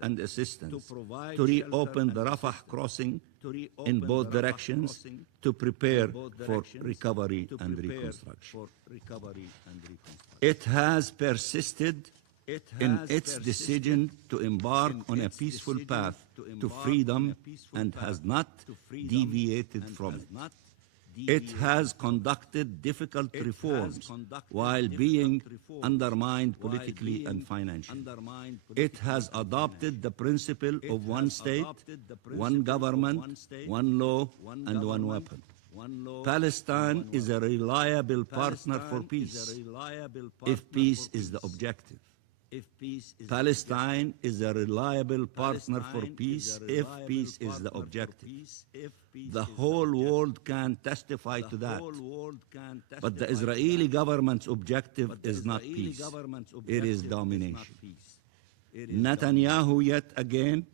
and assistance to reopen the Rafah crossing in both directions to prepare for recovery and reconstruction. It has persisted in its decision to embark on a peaceful path to freedom and has not deviated from it. It has conducted difficult reforms while being undermined politically and financially. It has adopted the principle of one state, one government, one law, and one weapon. Palestine is a reliable partner for peace, if peace is the objective. Palestine is a reliable partner for peace if peace is the objective. The whole world can testify to that. But the Israeli government's objective is not peace. It is domination. Netanyahu yet again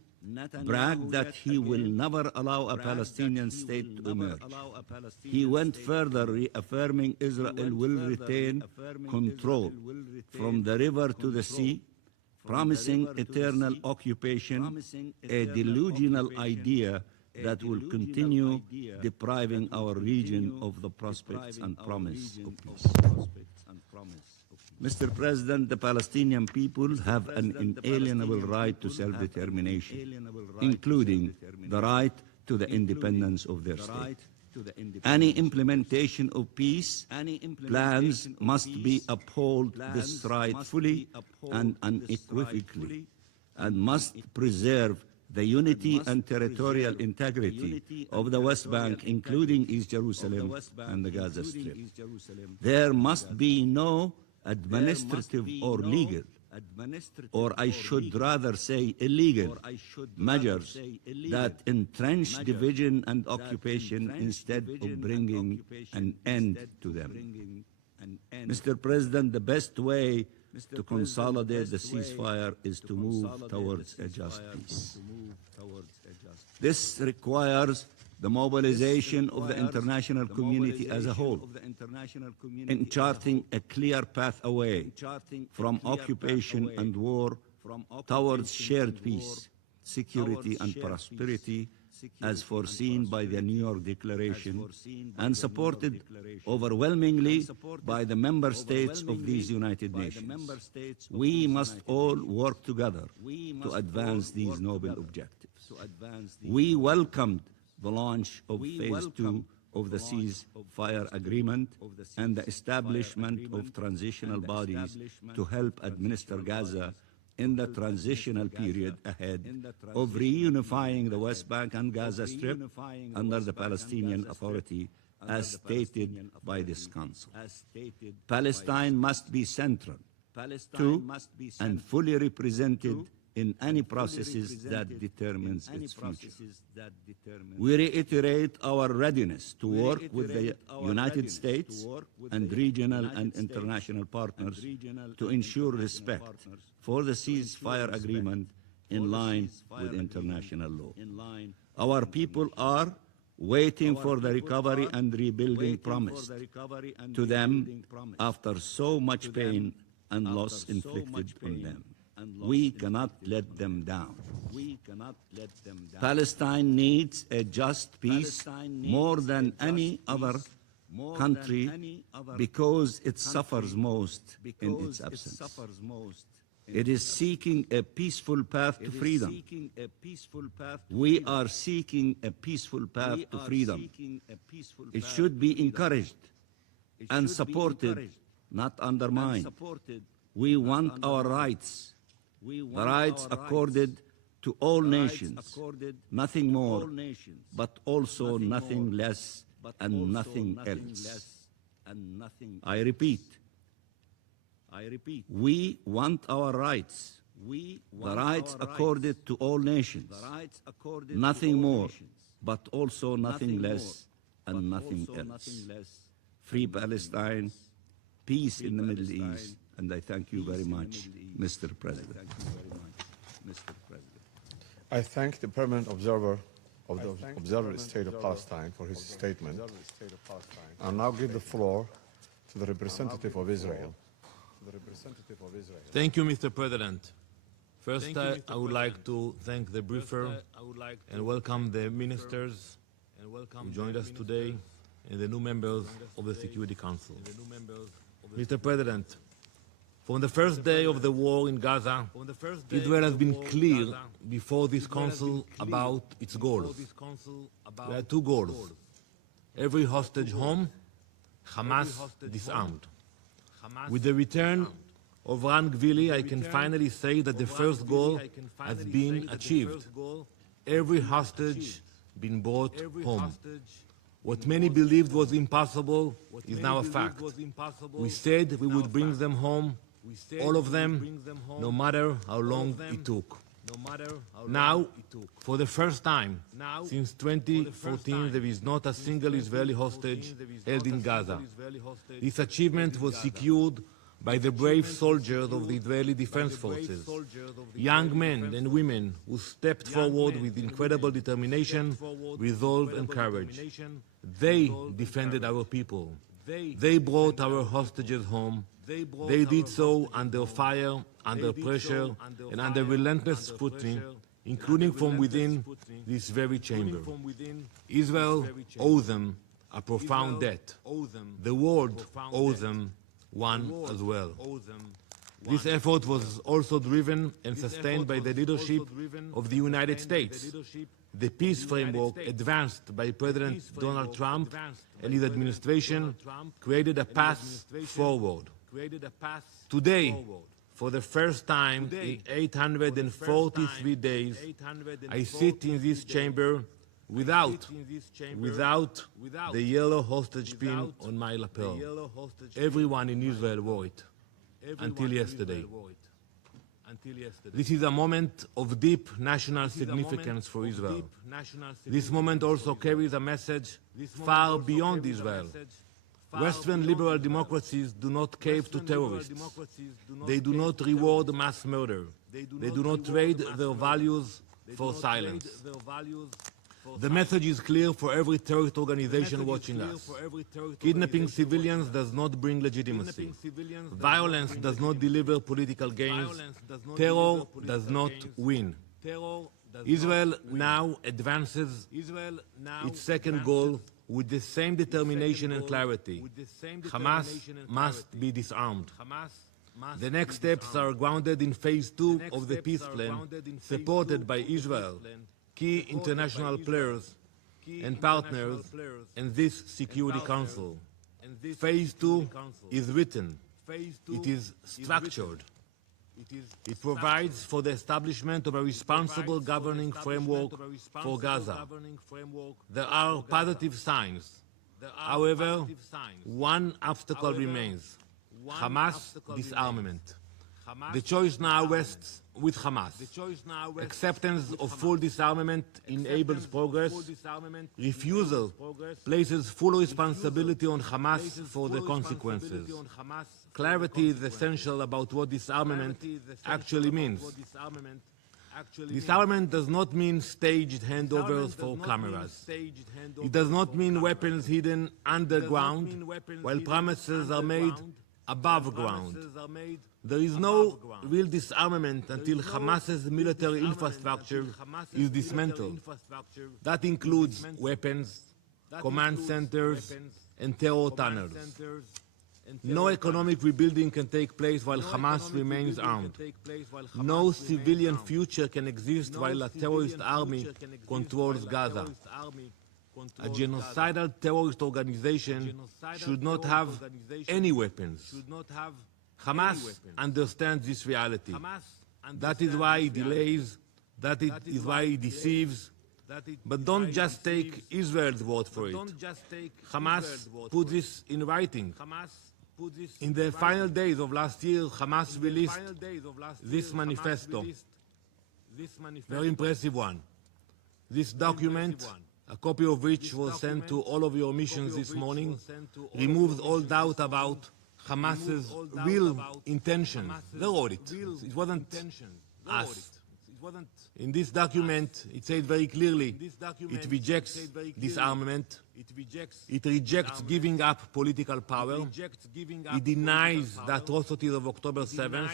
bragged that he will never allow a Palestinian state to emerge. He went further, reaffirming Israel will retain control from the river to the sea, promising eternal occupation, a delusional idea that will continue depriving our region of the prospects and promise of peace. Mr. President, the Palestinian people have an inalienable right to self-determination, including the right to the independence of their state. Any implementation of peace plans must be upheld this right fully and unequivocally, and must preserve the unity and territorial integrity of the West Bank, including East Jerusalem and the Gaza Strip. There must be no administrative or legal, or I should rather say illegal, measures that entrench division and occupation instead of bringing an end to them. Mr. President, the best way to consolidate the ceasefire is to move towards a just peace. This requires the mobilization of the international community as a whole, in charting a clear path away from occupation and war towards shared peace, security and prosperity, as foreseen by the New York Declaration and supported overwhelmingly by the member states of these United Nations. We must all work together to advance these noble objectives. We welcomed the launch of Phase 2 of the ceasefire agreement and the establishment of transitional bodies to help administer Gaza in the transitional period ahead of reunifying the West Bank and Gaza Strip under the Palestinian Authority, as stated by this Council. Palestine must be central to and fully represented in any processes that determines its future. We reiterate our readiness to work with the United States and regional and international partners to ensure respect for the ceasefire agreement in line with international law. Our people are waiting for the recovery and rebuilding promised to them after so much pain and loss inflicted on them. We cannot let them down. Palestine needs a just peace more than any other country because it suffers most in its absence. It is seeking a peaceful path to freedom. We are seeking a peaceful path to freedom. It should be encouraged and supported, not undermined. We want our rights, the rights accorded to all nations, nothing more, but also nothing less and nothing else. I repeat, we want our rights, the rights accorded to all nations, nothing more, but also nothing less and nothing else. Free Palestine, peace in the Middle East, and I thank you very much, Mr. President. I thank the permanent observer of the Observer State of Palestine for his statement. I'll now give the floor to the representative of Israel. Thank you, Mr. President. First, I would like to thank the briefer and welcome the ministers who joined us today and the new members of the Security Council. Mr. President, from the first day of the war in Gaza, Israel has been clear before this council about its goals. There are two goals: every hostage home, Hamas disarmed. With the return of Ran Gvili, I can finally say that the first goal has been achieved. Every hostage been brought home. What many believed was impossible is now a fact. We said we would bring them home, all of them, no matter how long it took. Now, for the first time since 2014, there is not a single Israeli hostage held in Gaza. This achievement was secured by the brave soldiers of the Israeli Defense Forces, young men and women who stepped forward with incredible determination, resolve and courage. They defended our people. They brought our hostages home. They did so under fire, under pressure, and under relentless scrutiny, including from within this very chamber. Israel owes them a profound debt. The world owes them one as well. This effort was also driven and sustained by the leadership of the United States. The peace framework advanced by President Donald Trump and his administration created a path forward. Today, for the first time in 843 days, I sit in this chamber without the yellow hostage pin on my lapel. Everyone in Israel wore it until yesterday. This is a moment of deep national significance for Israel. This moment also carries a message far beyond Israel. Western liberal democracies do not cave to terrorists. They do not reward mass murder. They do not trade their values for silence. The message is clear for every terrorist organization watching us. Kidnapping civilians does not bring legitimacy. Violence does not deliver political gains. Terror does not win. Israel now advances its second goal with the same determination and clarity. Hamas must be disarmed. The next steps are grounded in phase 2 of the peace plan, supported by Israel, key international players and partners, and this Security Council. Phase 2 is written. It is structured. It provides for the establishment of a responsible governing framework for Gaza. There are positive signs. However, one obstacle remains: Hamas disarmament. The choice now rests with Hamas. Acceptance of full disarmament enables progress. Refusal places full responsibility on Hamas for the consequences. Clarity is essential about what disarmament actually means. Disarmament does not mean staged handovers for cameras. It does not mean weapons hidden underground while promises are made above ground. There is no real disarmament until Hamas's military infrastructure is dismantled. That includes weapons, command centers, and terror tunnels. No economic rebuilding can take place while Hamas remains armed. No civilian future can exist while a terrorist army controls Gaza. A genocidal terrorist organization should not have any weapons. Hamas understands this reality. That is why it delays, that is why it deceives. But don't just take Israel's word for it. Hamas put this in writing. In the final days of last year, Hamas released this manifesto. Very impressive one. This document, a copy of which was sent to all of your missions this morning, removes all doubt about Hamas's real intention. They wrote it. It wasn't us. In this document, it says very clearly, it rejects disarmament, it rejects giving up political power, it denies the atrocities of October 7th,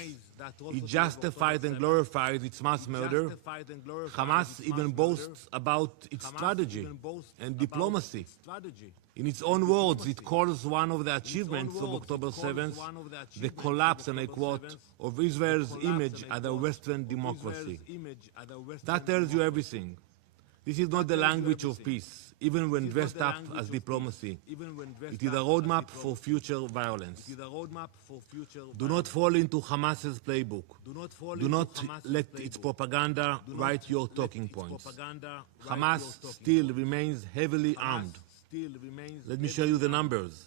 it justifies and glorifies its mass murder. Hamas even boasts about its strategy and diplomacy. In its own words, it calls one of the achievements of October 7th the collapse, and I quote, of Israel's image as a Western democracy. That tells you everything. This is not the language of peace, even when dressed up as diplomacy. It is a roadmap for future violence. Do not fall into Hamas's playbook. Do not let its propaganda write your talking points. Hamas still remains heavily armed. Let me show you the numbers.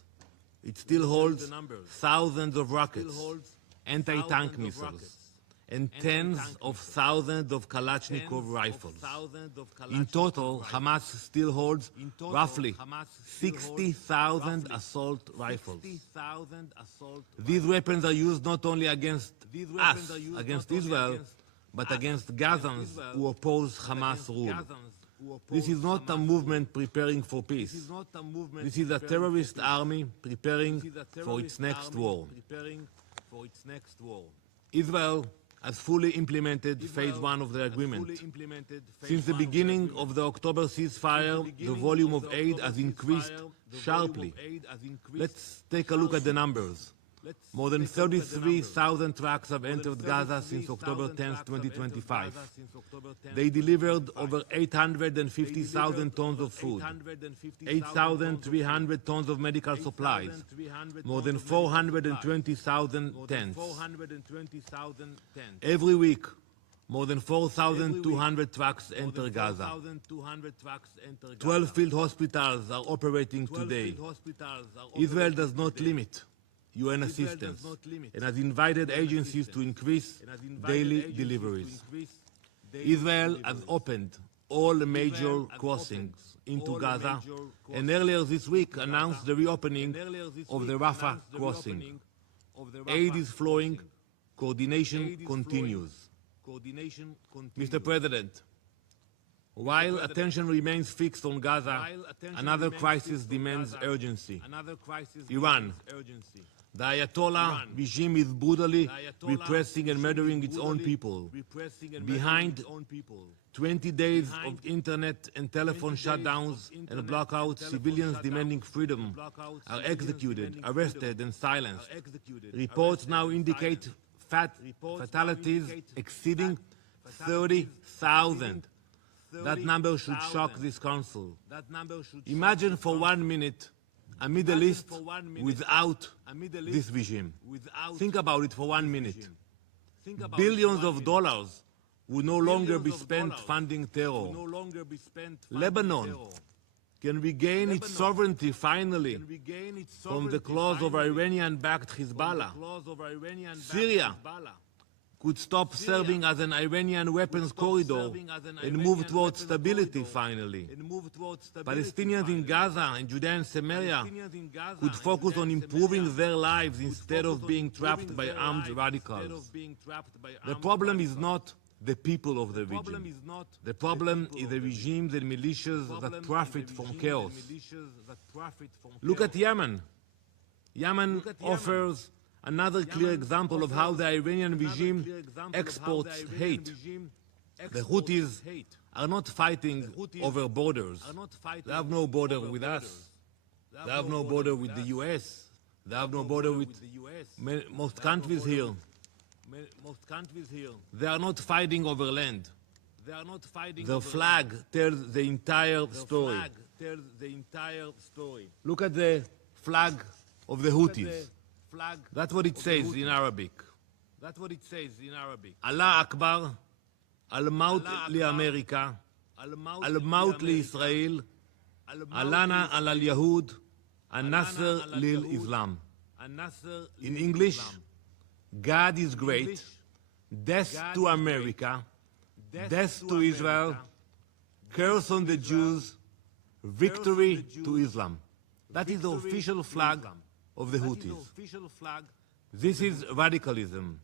It still holds thousands of rockets, anti-tank missiles, and tens of thousands of Kalashnikov rifles. In total, Hamas still holds roughly 60,000 assault rifles. These weapons are used not only against us, against Israel, but against Gazans who oppose Hamas rule. This is not a movement preparing for peace. This is a terrorist army preparing for its next war. Israel has fully implemented phase 1 of the agreement. Since the beginning of the October ceasefire, the volume of aid has increased sharply. Let's take a look at the numbers. More than 33,000 trucks have entered Gaza since October 10, 2025. They delivered over 850,000 tons of food, 8,300 tons of medical supplies, more than 420,000 tents. Every week, more than 4,200 trucks enter Gaza. 12 field hospitals are operating today. Israel does not limit UN assistance and has invited agencies to increase daily deliveries. Israel has opened all major crossings into Gaza and earlier this week announced the reopening of the Rafah crossing. Aid is flowing, coordination continues. Mr. President, while attention remains fixed on Gaza, another crisis demands urgency. Iran. The Ayatollah regime is brutally repressing and murdering its own people. Behind 20 days of internet and telephone shutdowns and blackouts, civilians demanding freedom are executed, arrested, and silenced. Reports now indicate fatalities exceeding 30,000. That number should shock this council. Imagine for 1 minute a Middle East without this regime. Think about it for 1 minute. Billions of dollars would no longer be spent funding terror. Lebanon can regain its sovereignty finally from the claws of Iranian-backed Hezbollah. Syria could stop serving as an Iranian weapons corridor and move towards stability finally. Palestinians in Gaza and Judea and Samaria could focus on improving their lives instead of being trapped by armed radicals. The problem is not the people of the region. The problem is the regimes and militias that profit from chaos. Look at Yemen. Yemen offers another clear example of how the Iranian regime exports hate. The Houthis are not fighting over borders. They have no border with us. They have no border with the US. They have no border with most countries here. They are not fighting over land. The flag tells the entire story. Look at the flag of the Houthis. That's what it says in Arabic. Allah Akbar, Al-Maut li-America, Al-Maut li-Israel, Alana al-Yahud, Al-Nasr lil-Islam. In English, God is great, death to America, death to Israel, curse on the Jews, victory to Islam. That is the official flag of the Houthis. This is radicalism.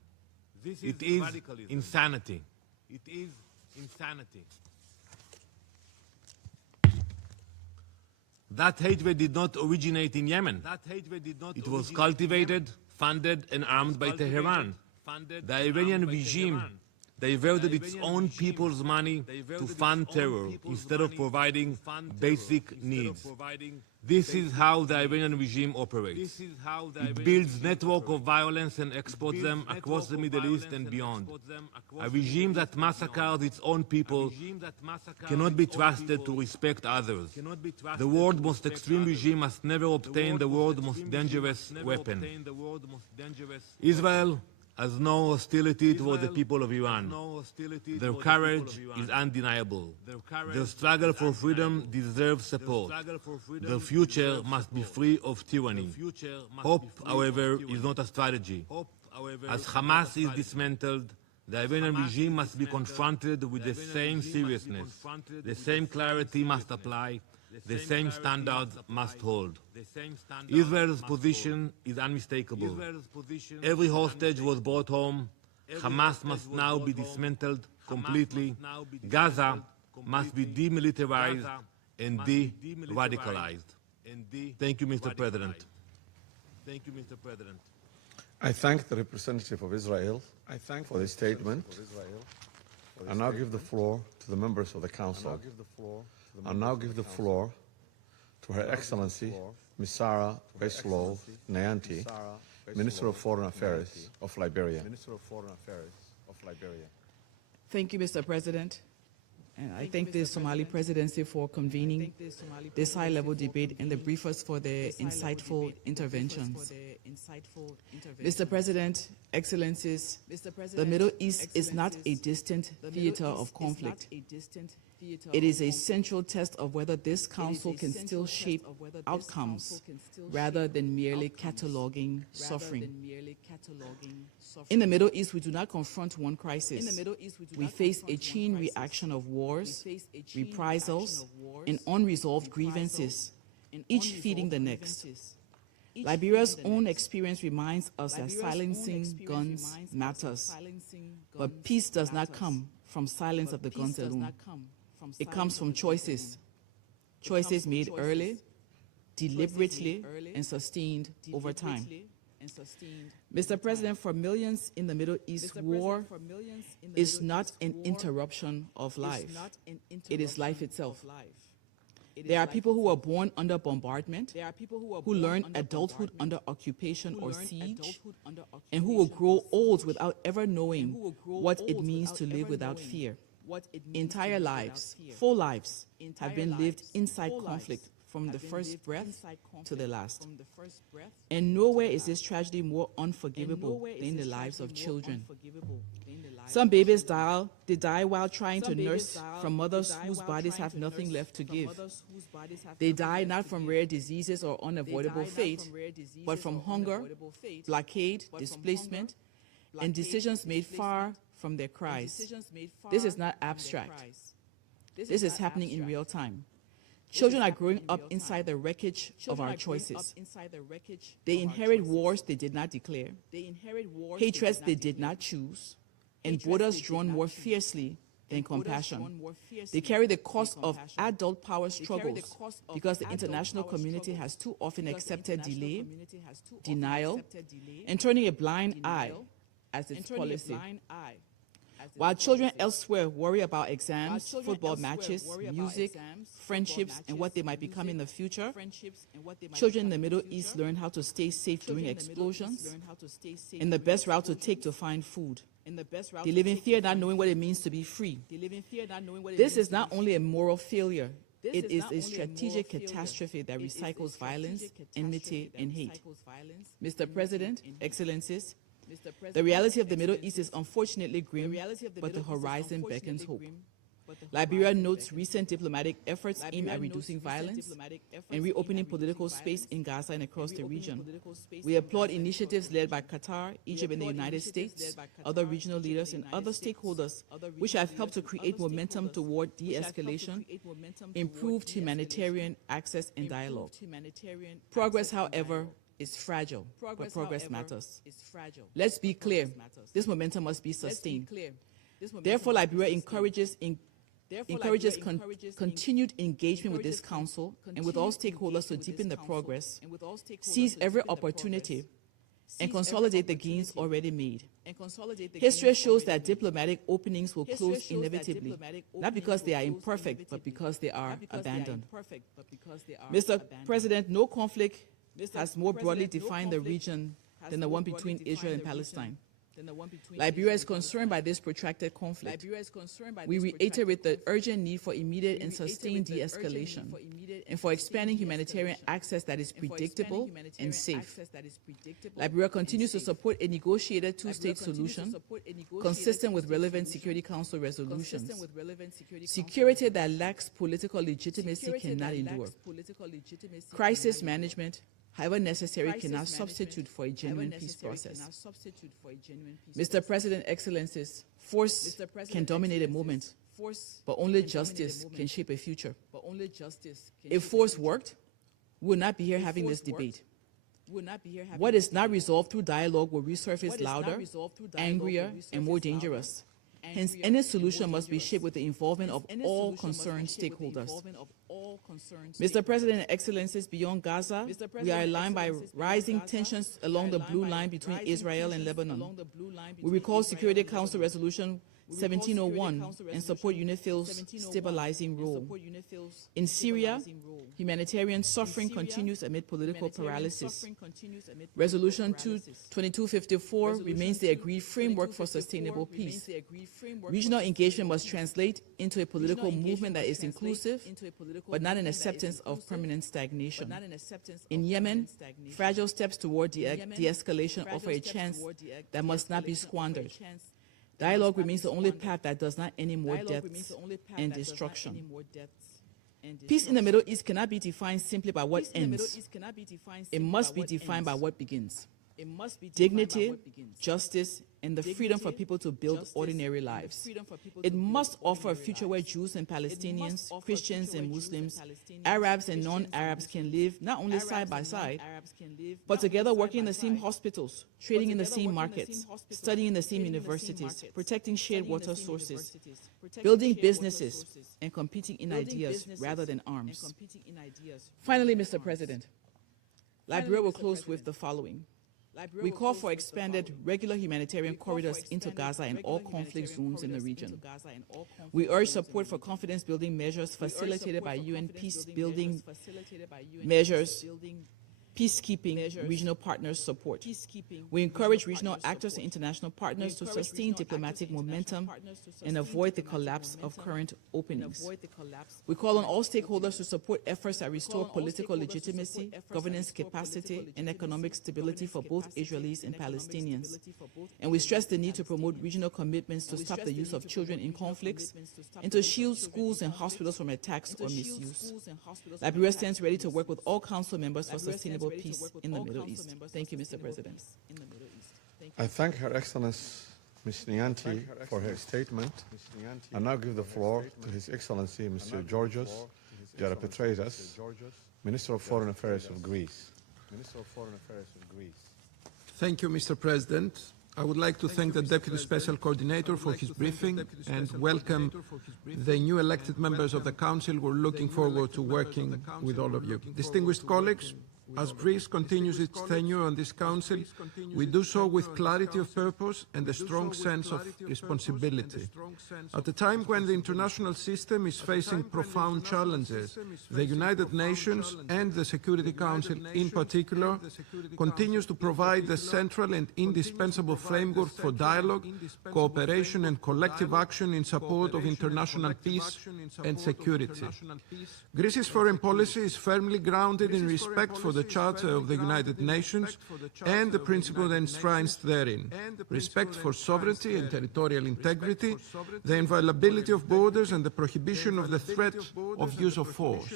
It is insanity. It is insanity. That hatred did not originate in Yemen. It was cultivated, funded, and armed by Tehran. The Iranian regime diverted its own people's money to fund terror instead of providing basic needs. This is how the Iranian regime operates. It builds network of violence and exports them across the Middle East and beyond. A regime that massacres its own people cannot be trusted to respect others. The world's most extreme regime must never obtain the world's most dangerous weapon. Israel has no hostility toward the people of Iran. Their courage is undeniable. Their struggle for freedom deserves support. Their future must be free of tyranny. Hope, however, is not a strategy. As Hamas is dismantled, the Iranian regime must be confronted with the same seriousness. The same clarity must apply. The same standards must hold. Israel's position is unmistakable. Every hostage was brought home. Hamas must now be dismantled completely. Gaza must be demilitarized and de-radicalized. Thank you, Mr. President. I thank the representative of Israel for this statement. I now give the floor to the members of the Council. I now give the floor to Her Excellency, Ms. Sarah Beslow Nyanti, Minister of Foreign Affairs of Liberia. Thank you, Mr. President. And I thank the Somali presidency for convening this high-level debate and the briefers for their insightful interventions. Mr. President, Excellencies, the Middle East is not a distant theater of conflict. It is a central test of whether this Council can still shape outcomes rather than merely cataloging suffering. In the Middle East, we do not confront one crisis. We face a chain reaction of wars, reprisals, and unresolved grievances, each feeding the next. Liberia's own experience reminds us that silencing guns matters, but peace does not come from silence of the guns alone. It comes from choices made early, deliberately, and sustained over time. Mr. President, for millions in the Middle East, war is not an interruption of life. It is life itself. There are people who are born under bombardment, who learn adulthood under occupation or siege, and who will grow old without ever knowing what it means to live without fear. Entire lives, full lives, have been lived inside conflict from the first breath to the last. And nowhere is this tragedy more unforgivable than in the lives of children. Some babies die while trying to nurse from mothers whose bodies have nothing left to give. They die not from rare diseases or unavoidable fate, but from hunger, blockade, displacement, and decisions made far from their cries. This is not abstract. This is happening in real time. Children are growing up inside the wreckage of our choices. They inherit wars they did not declare, hatreds they did not choose, and borders drawn more fiercely than compassion. They carry the cost of adult power struggles because the international community has too often accepted delay, denial, and turning a blind eye as its policy. While children elsewhere worry about exams, football matches, music, friendships, and what they might become in the future, children in the Middle East learn how to stay safe during explosions and the best route to take to find food. They live in fear, not knowing what it means to be free. This is not only a moral failure, it is a strategic catastrophe that recycles violence, enmity, and hate. Mr. President, Excellencies, the reality of the Middle East is unfortunately grim, but the horizon beckons hope. Liberia notes recent diplomatic efforts aimed at reducing violence and reopening political space in Gaza and across the region. We applaud initiatives led by Qatar, Egypt, and the United States, other regional leaders, and other stakeholders, which have helped to create momentum toward de-escalation, improved humanitarian access and dialogue. Progress, however, is fragile, but progress matters. Let's be clear, this momentum must be sustained. Therefore, Liberia encourages continued engagement with this Council and with all stakeholders to deepen the progress, seize every opportunity, and consolidate the gains already made. History shows that diplomatic openings will close inevitably, not because they are imperfect, but because they are abandoned. Mr. President, no conflict has more broadly defined the region than the one between Israel and Palestine. Liberia is concerned by this protracted conflict. We reiterate the urgent need for immediate and sustained de-escalation and for expanding humanitarian access that is predictable and safe. Liberia continues to support a negotiated two-state solution consistent with relevant Security Council resolutions. Security that lacks political legitimacy cannot endure. Crisis management, however necessary, cannot substitute for a genuine peace process. Mr. President, Excellencies, force can dominate a moment, but only justice can shape a future. If force worked, we would not be here having this debate. What is not resolved through dialogue will resurface louder, angrier, and more dangerous. Hence, any solution must be shaped with the involvement of all concerned stakeholders. Mr. President and Excellencies, beyond Gaza, we are aligned by rising tensions along the blue line between Israel and Lebanon. We recall Security Council Resolution 1701 and support UNIFIL's stabilizing role. In Syria, humanitarian suffering continues amid political paralysis. Resolution 2254 remains the agreed framework for sustainable peace. Regional engagement must translate into a political movement that is inclusive, but not an acceptance of permanent stagnation. In Yemen, fragile steps toward de-escalation offer a chance that must not be squandered. Dialogue remains the only path that does not end in more deaths and destruction. Peace in the Middle East cannot be defined simply by what ends. It must be defined by what begins. Dignity, justice, and the freedom for people to build ordinary lives. It must offer a future where Jews and Palestinians, Christians and Muslims, Arabs and non-Arabs can live not only side by side, but together working in the same hospitals, trading in the same markets, studying in the same universities, protecting shared water sources, building businesses, and competing in ideas rather than arms. Finally, Mr. President, Liberia will close with the following. We call for expanded regular humanitarian corridors into Gaza and all conflict zones in the region. We urge support for confidence-building measures facilitated by UN peace-building measures, peacekeeping, regional partners support. We encourage regional actors and international partners to sustain diplomatic momentum and avoid the collapse of current openings. We call on all stakeholders to support efforts that restore political legitimacy, governance capacity, and economic stability for both Israelis and Palestinians. And we stress the need to promote regional commitments to stop the use of children in conflicts and to shield schools and hospitals from attacks or misuse. Liberia stands ready to work with all Council members for sustainable peace in the Middle East. Thank you, Mr. President. I thank Her Excellency Ms. Nyanti for her statement. I now give the floor to His Excellency Mr. Georgios Gerapetraidas, Minister of Foreign Affairs of Greece. Thank you, Mr. President. I would like to thank the Deputy Special Coordinator for his briefing and welcome the new elected members of the Council. We're looking forward to working with all of you. Distinguished colleagues, as Greece continues its tenure on this Council, we do so with clarity of purpose and a strong sense of responsibility. At a time when the international system is facing profound challenges, the United Nations and the Security Council in particular continues to provide the central and indispensable framework for dialogue, cooperation and collective action in support of international peace and security. Greece's foreign policy is firmly grounded in respect for the Charter of the United Nations and the principles enshrined therein, respect for sovereignty and territorial integrity, the inviolability of borders and the prohibition of the threat of use of force.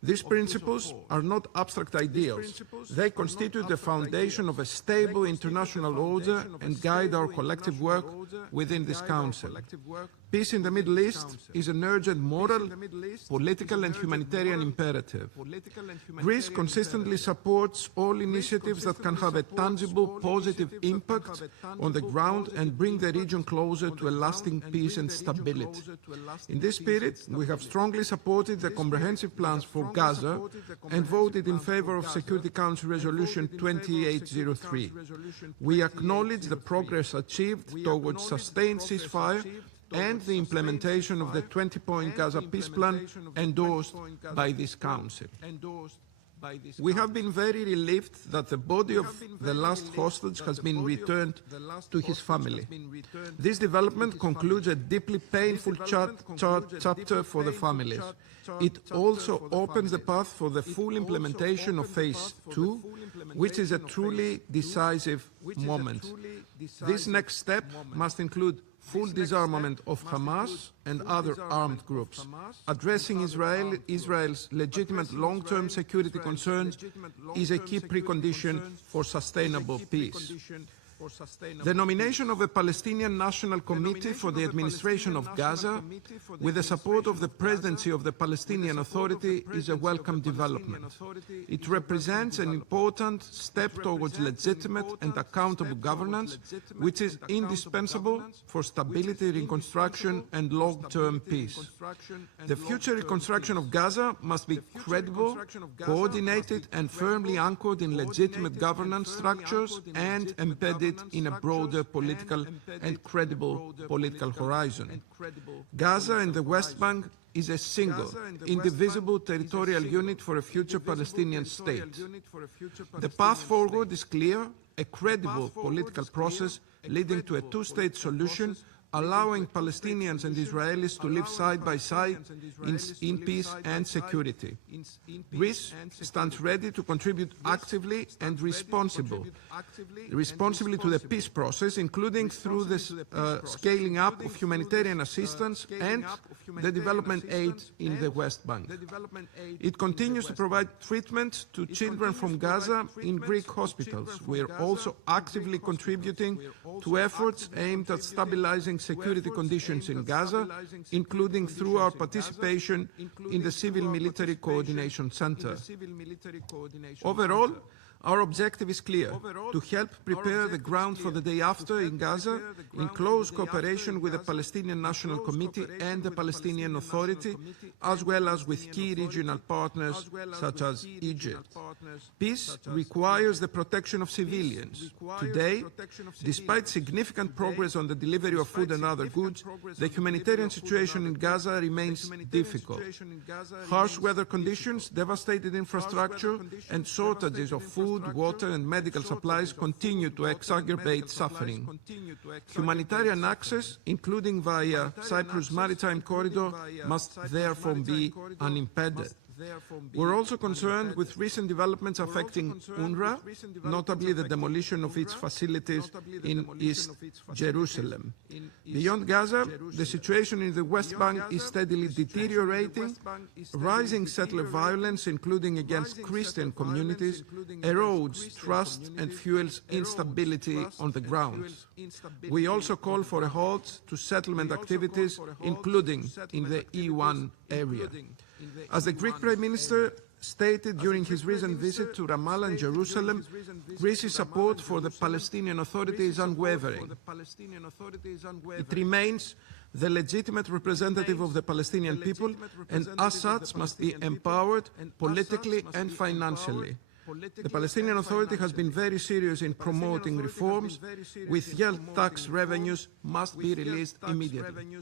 These principles are not abstract ideals. They constitute the foundation of a stable international order and guide our collective work within this Council. Peace in the Middle East is an urgent moral, political and humanitarian imperative. Greece consistently supports all initiatives that can have a tangible, positive impact on the ground and bring the region closer to a lasting peace and stability. In this spirit, we have strongly supported the comprehensive plans for Gaza and voted in favor of Security Council Resolution 2803. We acknowledge the progress achieved towards sustained ceasefire and the implementation of the 20-point Gaza peace plan endorsed by this Council. We have been very relieved that the body of the last hostage has been returned to his family. This development concludes a deeply painful chapter for the families. It also opens the path for the full implementation of Phase 2, which is a truly decisive moment. This next step must include full disarmament of Hamas and other armed groups. Addressing Israel's legitimate long-term security concerns is a key precondition for sustainable peace. The nomination of a Palestinian National Committee for the administration of Gaza, with the support of the Presidency of the Palestinian Authority, is a welcome development. It represents an important step towards legitimate and accountable governance, which is indispensable for stability, reconstruction, and long-term peace. The future reconstruction of Gaza must be credible, coordinated, and firmly anchored in legitimate governance structures and embedded in a broader political and credible political horizon. Gaza and the West Bank is a single, indivisible territorial unit for a future Palestinian state. The path forward is clear: a credible political process leading to a two-state solution, allowing Palestinians and Israelis to live side by side in peace and security. Greece stands ready to contribute actively and responsibly to the peace process, including through the scaling up of humanitarian assistance and the development aid in the West Bank. It continues to provide treatment to children from Gaza in Greek hospitals. We are also actively contributing to efforts aimed at stabilizing security conditions in Gaza, including through our participation in the Civil Military Coordination Center. Overall, our objective is clear: to help prepare the ground for the day after in Gaza, in close cooperation with the Palestinian National Committee and the Palestinian Authority, as well as with key regional partners such as Egypt. Peace requires the protection of civilians. Today, despite significant progress on the delivery of food and other goods, the humanitarian situation in Gaza remains difficult. Harsh weather conditions, devastated infrastructure, and shortages of food, water and medical supplies continue to exacerbate suffering. Humanitarian access, including via Cyprus Maritime Corridor, must therefore be unimpeded. We're also concerned with recent developments affecting UNRWA, notably the demolition of its facilities in East Jerusalem. Beyond Gaza, the situation in the West Bank is steadily deteriorating. Rising settler violence, including against Christian communities, erodes trust and fuels instability on the ground. We also call for a halt to settlement activities, including in the E1 area. As the Greek Prime Minister stated during his recent visit to Ramallah and Jerusalem, Greece's support for the Palestinian Authority is unwavering. It remains the legitimate representative of the Palestinian people, and as such must be empowered politically and financially. The Palestinian Authority has been very serious in promoting reforms, with yield tax revenues must be released immediately.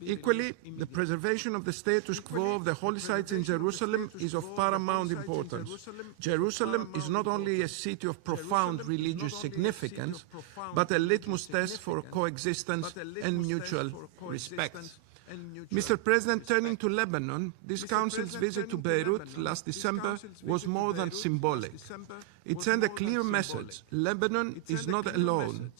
Equally, the preservation of the status quo of the holy sites in Jerusalem is of paramount importance. Jerusalem is not only a city of profound religious significance, but a litmus test for coexistence and mutual respect. Mr. President, turning to Lebanon, this Council's visit to Beirut last December was more than symbolic. It sent a clear message: Lebanon is not alone.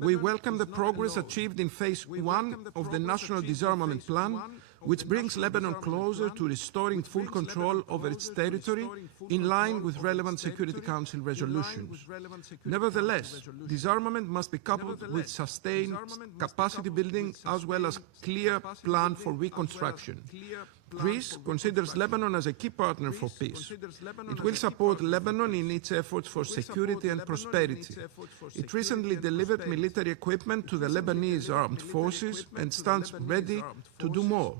We welcome the progress achieved in Phase 1 of the National Disarmament Plan, which brings Lebanon closer to restoring full control over its territory in line with relevant Security Council resolutions. Nevertheless, disarmament must be coupled with sustained capacity building as well as clear plan for reconstruction. Greece considers Lebanon as a key partner for peace. It will support Lebanon in its efforts for security and prosperity. It recently delivered military equipment to the Lebanese armed forces and stands ready to do more.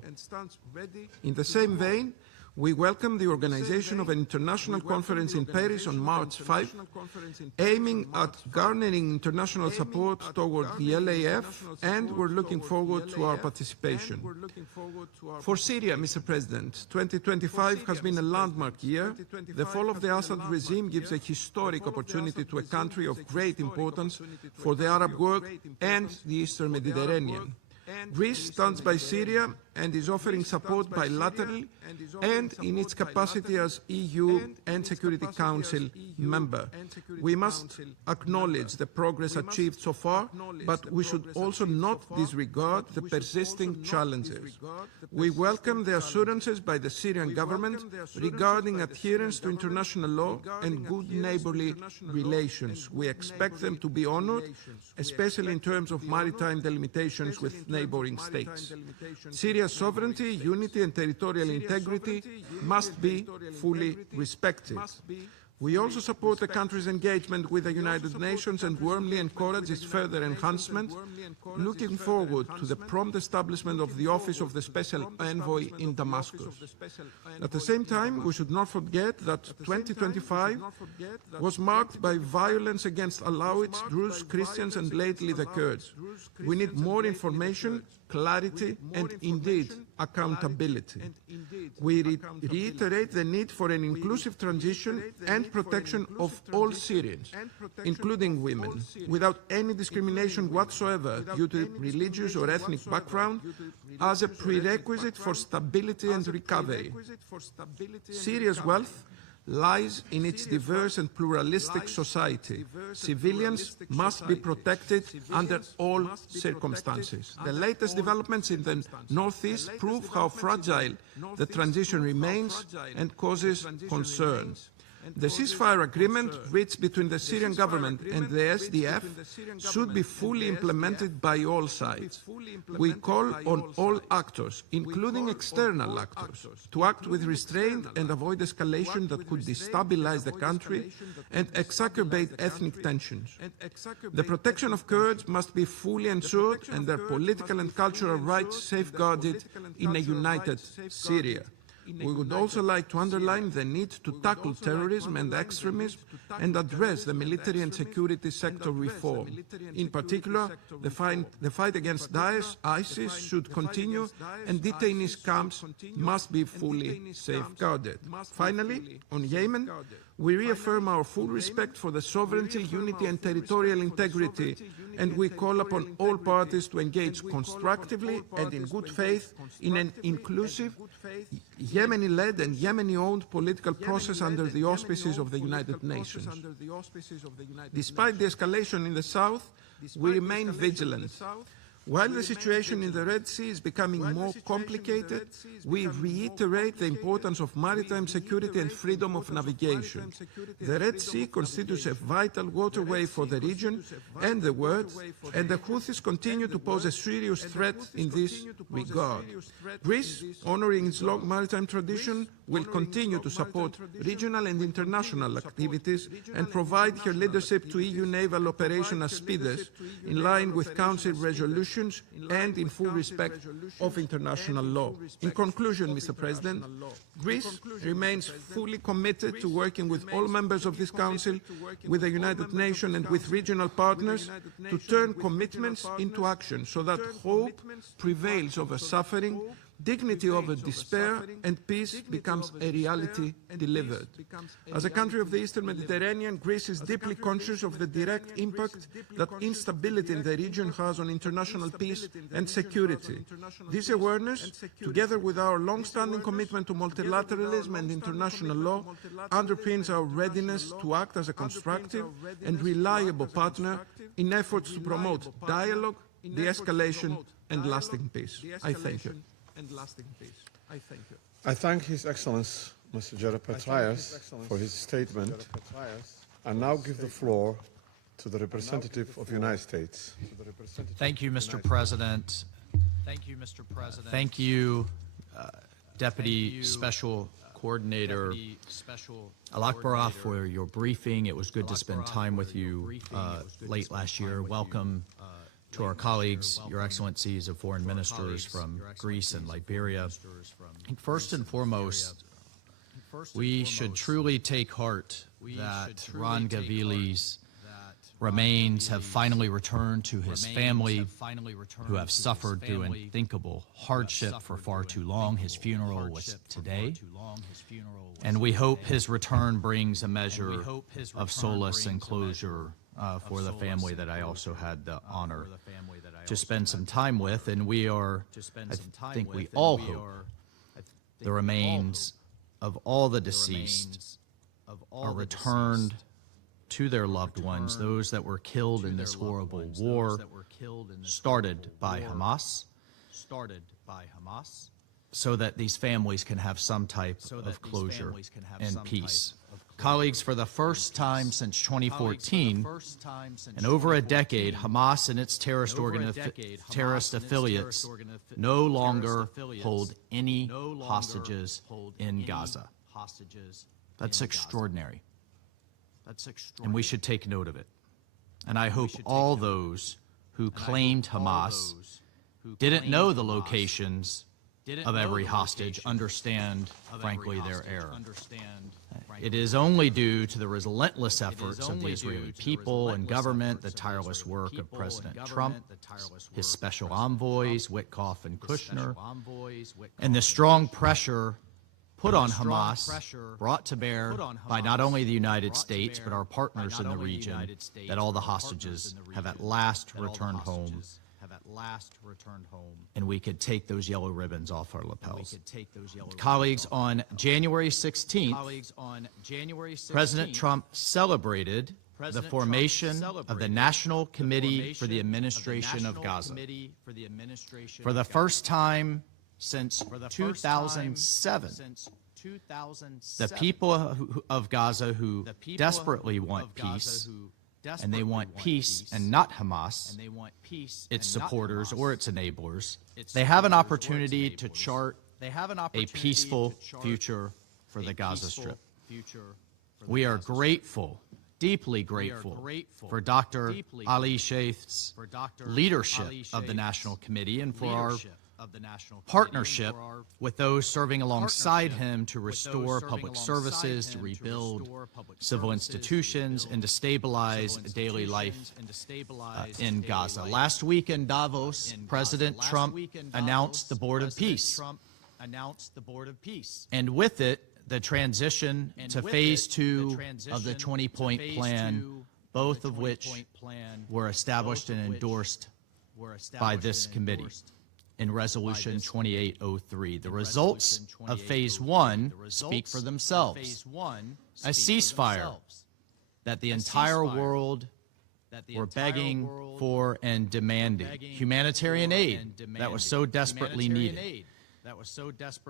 In the same vein, we welcome the organization of an international conference in Paris on March 5, aiming at garnering international support toward the LAF, and we're looking forward to our participation. For Syria, Mr. President, 2025 has been a landmark year. The fall of the Assad regime gives a historic opportunity to a country of great importance for the Arab world and the Eastern Mediterranean. Greece stands by Syria and is offering support bilaterally and in its capacity as EU and Security Council member. We must acknowledge the progress achieved so far, but we should also not disregard the persisting challenges. We welcome the assurances by the Syrian government regarding adherence to international law and good neighborly relations. We expect them to be honored, especially in terms of maritime delimitations with neighboring states. Syria's sovereignty, unity and territorial integrity must be fully respected. We also support the country's engagement with the United Nations and warmly encourage its further enhancement, looking forward to the prompt establishment of the Office of the Special Envoy in Damascus. At the same time, we should not forget that 2025 was marked by violence against Alawites, Druze, Christians and lately the Kurds. We need more information, clarity and indeed accountability. We reiterate the need for an inclusive transition and protection of all Syrians, including women, without any discrimination whatsoever due to religious or ethnic background, as a prerequisite for stability and recovery. Syria's wealth lies in its diverse and pluralistic society. Civilians must be protected under all circumstances. The latest developments in the northeast prove how fragile the transition remains and causes concern. The ceasefire agreement reached between the Syrian government and the SDF should be fully implemented by all sides. We call on all actors, including external actors, to act with restraint and avoid escalation that could destabilize the country and exacerbate ethnic tensions. The protection of Kurds must be fully ensured and their political and cultural rights safeguarded in a united Syria. We would also like to underline the need to tackle terrorism and extremism and address the military and security sector reform. In particular, the fight against Daesh, ISIS should continue and detainees camps must be fully safeguarded. Finally, on Yemen, we reaffirm our full respect for the sovereignty, unity and territorial integrity, and we call upon all parties to engage constructively and in good faith in an inclusive, Yemeni-led and Yemeni-owned political process under the auspices of the United Nations. Despite the escalation in the south, we remain vigilant. While the situation in the Red Sea is becoming more complicated, we reiterate the importance of maritime security and freedom of navigation. The Red Sea constitutes a vital waterway for the region and the world, and the Houthis continue to pose a serious threat in this regard. Greece, honoring its long maritime tradition, will continue to support regional and international activities and provide her leadership to EU naval operation Aspides in line with Council resolutions and in full respect of international law. In conclusion, Mr. President, Greece remains fully committed to working with all members of this Council, with the United Nations and with regional partners to turn commitments into action so that hope prevails over suffering, dignity over despair, and peace becomes a reality delivered. As a country of the Eastern Mediterranean, Greece is deeply conscious of the direct impact that instability in the region has on international peace and security. This awareness, together with our long-standing commitment to multilateralism and international law, underpins our readiness to act as a constructive and reliable partner in efforts to promote dialogue, de-escalation, and lasting peace. I thank you. and lasting peace. I thank you. I thank His Excellency Mr. Jared Petraeus for his statement, and now give the floor to the representative of the United States. Thank you, Mr. President. Thank you, Deputy Special Coordinator Al-Akbarah, for your briefing. It was good to spend time with you late last year. Welcome to our colleagues, Your Excellencies of Foreign Ministers from Greece and Liberia. I think first and foremost, we should truly take heart that Ron Gavili's remains have finally returned to his family, who have suffered through unthinkable hardship for far too long. His funeral was today, and we hope his return brings a measure of solace and closure for the family that I also had the honor to spend some time with. And I think we all hope the remains of all the deceased are returned to their loved ones, those that were killed in this horrible war started by Hamas, so that these families can have some type of closure and peace. Colleagues, for the first time since 2014, in over a decade, Hamas and its terrorist affiliates no longer hold any hostages in Gaza. That's extraordinary. And we should take note of it. And I hope all those who claimed Hamas didn't know the locations of every hostage understand, frankly, their error. It is only due to the relentless efforts of the Israeli people and government, the tireless work of President Trump, his special envoys, Witkoff and Kushner, and the strong pressure put on Hamas, brought to bear by not only the United States, but our partners in the region, that all the hostages have at last returned home, and we could take those yellow ribbons off our lapels. Colleagues, on January 16th, President Trump celebrated the formation of the National Committee for the Administration of Gaza. For the first time since 2007, the people of Gaza who desperately want peace, and they want peace and not Hamas, its supporters or its enablers, they have an opportunity to chart a peaceful future for the Gaza Strip. We are grateful, deeply grateful, for Dr. Ali Sheikh's leadership of the National Committee and for our partnership with those serving alongside him to restore public services, to rebuild civil institutions, and to stabilize daily life in Gaza. Last week in Davos, President Trump announced the Board of Peace, and with it, the transition to Phase 2 of the 20-point plan, both of which were established and endorsed by this committee in Resolution 2803. The results of Phase 1 speak for themselves. A ceasefire that the entire world were begging for and demanding. Humanitarian aid that was so desperately needed.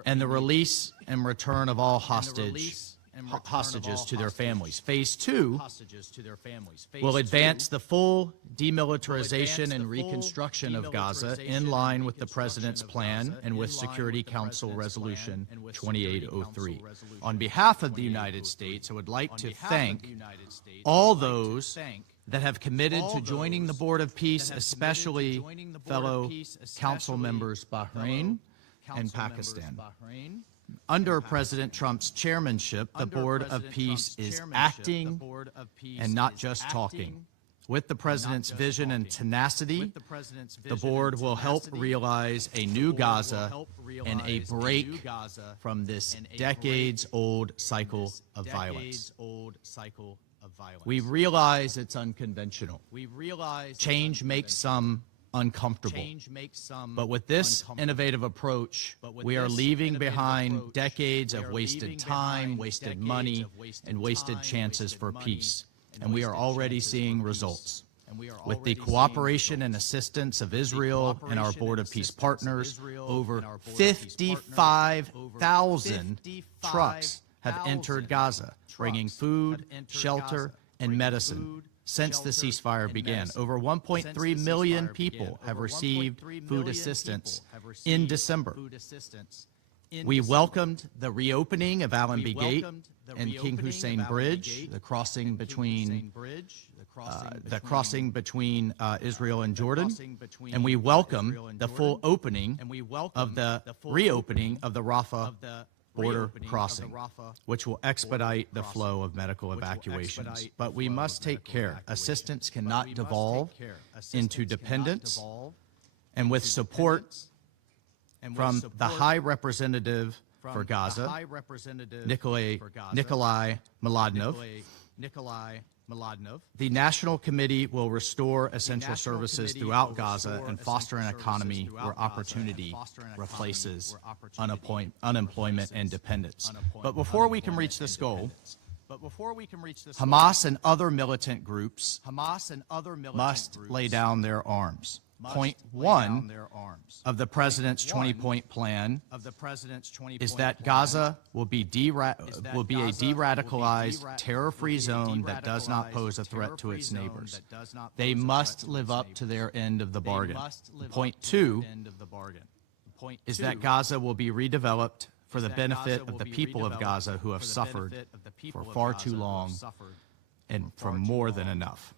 And the release and return of all hostages to their families. Phase 2 will advance the full demilitarization and reconstruction of Gaza in line with the President's plan and with Security Council Resolution 2803. On behalf of the United States, I would like to thank all those that have committed to joining the Board of Peace, especially fellow council members Bahrain and Pakistan. Under President Trump's chairmanship, the Board of Peace is acting and not just talking. With the President's vision and tenacity, the Board will help realize a new Gaza and a break from this decades-old cycle of violence. We realize it's unconventional. Change makes some uncomfortable. But with this innovative approach, we are leaving behind decades of wasted time, wasted money, and wasted chances for peace. And we are already seeing results. With the cooperation and assistance of Israel and our Board of Peace partners, over 55,000 trucks have entered Gaza, bringing food, shelter, and medicine since the ceasefire began. Over 1.3 million people have received food assistance in December. We welcomed the reopening of Allenby Gate and King Hussein Bridge, the crossing between Israel and Jordan, and we welcome the full opening of the reopening of the Rafah border crossing, which will expedite the flow of medical evacuations. But we must take care. Assistance cannot devolve into dependence, and with support from the High Representative for Gaza, Nikolai Mladinov, the National Committee will restore essential services throughout Gaza and foster an economy where opportunity replaces unemployment and dependence. But before we can reach this goal, Hamas and other militant groups must lay down their arms. Point one of the President's 20-point plan is that Gaza will be a de-radicalized, terror-free zone that does not pose a threat to its neighbors. They must live up to their end of the bargain. Point two is that Gaza will be redeveloped for the benefit of the people of Gaza who have suffered for far too long and for more than enough.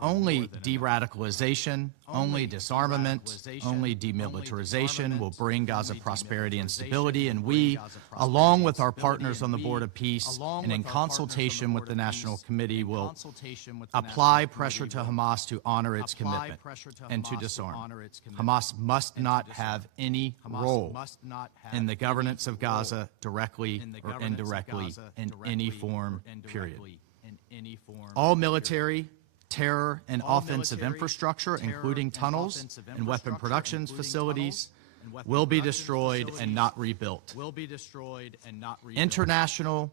Only de-radicalization, only disarmament, only demilitarization will bring Gaza prosperity and stability, and we, along with our partners on the Board of Peace and in consultation with the National Committee, will apply pressure to Hamas to honor its commitment and to disarm. Hamas must not have any role in the governance of Gaza directly or indirectly in any form, period. All military, terror, and offensive infrastructure, including tunnels and weapon production facilities, will be destroyed and not rebuilt. International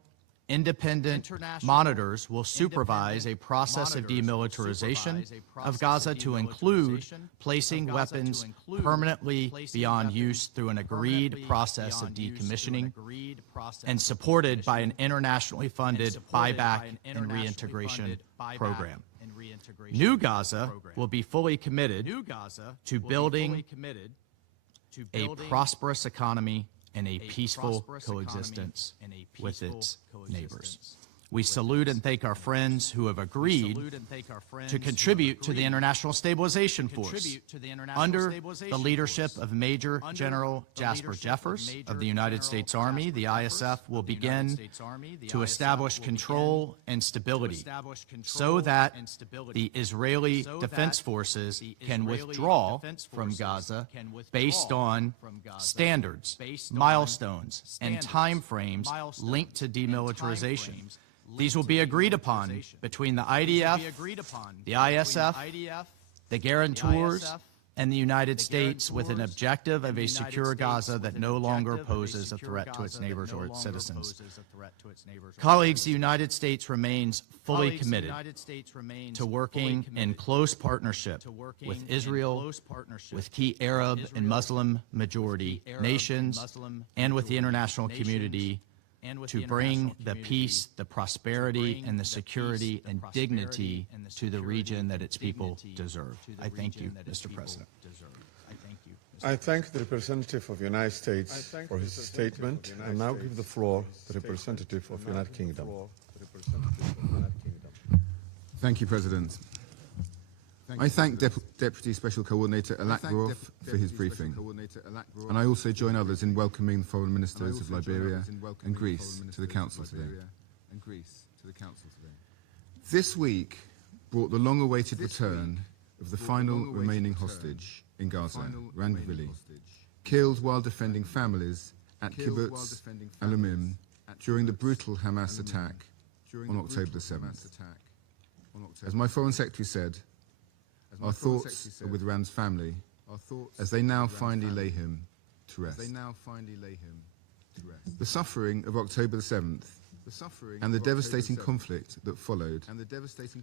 independent monitors will supervise a process of demilitarization of Gaza to include placing weapons permanently beyond use through an agreed process of decommissioning and supported by an internationally funded buyback and reintegration program. New Gaza will be fully committed to building a prosperous economy and a peaceful coexistence with its neighbors. We salute and thank our friends who have agreed to contribute to the International Stabilization Force. Under the leadership of Major General Jasper Jeffers of the United States Army, the ISF will begin to establish control and stability so that the Israeli Defense Forces can withdraw from Gaza based on standards, milestones, and timeframes linked to demilitarization. These will be agreed upon between the IDF, the ISF, the guarantors, and the United States with an objective of a secure Gaza that no longer poses a threat to its neighbors or its citizens. Colleagues, the United States remains fully committed to working in close partnership with Israel, with key Arab and Muslim majority nations, and with the international community to bring the peace, the prosperity, and the security and dignity to the region that its people deserve. I thank you, Mr. President. I thank the representative of the United States for his statement and now give the floor to the representative of the United Kingdom. Thank you, President. I thank Deputy Special Coordinator Alakbarov for his briefing, and I also join others in welcoming the foreign ministers of Liberia and Greece to the Council today. This week brought the long-awaited return of the final remaining hostage in Gaza, Rangvili, killed while defending families at Kibbutz Alumim during the brutal Hamas attack on October the 7th. As my Foreign Secretary said, our thoughts are with Rand's family as they now finally lay him to rest. The suffering of October the 7th and the devastating conflict that followed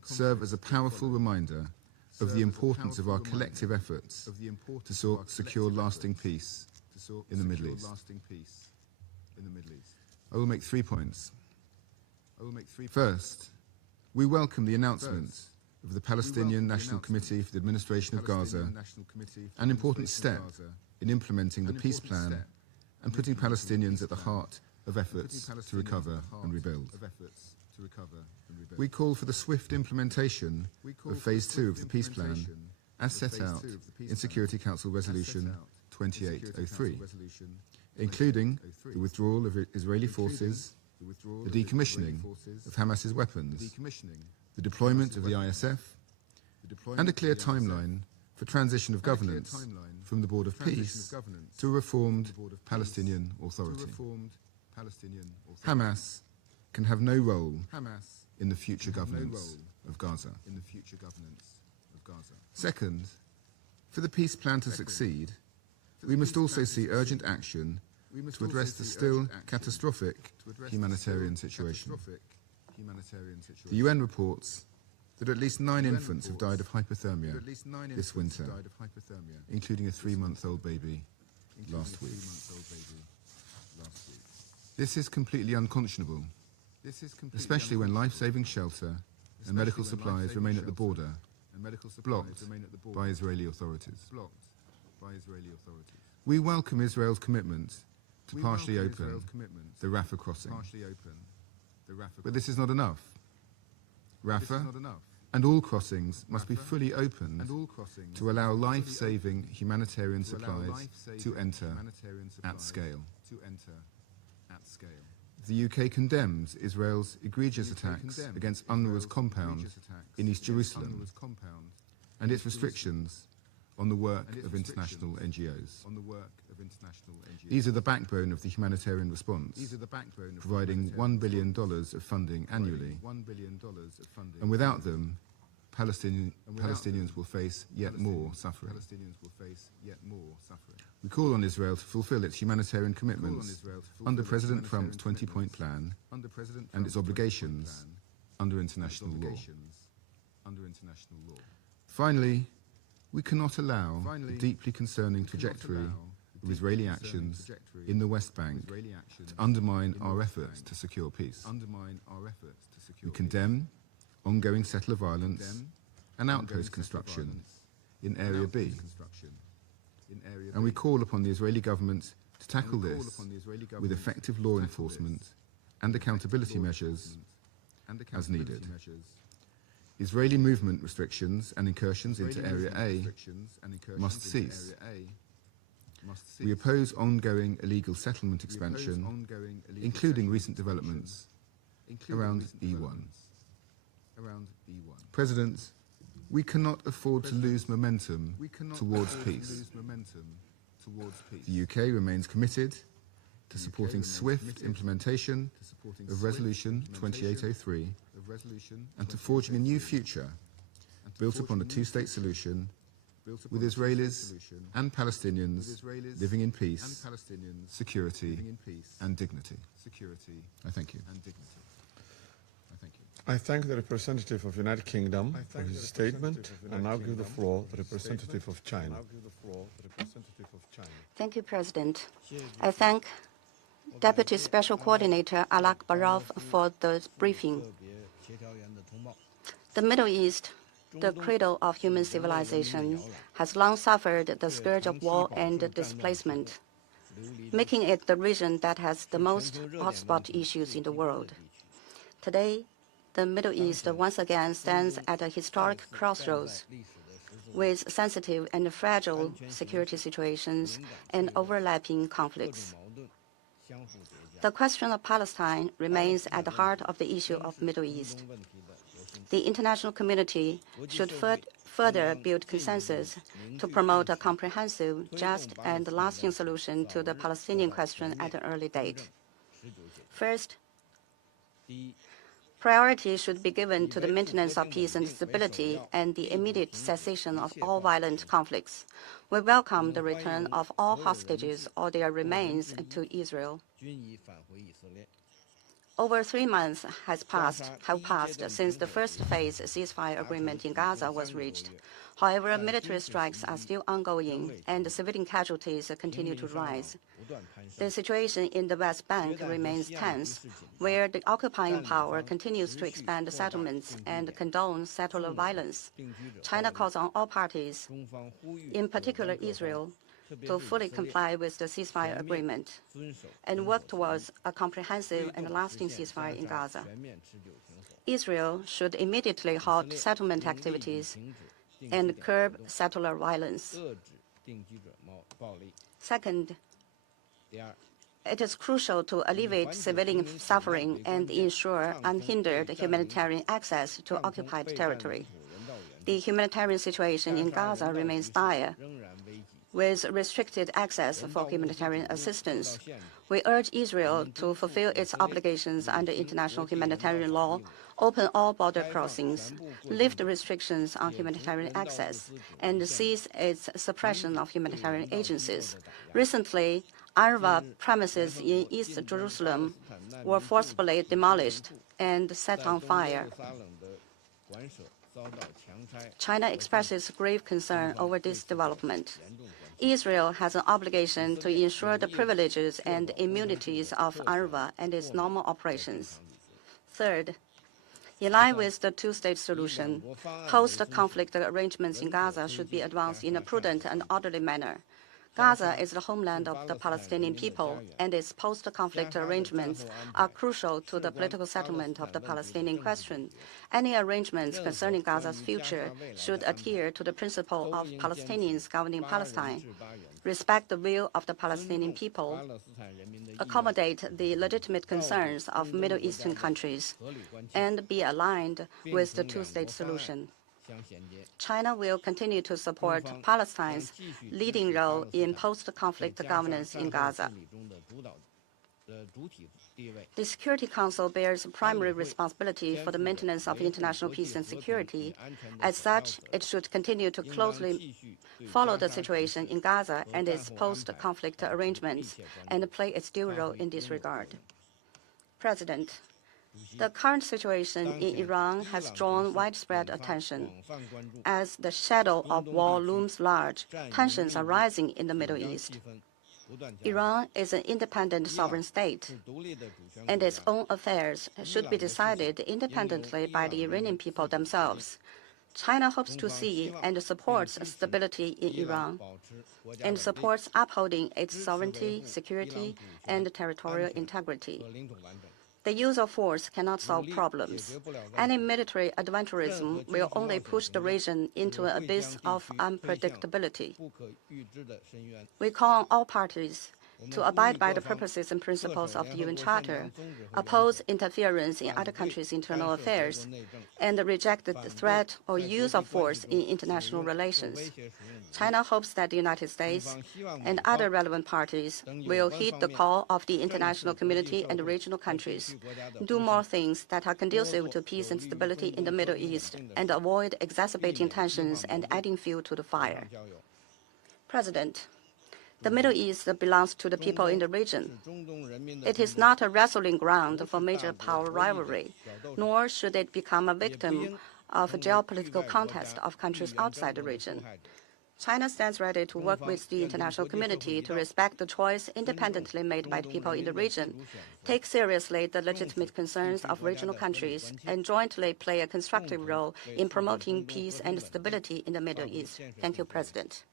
serve as a powerful reminder of the importance of our collective efforts to secure lasting peace in the Middle East. I will make 3 points. First, we welcome the announcement of the Palestinian National Committee for the Administration of Gaza, an important step in implementing the peace plan and putting Palestinians at the heart of efforts to recover and rebuild. We call for the swift implementation of Phase 2 of the peace plan as set out in Security Council Resolution 2803, including the withdrawal of Israeli forces, the decommissioning of Hamas's weapons, the deployment of the ISF, and a clear timeline for transition of governance from the Board of Peace to a reformed Palestinian Authority. Hamas can have no role in the future governance of Gaza. Second, for the peace plan to succeed, we must also see urgent action to address the still catastrophic humanitarian situation. The UN reports that at least 9 infants have died of hypothermia this winter, including a 3-month-old baby last week. This is completely unconscionable, especially when life-saving shelter and medical supplies remain at the border, blocked by Israeli authorities. We welcome Israel's commitment to partially open the Rafah crossing. But this is not enough. Rafah and all crossings must be fully opened to allow life-saving humanitarian supplies to enter at scale. The UK condemns Israel's egregious attacks against UNRWA's compound in East Jerusalem and its restrictions on the work of international NGOs. These are the backbone of the humanitarian response, providing $1 billion of funding annually. And without them, Palestinians will face yet more suffering. We call on Israel to fulfill its humanitarian commitments under President Trump's 20-point plan and its obligations under international law. Finally, we cannot allow the deeply concerning trajectory of Israeli actions in the West Bank to undermine our efforts to secure peace. We condemn ongoing settler violence and outpost construction in Area B. And we call upon the Israeli government to tackle this with effective law enforcement and accountability measures as needed. Israeli movement restrictions and incursions into Area A must cease. We oppose ongoing illegal settlement expansion, including recent developments around E1. President, we cannot afford to lose momentum towards peace. The UK remains committed to supporting swift implementation of Resolution 2803 and to forging a new future built upon a two-state solution with Israelis and Palestinians living in peace, security and dignity. I thank you. I thank the representative of the United Kingdom for his statement, and now give the floor to the representative of China. Thank you, President. I thank Deputy Special Coordinator Alak Barov for the briefing. The Middle East, the cradle of human civilization, has long suffered the scourge of war and displacement, making it the region that has the most hotspot issues in the world. Today, the Middle East once again stands at a historic crossroads with sensitive and fragile security situations and overlapping conflicts. The question of Palestine remains at the heart of the issue of the Middle East. The international community should further build consensus to promote a comprehensive, just, and lasting solution to the Palestinian question at an early date. First, priority should be given to the maintenance of peace and stability and the immediate cessation of all violent conflicts. We welcome the return of all hostages or their remains to Israel. Over 3 months have passed since the first phase ceasefire agreement in Gaza was reached. However, military strikes are still ongoing, and civilian casualties continue to rise. The situation in the West Bank remains tense, where the occupying power continues to expand settlements and condone settler violence. China calls on all parties, in particular Israel, to fully comply with the ceasefire agreement and work towards a comprehensive and lasting ceasefire in Gaza. Israel should immediately halt settlement activities and curb settler violence. Second, it is crucial to alleviate civilian suffering and ensure unhindered humanitarian access to occupied territory. The humanitarian situation in Gaza remains dire, with restricted access for humanitarian assistance. We urge Israel to fulfill its obligations under international humanitarian law, open all border crossings, lift restrictions on humanitarian access, and cease its suppression of humanitarian agencies. Recently, UNRWA premises in East Jerusalem were forcibly demolished and set on fire. China expresses grave concern over this development. Israel has an obligation to ensure the privileges and immunities of UNRWA and its normal operations. Third, in line with the two-state solution, post-conflict arrangements in Gaza should be advanced in a prudent and orderly manner. Gaza is the homeland of the Palestinian people, and its post-conflict arrangements are crucial to the political settlement of the Palestinian question. Any arrangements concerning Gaza's future should adhere to the principle of Palestinians governing Palestine, respect the will of the Palestinian people, accommodate the legitimate concerns of Middle Eastern countries, and be aligned with the two-state solution. China will continue to support Palestine's leading role in post-conflict governance in Gaza. The Security Council bears primary responsibility for the maintenance of international peace and security. As such, it should continue to closely follow the situation in Gaza and its post-conflict arrangements and play its due role in this regard. President, the current situation in Iran has drawn widespread attention. As the shadow of war looms large, tensions are rising in the Middle East. Iran is an independent sovereign state, and its own affairs should be decided independently by the Iranian people themselves. China hopes to see and supports stability in Iran and supports upholding its sovereignty, security, and territorial integrity. The use of force cannot solve problems. Any military adventurism will only push the region into an abyss of unpredictability. We call on all parties to abide by the purposes and principles of the UN Charter, oppose interference in other countries' internal affairs, and reject the threat or use of force in international relations. China hopes that the United States and other relevant parties will heed the call of the international community and regional countries, do more things that are conducive to peace and stability in the Middle East, and avoid exacerbating tensions and adding fuel to the fire. President, the Middle East belongs to the people in the region. It is not a wrestling ground for major power rivalry, nor should it become a victim of a geopolitical contest of countries outside the region. China stands ready to work with the international community to respect the choice independently made by the people in the region, take seriously the legitimate concerns of regional countries, and jointly play a constructive role in promoting peace and stability in the Middle East. Thank you, President.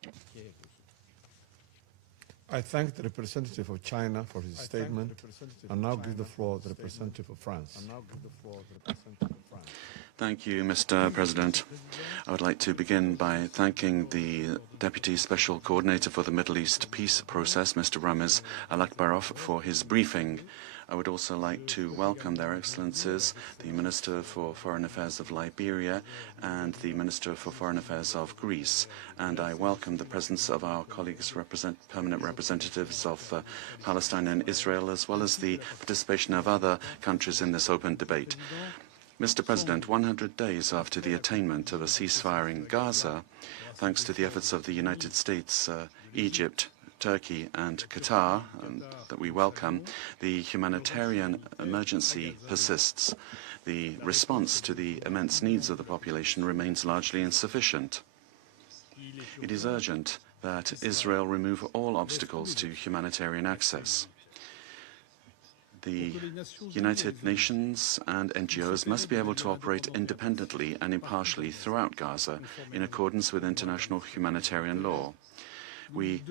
I thank the representative of China for his statement, and now give the floor to the representative of France. Thank you, Mr. President. I would like to begin by thanking the Deputy Special Coordinator for the Middle East Peace Process, Mr. Ramiz Al-Akbarov, for his briefing. I would also like to welcome Their Excellencies, the Minister for Foreign Affairs of Liberia and the Minister for Foreign Affairs of Greece. And I welcome the presence of our colleagues, permanent representatives of Palestine and Israel, as well as the participation of other countries in this open debate. Mr. President, 100 days after the attainment of a ceasefire in Gaza, thanks to the efforts of the United States, Egypt, Turkey and Qatar, that we welcome, the humanitarian emergency persists. The response to the immense needs of the population remains largely insufficient. It is urgent that Israel remove all obstacles to humanitarian access. The United Nations and NGOs must be able to operate independently and impartially throughout Gaza in accordance with international humanitarian law. We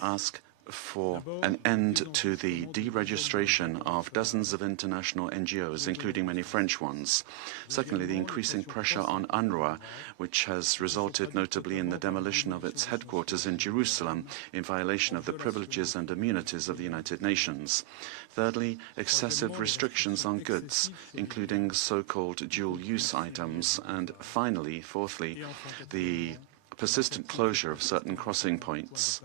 ask for an end to the deregistration of dozens of international NGOs, including many French ones. Secondly, the increasing pressure on UNRWA, which has resulted notably in the demolition of its headquarters in Jerusalem in violation of the privileges and immunities of the United Nations. Thirdly, excessive restrictions on goods, including so-called dual-use items. And finally, fourthly, the persistent closure of certain crossing points.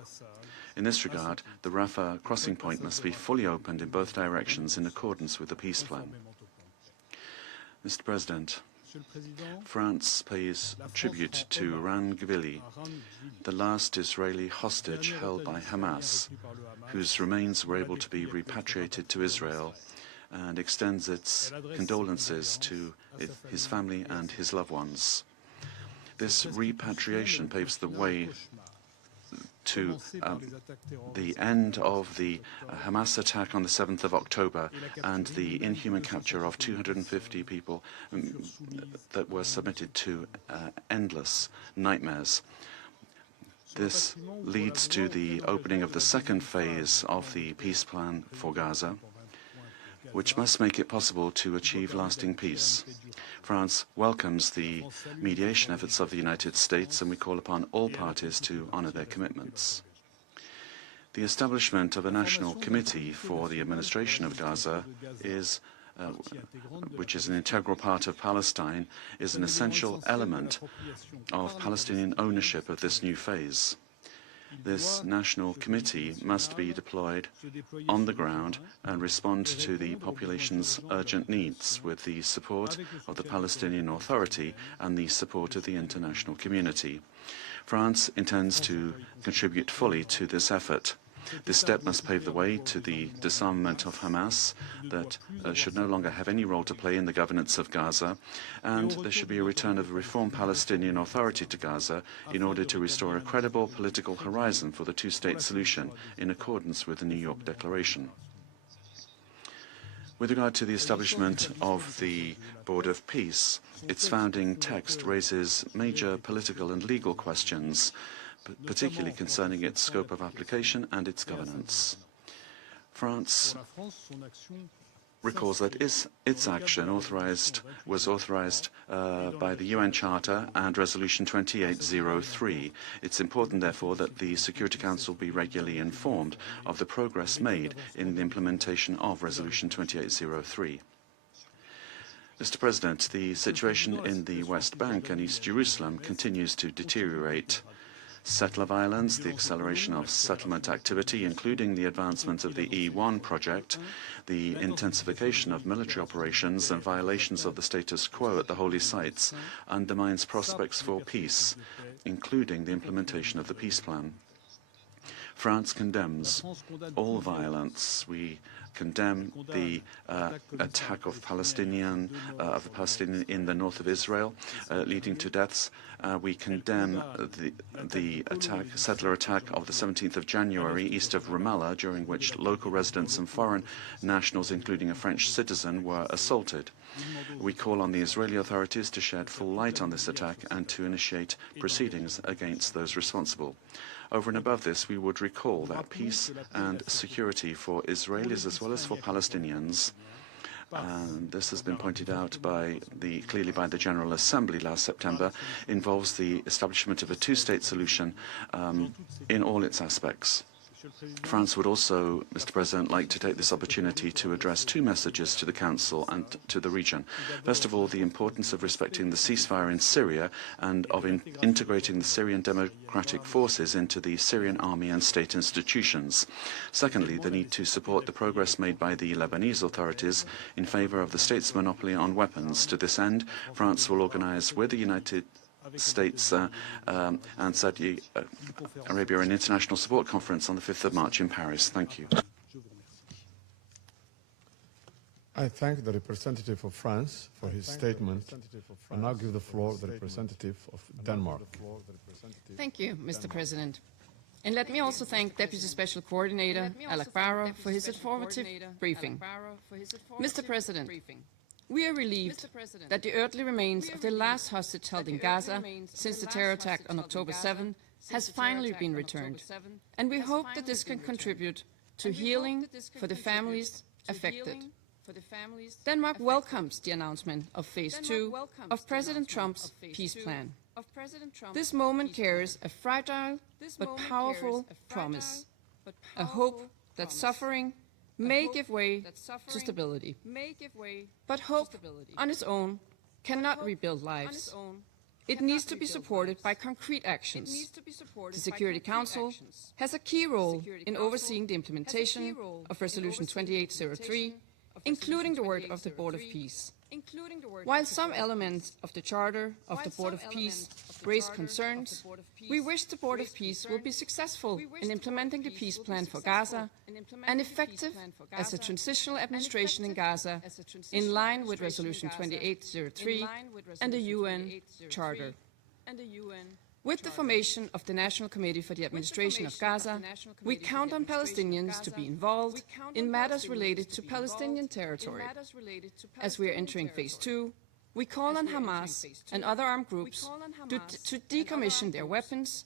In this regard, the Rafah crossing point must be fully opened in both directions in accordance with the peace plan. Mr. President, France pays tribute to Ran Gvili, the last Israeli hostage held by Hamas, whose remains were able to be repatriated to Israel, and extends its condolences to his family and his loved ones. This repatriation paves the way to the end of the Hamas attack on the 7th of October and the inhuman capture of 250 people that were submitted to endless nightmares. This leads to the opening of the second phase of the peace plan for Gaza, which must make it possible to achieve lasting peace. France welcomes the mediation efforts of the United States, and we call upon all parties to honor their commitments. The establishment of a national committee for the administration of Gaza which is an integral part of Palestine, is an essential element of Palestinian ownership of this new phase. This national committee must be deployed on the ground and respond to the population's urgent needs with the support of the Palestinian Authority and the support of the international community. France intends to contribute fully to this effort. This step must pave the way to the disarmament of Hamas, that should no longer have any role to play in the governance of Gaza, and there should be a return of a reformed Palestinian Authority to Gaza in order to restore a credible political horizon for the two-state solution in accordance with the New York Declaration. With regard to the establishment of the Board of Peace, its founding text raises major political and legal questions, particularly concerning its scope of application and its governance. France recalls that its action was authorized by the UN Charter and Resolution 2803. It's important, therefore, that the Security Council be regularly informed of the progress made in the implementation of Resolution 2803. Mr. President, the situation in the West Bank and East Jerusalem continues to deteriorate. Settler violence, the acceleration of settlement activity, including the advancement of the E1 project, the intensification of military operations and violations of the status quo at the holy sites, undermines prospects for peace, including the implementation of the peace plan. France condemns all violence. We condemn the attack of Palestinian in the north of Israel, leading to deaths. We condemn the settler attack of the 17th of January east of Ramallah, during which local residents and foreign nationals, including a French citizen, were assaulted. We call on the Israeli authorities to shed full light on this attack and to initiate proceedings against those responsible. Over and above this, we would recall that peace and security for Israelis as well as for Palestinians, and this has been pointed out clearly by the General Assembly last September, involves the establishment of a two-state solution in all its aspects. France would also, Mr. President, like to take this opportunity to address two messages to the Council and to the region. First of all, the importance of respecting the ceasefire in Syria and of integrating the Syrian democratic forces into the Syrian army and state institutions. Secondly, the need to support the progress made by the Lebanese authorities in favor of the state's monopoly on weapons. To this end, France will organize with the United States and Saudi Arabia an international support conference on the 5th of March in Paris. Thank you. I thank the representative of France for his statement and now give the floor to the representative of Denmark. Thank you, Mr. President. And let me also thank Deputy Special Coordinator Alak Barra for his informative briefing. Mr. President, we are relieved that the earthly remains of the last hostage held in Gaza since the terror attack on October 7 has finally been returned, and we hope that this can contribute to healing for the families affected. Denmark welcomes the announcement of Phase 2 of President Trump's peace plan. This moment carries a fragile but powerful promise, a hope that suffering may give way to stability. But hope on its own cannot rebuild lives. It needs to be supported by concrete actions. The Security Council has a key role in overseeing the implementation of Resolution 2803, including the work of the Board of Peace. While some elements of the Charter of the Board of Peace raise concerns, we wish the Board of Peace will be successful in implementing the peace plan for Gaza and effective as a transitional administration in Gaza in line with Resolution 2803 and the UN Charter. With the formation of the National Committee for the Administration of Gaza, we count on Palestinians to be involved in matters related to Palestinian territory. As we are entering Phase 2, we call on Hamas and other armed groups to decommission their weapons,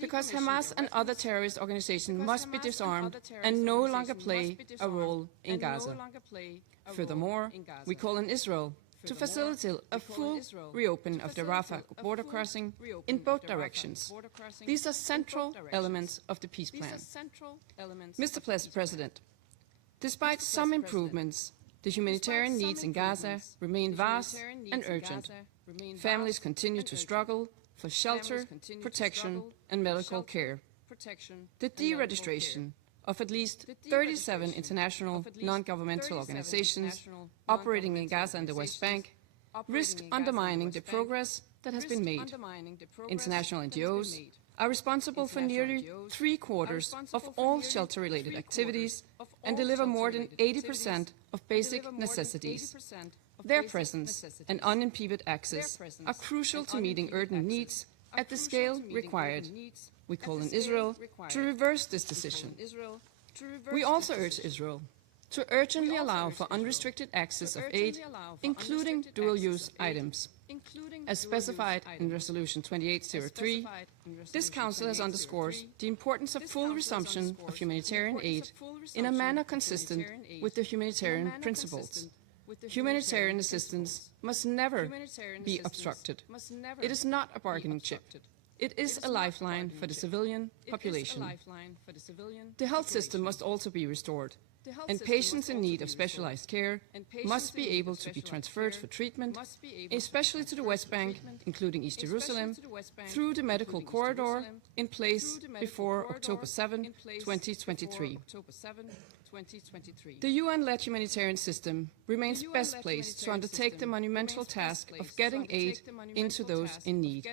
because Hamas and other terrorist organizations must be disarmed and no longer play a role in Gaza. Furthermore, we call on Israel to facilitate a full reopening of the Rafah border crossing in both directions. These are central elements of the peace plan. Mr. President, despite some improvements, the humanitarian needs in Gaza remain vast and urgent. Families continue to struggle for shelter, protection, and medical care. The deregistration of at least 37 international non-governmental organizations operating in Gaza and the West Bank risks undermining the progress that has been made. International NGOs are responsible for nearly 3/4 of all shelter-related activities and deliver more than 80% of basic necessities. Their presence and unimpeded access are crucial to meeting urgent needs at the scale required. We call on Israel to reverse this decision. We also urge Israel to urgently allow for unrestricted access of aid, including dual-use items. As specified in Resolution 2803, this Council has underscored the importance of full resumption of humanitarian aid in a manner consistent with the humanitarian principles. Humanitarian assistance must never be obstructed. It is not a bargaining chip. It is a lifeline for the civilian population. The health system must also be restored, and patients in need of specialized care must be able to be transferred for treatment, especially to the West Bank, including East Jerusalem, through the medical corridor in place before October 7, 2023. The UN-led humanitarian system remains best placed to undertake the monumental task of getting aid into those in need.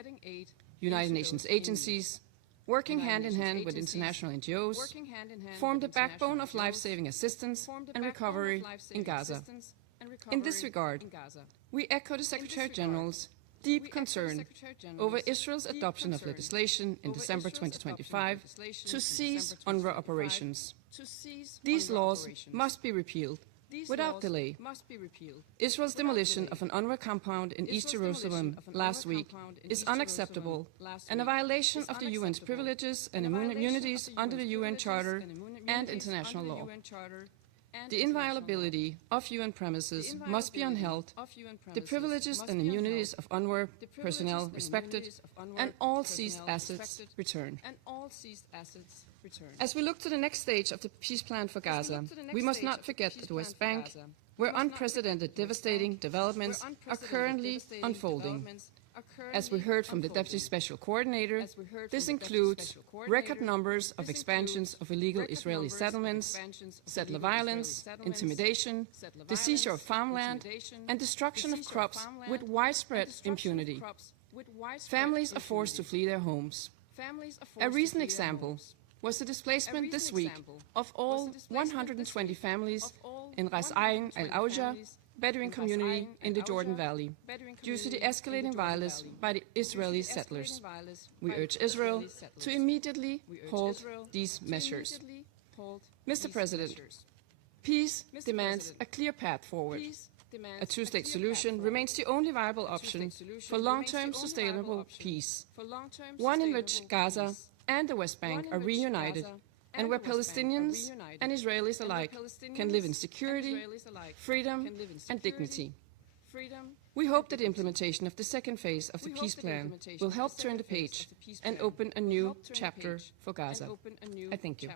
United Nations agencies, working hand-in-hand with international NGOs, form the backbone of life-saving assistance and recovery in Gaza. In this regard, we echo the Secretary-General's deep concern over Israel's adoption of legislation in December 2025 to cease UNRWA operations. These laws must be repealed without delay. Israel's demolition of an UNRWA compound in East Jerusalem last week is unacceptable and a violation of the UN's privileges and immunities under the UN Charter and international law. The inviolability of UN premises must be upheld, the privileges and immunities of UNRWA personnel respected, and all seized assets returned. As we look to the next stage of the peace plan for Gaza, we must not forget the West Bank, where unprecedented devastating developments are currently unfolding. As we heard from the Deputy Special Coordinator, this includes record numbers of expansions of illegal Israeli settlements, settler violence, intimidation, the seizure of farmland, and destruction of crops with widespread impunity. Families are forced to flee their homes. A recent example was the displacement this week of all 120 families in Ras Ain al-Auja Bedouin community in the Jordan Valley due to the escalating violence by the Israeli settlers. We urge Israel to immediately halt these measures. Mr. President, peace demands a clear path forward. A two-state solution remains the only viable option for long-term sustainable peace, one in which Gaza and the West Bank are reunited, and where Palestinians and Israelis alike can live in security, freedom, and dignity. We hope that the implementation of the second phase of the peace plan will help turn the page and open a new chapter for Gaza. I thank you.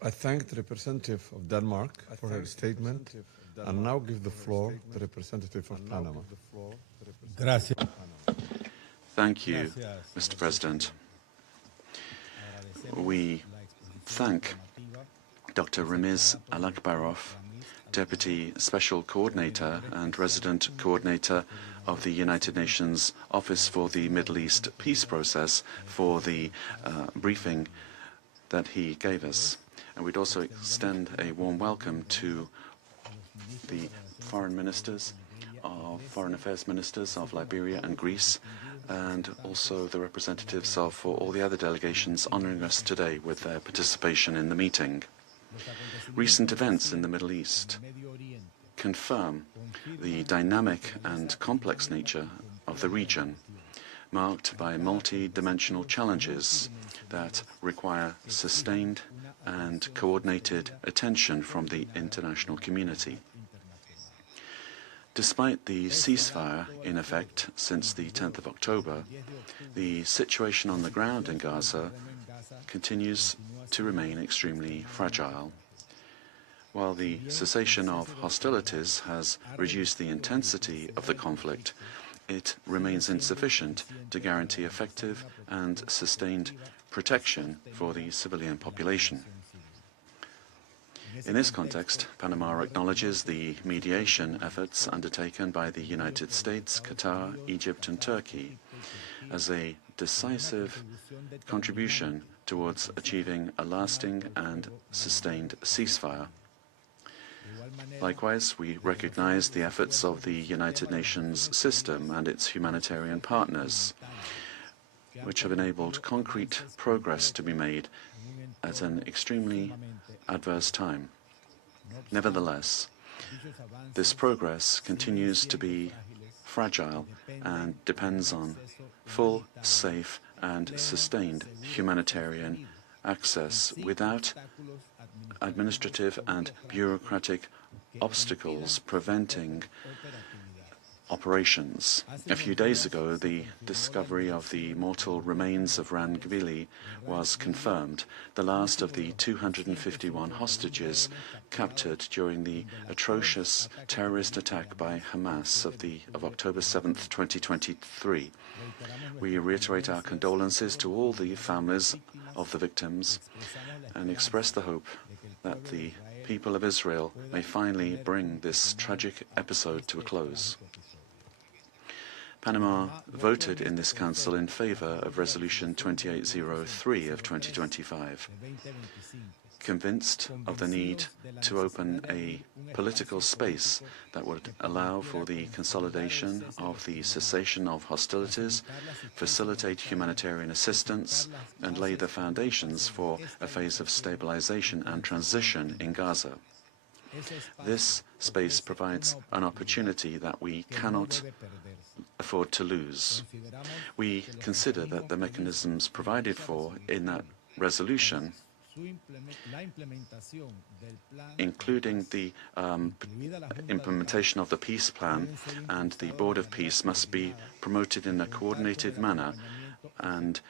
I thank the representative of Denmark for her statement and now give the floor to the representative of Panama. Thank you, Mr. President. We thank Dr. Ramiz Alakbarov, Deputy Special Coordinator and Resident Coordinator of the United Nations Office for the Middle East Peace Process, for the briefing that he gave us. And we'd also extend a warm welcome to the foreign affairs ministers of Liberia and Greece, and also the representatives of all the other delegations honoring us today with their participation in the meeting. Recent events in the Middle East confirm the dynamic and complex nature of the region, marked by multi-dimensional challenges that require sustained and coordinated attention from the international community. Despite the ceasefire in effect since the 10th of October, the situation on the ground in Gaza continues to remain extremely fragile. While the cessation of hostilities has reduced the intensity of the conflict, it remains insufficient to guarantee effective and sustained protection for the civilian population. In this context, Panama acknowledges the mediation efforts undertaken by the United States, Qatar, Egypt, and Turkey as a decisive contribution towards achieving a lasting and sustained ceasefire. Likewise, we recognize the efforts of the United Nations system and its humanitarian partners, which have enabled concrete progress to be made at an extremely adverse time. Nevertheless, this progress continues to be fragile and depends on full, safe, and sustained humanitarian access without administrative and bureaucratic obstacles preventing operations. A few days ago, the discovery of the mortal remains of Rangvili was confirmed, the last of the 251 hostages captured during the atrocious terrorist attack by Hamas of October 7th, 2023. We reiterate our condolences to all the families of the victims and express the hope that the people of Israel may finally bring this tragic episode to a close. Panama voted in this Council in favor of Resolution 2803 of 2025, convinced of the need to open a political space that would allow for the consolidation of the cessation of hostilities, facilitate humanitarian assistance, and lay the foundations for a phase of stabilization and transition in Gaza. This space provides an opportunity that we cannot afford to lose. We consider that the mechanisms provided for in that resolution, including the implementation of the peace plan and the Board of Peace, must be promoted in a coordinated manner and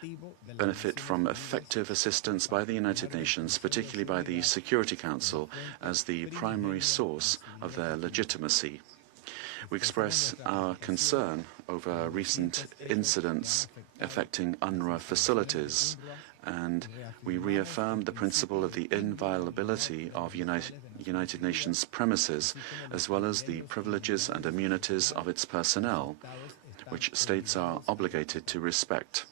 benefit from effective assistance by the United Nations, particularly by the Security Council, as the primary source of their legitimacy. We express our concern over recent incidents affecting UNRWA facilities, and we reaffirm the principle of the inviolability of United Nations premises, as well as the privileges and immunities of its personnel, which states are obligated to respect.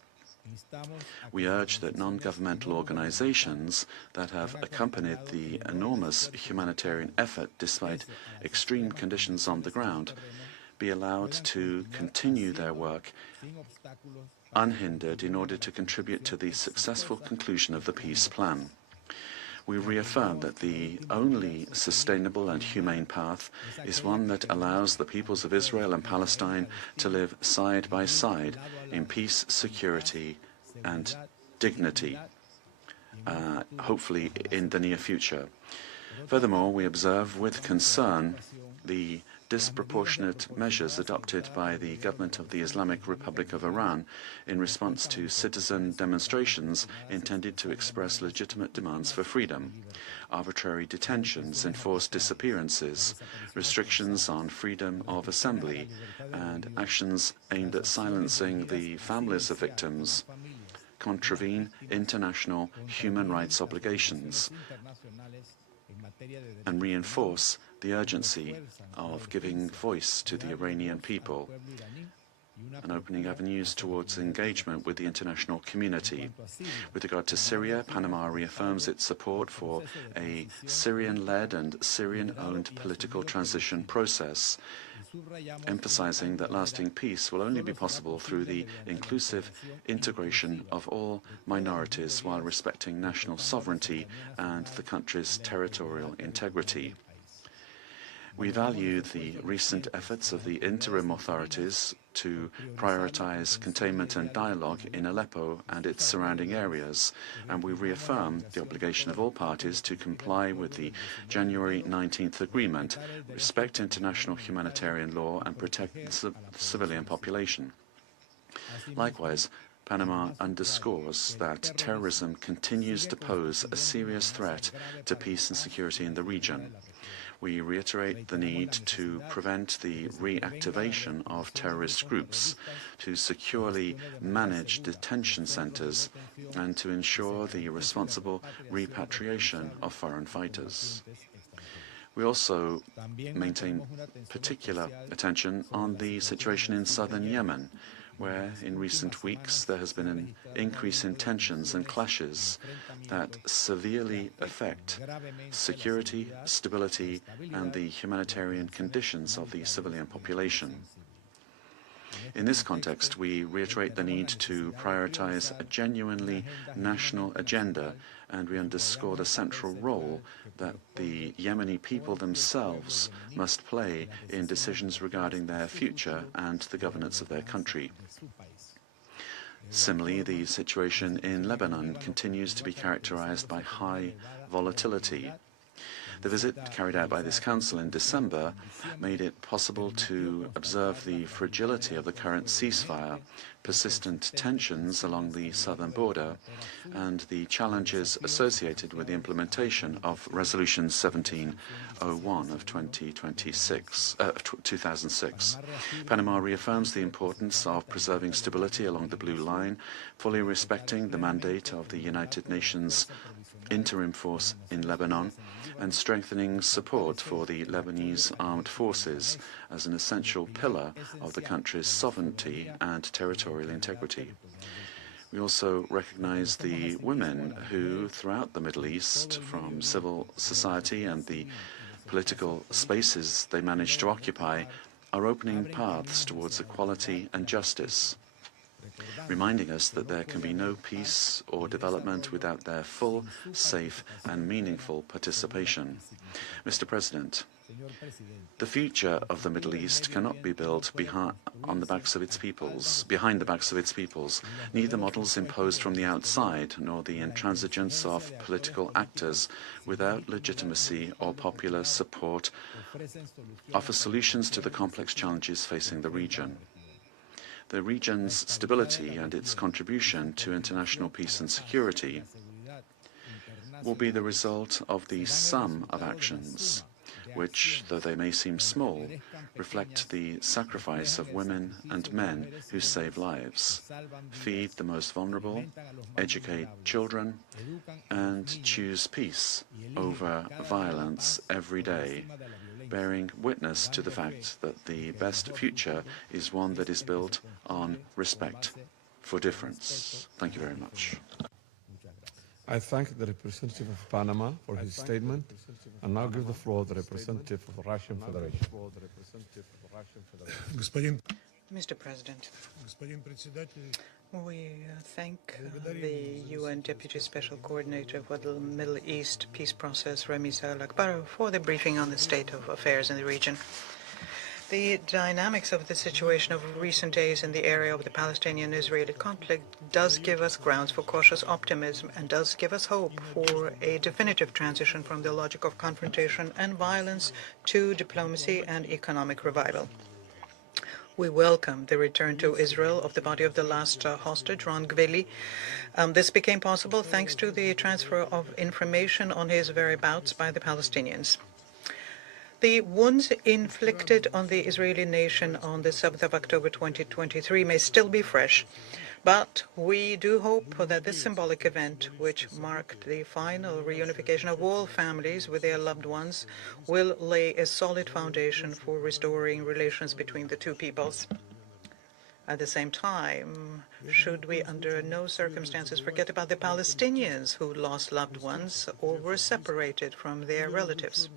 We urge that non-governmental organizations that have accompanied the enormous humanitarian effort despite extreme conditions on the ground be allowed to continue their work unhindered in order to contribute to the successful conclusion of the peace plan. We reaffirm that the only sustainable and humane path is one that allows the peoples of Israel and Palestine to live side by side in peace, security, and dignity, hopefully in the near future. Furthermore, we observe with concern the disproportionate measures adopted by the government of the Islamic Republic of Iran in response to citizen demonstrations intended to express legitimate demands for freedom. Arbitrary detentions, enforced disappearances, restrictions on freedom of assembly, and actions aimed at silencing the families of victims contravene international human rights obligations and reinforce the urgency of giving voice to the Iranian people and opening avenues towards engagement with the international community. With regard to Syria, Panama reaffirms its support for a Syrian-led and Syrian-owned political transition process, emphasizing that lasting peace will only be possible through the inclusive integration of all minorities while respecting national sovereignty and the country's territorial integrity. We value the recent efforts of the interim authorities to prioritize containment and dialogue in Aleppo and its surrounding areas, and we reaffirm the obligation of all parties to comply with the January 19th agreement, respect international humanitarian law, and protect the civilian population. Likewise, Panama underscores that terrorism continues to pose a serious threat to peace and security in the region. We reiterate the need to prevent the reactivation of terrorist groups, to securely manage detention centers, and to ensure the responsible repatriation of foreign fighters. We also maintain particular attention on the situation in southern Yemen, where in recent weeks there has been an increase in tensions and clashes that severely affect security, stability, and the humanitarian conditions of the civilian population. In this context, we reiterate the need to prioritize a genuinely national agenda, and we underscore the central role that the Yemeni people themselves must play in decisions regarding their future and the governance of their country. Similarly, the situation in Lebanon continues to be characterized by high volatility. The visit carried out by this Council in December made it possible to observe the fragility of the current ceasefire, persistent tensions along the southern border, and the challenges associated with the implementation of Resolution 1701 of 2006. Panama reaffirms the importance of preserving stability along the Blue Line, fully respecting the mandate of the United Nations interim force in Lebanon, and strengthening support for the Lebanese armed forces as an essential pillar of the country's sovereignty and territorial integrity. We also recognize the women who, throughout the Middle East, from civil society and the political spaces they manage to occupy, are opening paths towards equality and justice, reminding us that there can be no peace or development without their full, safe, and meaningful participation. Mr. President, the future of the Middle East cannot be built behind the backs of its peoples. Neither models imposed from the outside nor the intransigence of political actors without legitimacy or popular support offer solutions to the complex challenges facing the region. The region's stability and its contribution to international peace and security will be the result of the sum of actions, which, though they may seem small, reflect the sacrifice of women and men who save lives, feed the most vulnerable, educate children, and choose peace over violence every day, bearing witness to the fact that the best future is one that is built on respect for difference. Thank you very much. I thank the representative of Panama for his statement, and now give the floor to the representative of the Russian Federation. Mr. President, we thank the UN Deputy Special Coordinator for the Middle East Peace Process, Ramiz Al-Akbarov, for the briefing on the state of affairs in the region. The dynamics of the situation of recent days in the area of the Palestinian-Israeli conflict does give us grounds for cautious optimism and does give us hope for a definitive transition from the logic of confrontation and violence to diplomacy and economic revival. We welcome the return to Israel of the body of the last hostage, Ron Gvili. This became possible thanks to the transfer of information on his whereabouts by the Palestinians. The wounds inflicted on the Israeli nation on the 7th of October 2023 may still be fresh, but we do hope that this symbolic event, which marked the final reunification of all families with their loved ones, will lay a solid foundation for restoring relations between the two peoples. At the same time, should we under no circumstances forget about the Palestinians who lost loved ones or were separated from their relatives?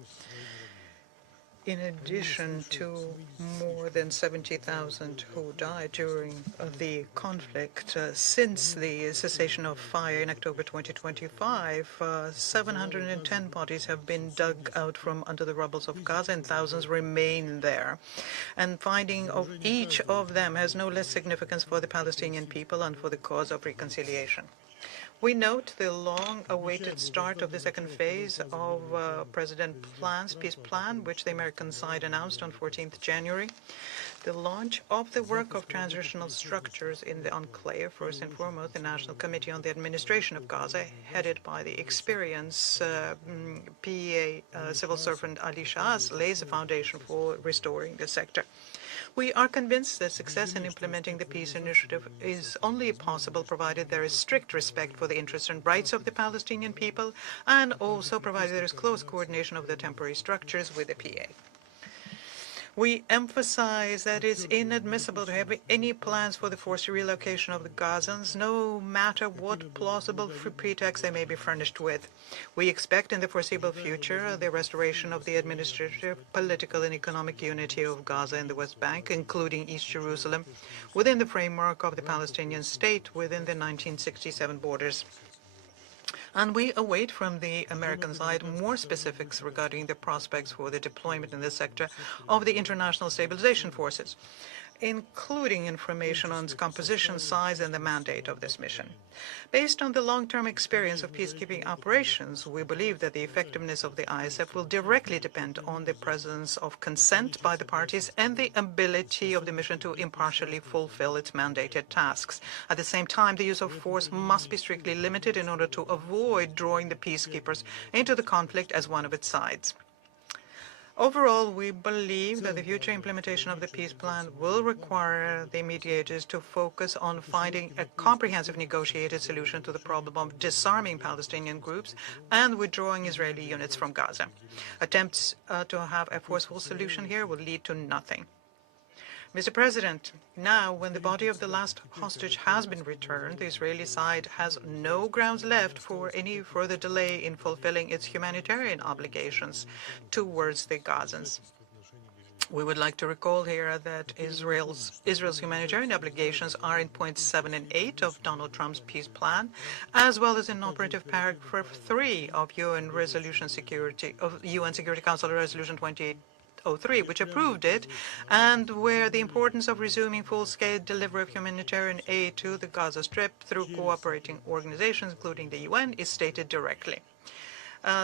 In addition to more than 70,000 who died during the conflict, since the cessation of fire in October 2025, 710 bodies have been dug out from under the rubble of Gaza and thousands remain there. And finding of each of them has no less significance for the Palestinian people and for the cause of reconciliation. We note the long-awaited start of the second phase of President Plan's peace plan, which the American side announced on 14th January. The launch of the work of transitional structures in the enclave, first and foremost, the National Committee on the Administration of Gaza, headed by the experienced PEA civil servant Ali Shahs, lays the foundation for restoring the sector. We are convinced that success in implementing the peace initiative is only possible provided there is strict respect for the interests and rights of the Palestinian people, and also provided there is close coordination of the temporary structures with the PA. We emphasize that it's inadmissible to have any plans for the forced relocation of the Gazans, no matter what plausible pretext they may be furnished with. We expect in the foreseeable future the restoration of the administrative, political, and economic unity of Gaza and the West Bank, including East Jerusalem, within the framework of the Palestinian state within the 1967 borders. And we await from the American side more specifics regarding the prospects for the deployment in this sector of the international stabilization forces, including information on its composition, size, and the mandate of this mission. Based on the long-term experience of peacekeeping operations, we believe that the effectiveness of the ISF will directly depend on the presence of consent by the parties and the ability of the mission to impartially fulfill its mandated tasks. At the same time, the use of force must be strictly limited in order to avoid drawing the peacekeepers into the conflict as one of its sides. Overall, we believe that the future implementation of the peace plan will require the mediators to focus on finding a comprehensive negotiated solution to the problem of disarming Palestinian groups and withdrawing Israeli units from Gaza. Attempts to have a forceful solution here will lead to nothing. Mr. President, now, when the body of the last hostage has been returned, the Israeli side has no grounds left for any further delay in fulfilling its humanitarian obligations towards the Gazans. We would like to recall here that Israel's humanitarian obligations are in points 7 and 8 of Donald Trump's peace plan, as well as in operative paragraph 3 of UN Security Council Resolution 2803, which approved it, and where the importance of resuming full-scale delivery of humanitarian aid to the Gaza Strip through cooperating organizations, including the UN, is stated directly.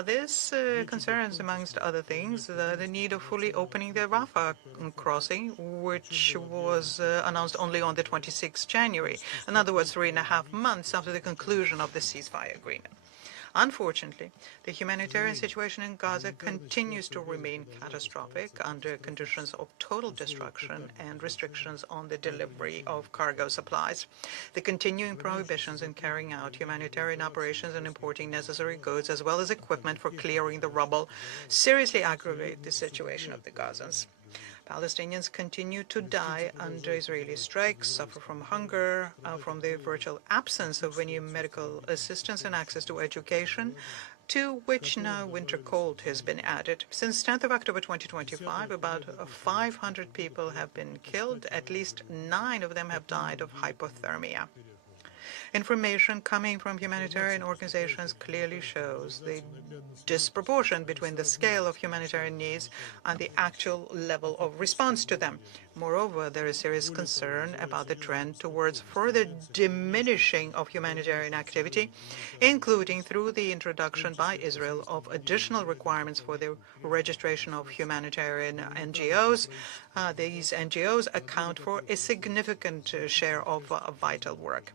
This concerns, amongst other things, the need of fully opening the Rafah crossing, which was announced only on the 26th January, in other words, 3.5 months after the conclusion of the ceasefire agreement. Unfortunately, the humanitarian situation in Gaza continues to remain catastrophic under conditions of total destruction and restrictions on the delivery of cargo supplies. The continuing prohibitions in carrying out humanitarian operations and importing necessary goods, as well as equipment for clearing the rubble, seriously aggravate the situation of the Gazans. Palestinians continue to die under Israeli strikes, suffer from hunger, from the virtual absence of any medical assistance and access to education, to which now winter cold has been added. Since 10th of October 2025, about 500 people have been killed. At least 9 of them have died of hypothermia. Information coming from humanitarian organizations clearly shows the disproportion between the scale of humanitarian needs and the actual level of response to them. Moreover, there is serious concern about the trend towards further diminishing of humanitarian activity, including through the introduction by Israel of additional requirements for the registration of humanitarian NGOs. These NGOs account for a significant share of vital work.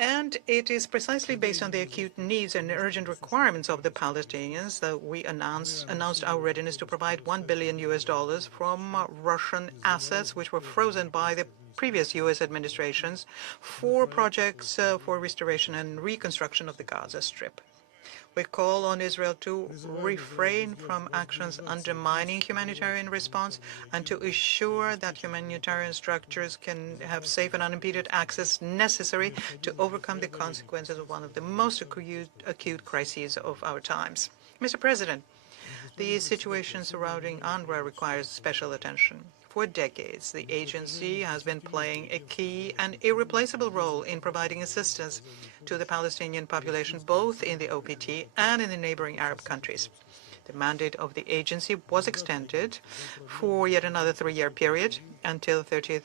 And it is precisely based on the acute needs and urgent requirements of the Palestinians that we announced our readiness to provide $1 billion from Russian assets, which were frozen by the previous U.S. administrations, for projects for restoration and reconstruction of the Gaza Strip. We call on Israel to refrain from actions undermining humanitarian response and to assure that humanitarian structures can have safe and unimpeded access necessary to overcome the consequences of one of the most acute crises of our times. Mr. President, the situation surrounding UNRWA requires special attention. For decades, the agency has been playing a key and irreplaceable role in providing assistance to the Palestinian population, both in the OPT and in the neighboring Arab countries. The mandate of the agency was extended for yet another 3-year period until 30th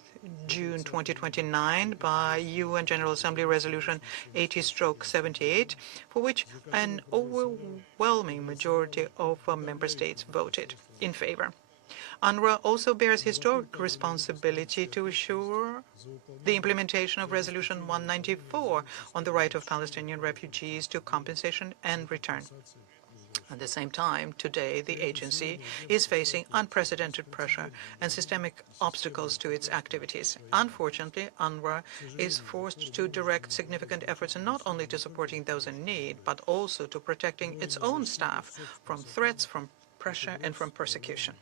June 2029 by UN General Assembly Resolution 80/78, for which an overwhelming majority of member states voted in favor. UNRWA also bears historic responsibility to assure the implementation of Resolution 194 on the right of Palestinian refugees to compensation and return. At the same time, today, the agency is facing unprecedented pressure and systemic obstacles to its activities. Unfortunately, UNRWA is forced to direct significant efforts not only to supporting those in need, but also to protecting its own staff from threats, from pressure, and from persecution.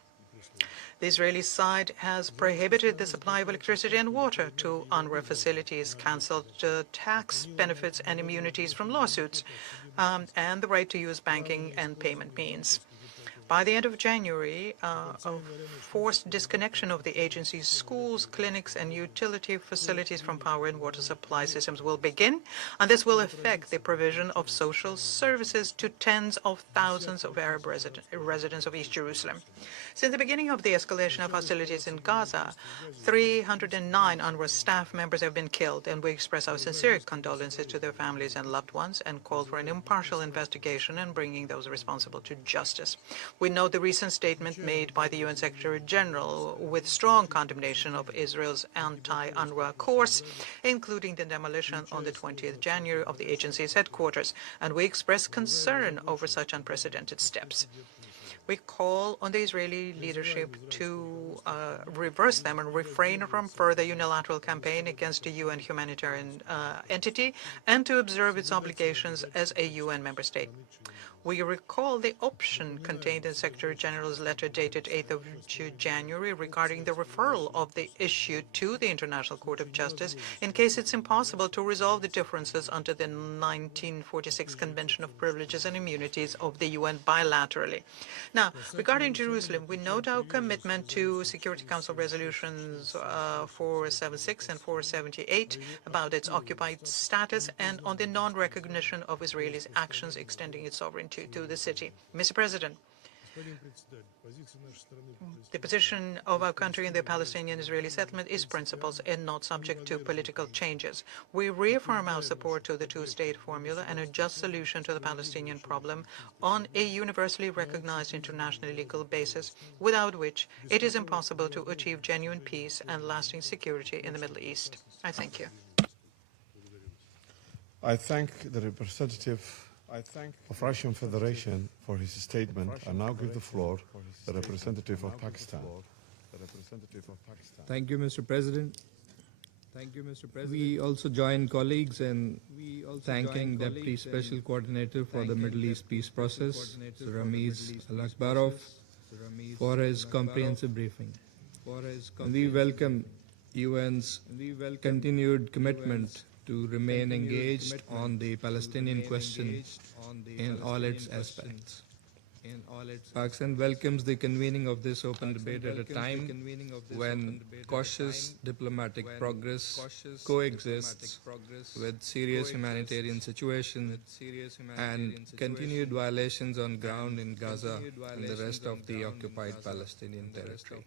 The Israeli side has prohibited the supply of electricity and water to UNRWA facilities, cancelled tax benefits and immunities from lawsuits, and the right to use banking and payment means. By the end of January, a forced disconnection of the agency's schools, clinics, and utility facilities from power and water supply systems will begin, and this will affect the provision of social services to tens of thousands of Arab residents of East Jerusalem. Since the beginning of the escalation of hostilities in Gaza, 309 UNRWA staff members have been killed, and we express our sincere condolences to their families and loved ones and call for an impartial investigation and bringing those responsible to justice. We note the recent statement made by the UN Secretary General with strong condemnation of Israel's anti-UNRWA course, including the demolition on the 20th January of the agency's headquarters, and we express concern over such unprecedented steps. We call on the Israeli leadership to reverse them and refrain from further unilateral campaign against a UN humanitarian entity and to observe its obligations as a UN member state. We recall the option contained in Secretary General's letter dated 8th of January regarding the referral of the issue to the International Court of Justice in case it's impossible to resolve the differences under the 1946 Convention of Privileges and Immunities of the UN bilaterally. Now, regarding Jerusalem, we note our commitment to Security Council resolutions 476 and 478 about its occupied status and on the non-recognition of Israelis' actions extending its sovereignty to the city. Mr. President, the position of our country in the Palestinian-Israeli settlement is principles and not subject to political changes. We reaffirm our support to the two-state formula and a just solution to the Palestinian problem on a universally recognized international legal basis, without which it is impossible to achieve genuine peace and lasting security in the Middle East. I thank you. I thank the representative of Russian Federation for his statement. I now give the floor to the representative of Pakistan. Thank you, Mr. President. We also join colleagues in thanking Deputy Special Coordinator for the Middle East Peace Process, Mr. Ramiz Al-Akbarov, for his comprehensive briefing. We welcome UN's continued commitment to remain engaged on the Palestinian question in all its aspects. Pakistan welcomes the convening of this open debate at a time when cautious diplomatic progress coexists with serious humanitarian situation and continued violations on ground in Gaza and the rest of the occupied Palestinian territory.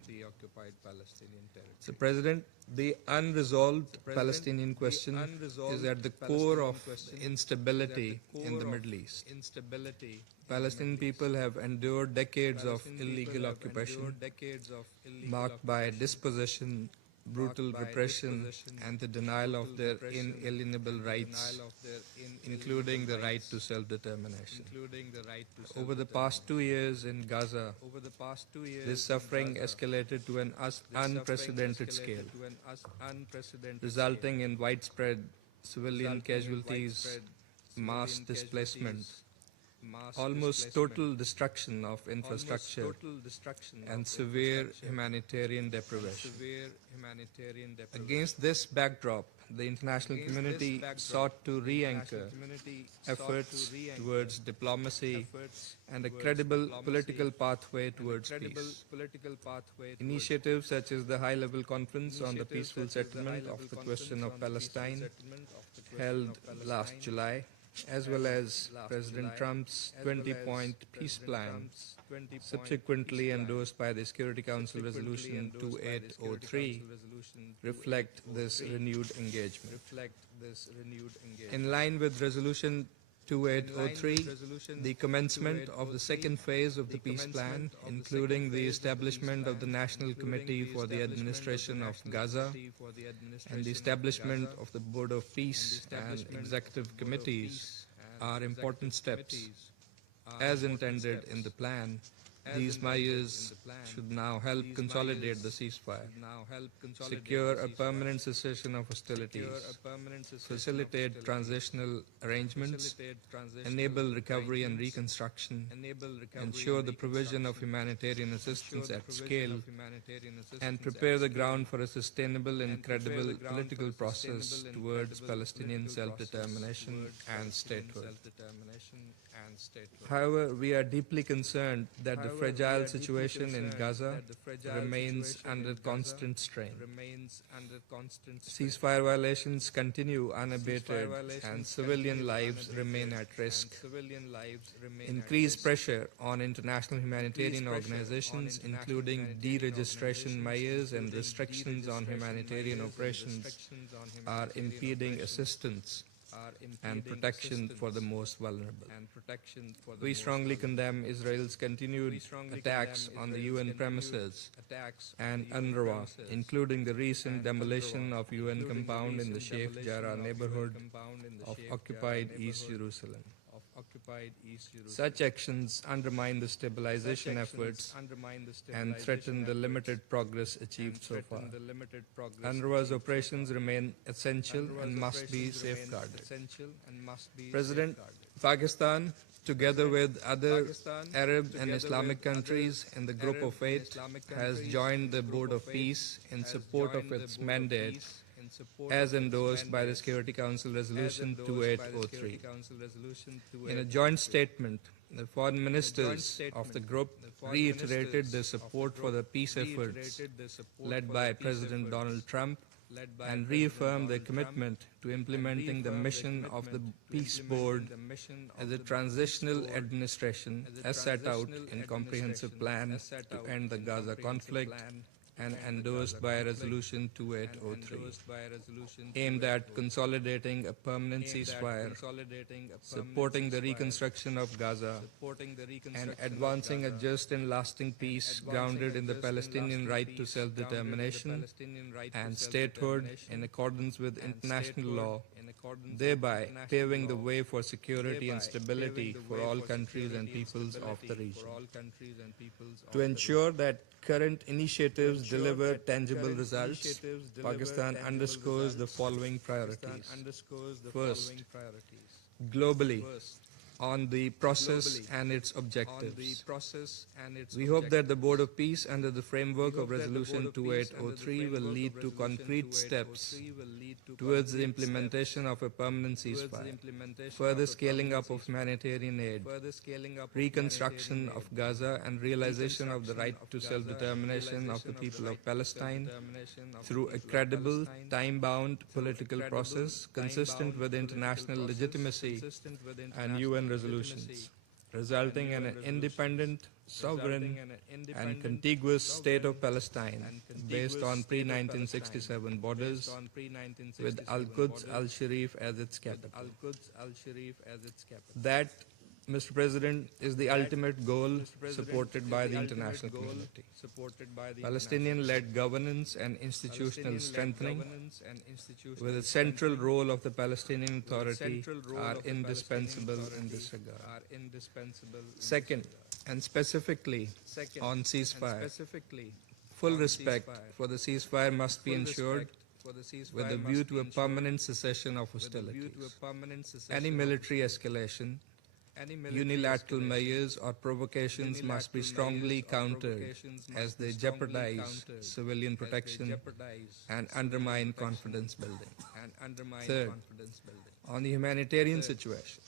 Mr. President, the unresolved Palestinian question is at the core of instability in the Middle East. Palestinian people have endured decades of illegal occupation, marked by dispossession, brutal repression, and the denial of their inalienable rights, including the right to self-determination. Over the past 2 years in Gaza, this suffering escalated to an unprecedented scale, resulting in widespread civilian casualties, mass displacement, almost total destruction of infrastructure, and severe humanitarian deprivation. Against this backdrop, the international community sought to re-anchor efforts towards diplomacy and a credible political pathway towards peace. Initiatives such as the High-Level Conference on the Peaceful Settlement of the Question of Palestine, held last July, as well as President Trump's 20-point peace plan, subsequently endorsed by the Security Council Resolution 2803, reflect this renewed engagement. In line with Resolution 2803, the commencement of the second phase of the peace plan, including the establishment of the National Committee for the Administration of Gaza and the establishment of the Board of Peace and executive committees, are important steps. As intended in the plan, these measures should now help consolidate the ceasefire, secure a permanent cessation of hostilities, facilitate transitional arrangements, enable recovery and reconstruction, ensure the provision of humanitarian assistance at scale, and prepare the ground for a sustainable and credible political process towards Palestinian self-determination and statehood. However, we are deeply concerned that the fragile situation in Gaza remains under constant strain. Ceasefire violations continue unabated and civilian lives remain at risk. Increased pressure on international humanitarian organizations, including deregistration measures and restrictions on humanitarian operations, are impeding assistance and protection for the most vulnerable. We strongly condemn Israel's continued attacks on the UN premises and UNRWA, including the recent demolition of UN compound in the Sheikh Jarrah neighborhood of occupied East Jerusalem. Such actions undermine the stabilization efforts and threaten the limited progress achieved so far. UNRWA's operations remain essential and must be safeguarded. President, Pakistan, together with other Arab and Islamic countries in the Group of Eight, has joined the Board of Peace in support of its mandate as endorsed by the Security Council Resolution 2803. In a joint statement, the foreign ministers of the group reiterated their support for the peace efforts led by President Donald Trump and reaffirmed their commitment to implementing the mission of the Peace Board as a transitional administration as set out in Comprehensive Plan to End the Gaza Conflict and endorsed by Resolution 2803, aimed at consolidating a permanent ceasefire, supporting the reconstruction of Gaza, and advancing a just and lasting peace grounded in the Palestinian right to self-determination and statehood in accordance with international law thereby paving the way for security and stability for all countries and peoples of the region. To ensure that current initiatives deliver tangible results, Pakistan underscores the following priorities. First, globally, on the process and its objectives. We hope that the Board of Peace, under the framework of Resolution 2803, will lead to concrete steps towards the implementation of a permanent ceasefire, further scaling up of humanitarian aid, reconstruction of Gaza, and realization of the right to self-determination of the people of Palestine through a credible, time-bound political process consistent with international legitimacy and UN resolutions, resulting in an independent, sovereign, and contiguous state of Palestine based on pre-1967 borders with Al-Quds Al-Sharif as its capital. That, Mr. President, is the ultimate goal supported by the international community. Palestinian-led governance and institutional strengthening with a central role of the Palestinian Authority are indispensable in this regard. Second, and specifically on ceasefire, full respect for the ceasefire must be ensured with a view to a permanent cessation of hostilities. Any military escalation, unilateral measures or provocations must be strongly countered as they jeopardize civilian protection and undermine confidence building. Third, on the humanitarian situation,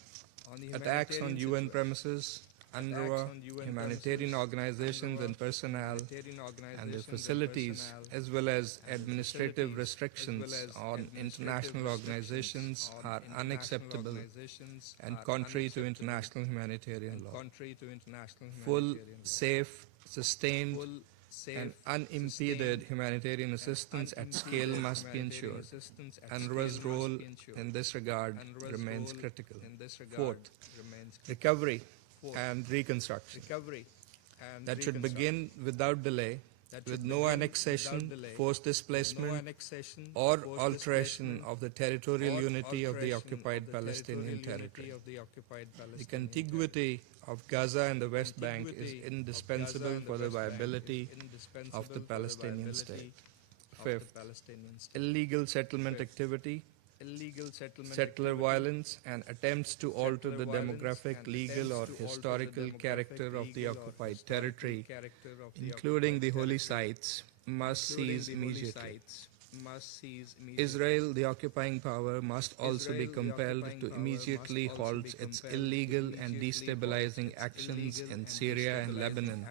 attacks on UN premises, UNRWA, humanitarian organizations and personnel and their facilities, as well as administrative restrictions on international organizations are unacceptable and contrary to international humanitarian law. Full, safe, sustained, and unimpeded humanitarian assistance at scale must be ensured. UNRWA's role in this regard remains critical. Fourth, recovery and reconstruction. That should begin without delay, with no annexation, forced displacement, or alteration of the territorial unity of the occupied Palestinian territory. The contiguity of Gaza and the West Bank is indispensable for the viability of the Palestinian state. Fifth, illegal settlement activity, settler violence, and attempts to alter the demographic, legal, or historical character of the occupied territory, including the holy sites, must cease immediately. Israel, the occupying power, must also be compelled to immediately halt its illegal and destabilizing actions in Syria and Lebanon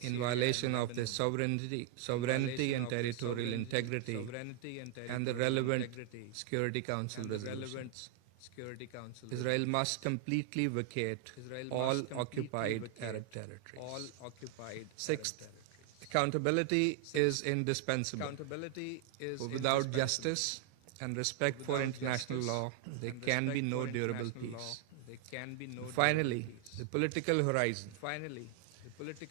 in violation of their sovereignty and territorial integrity and the relevant Security Council resolutions. Israel must completely vacate all occupied Arab territories. Sixth, accountability is indispensable. For without justice and respect for international law, there can be no durable peace. Finally, the political horizon.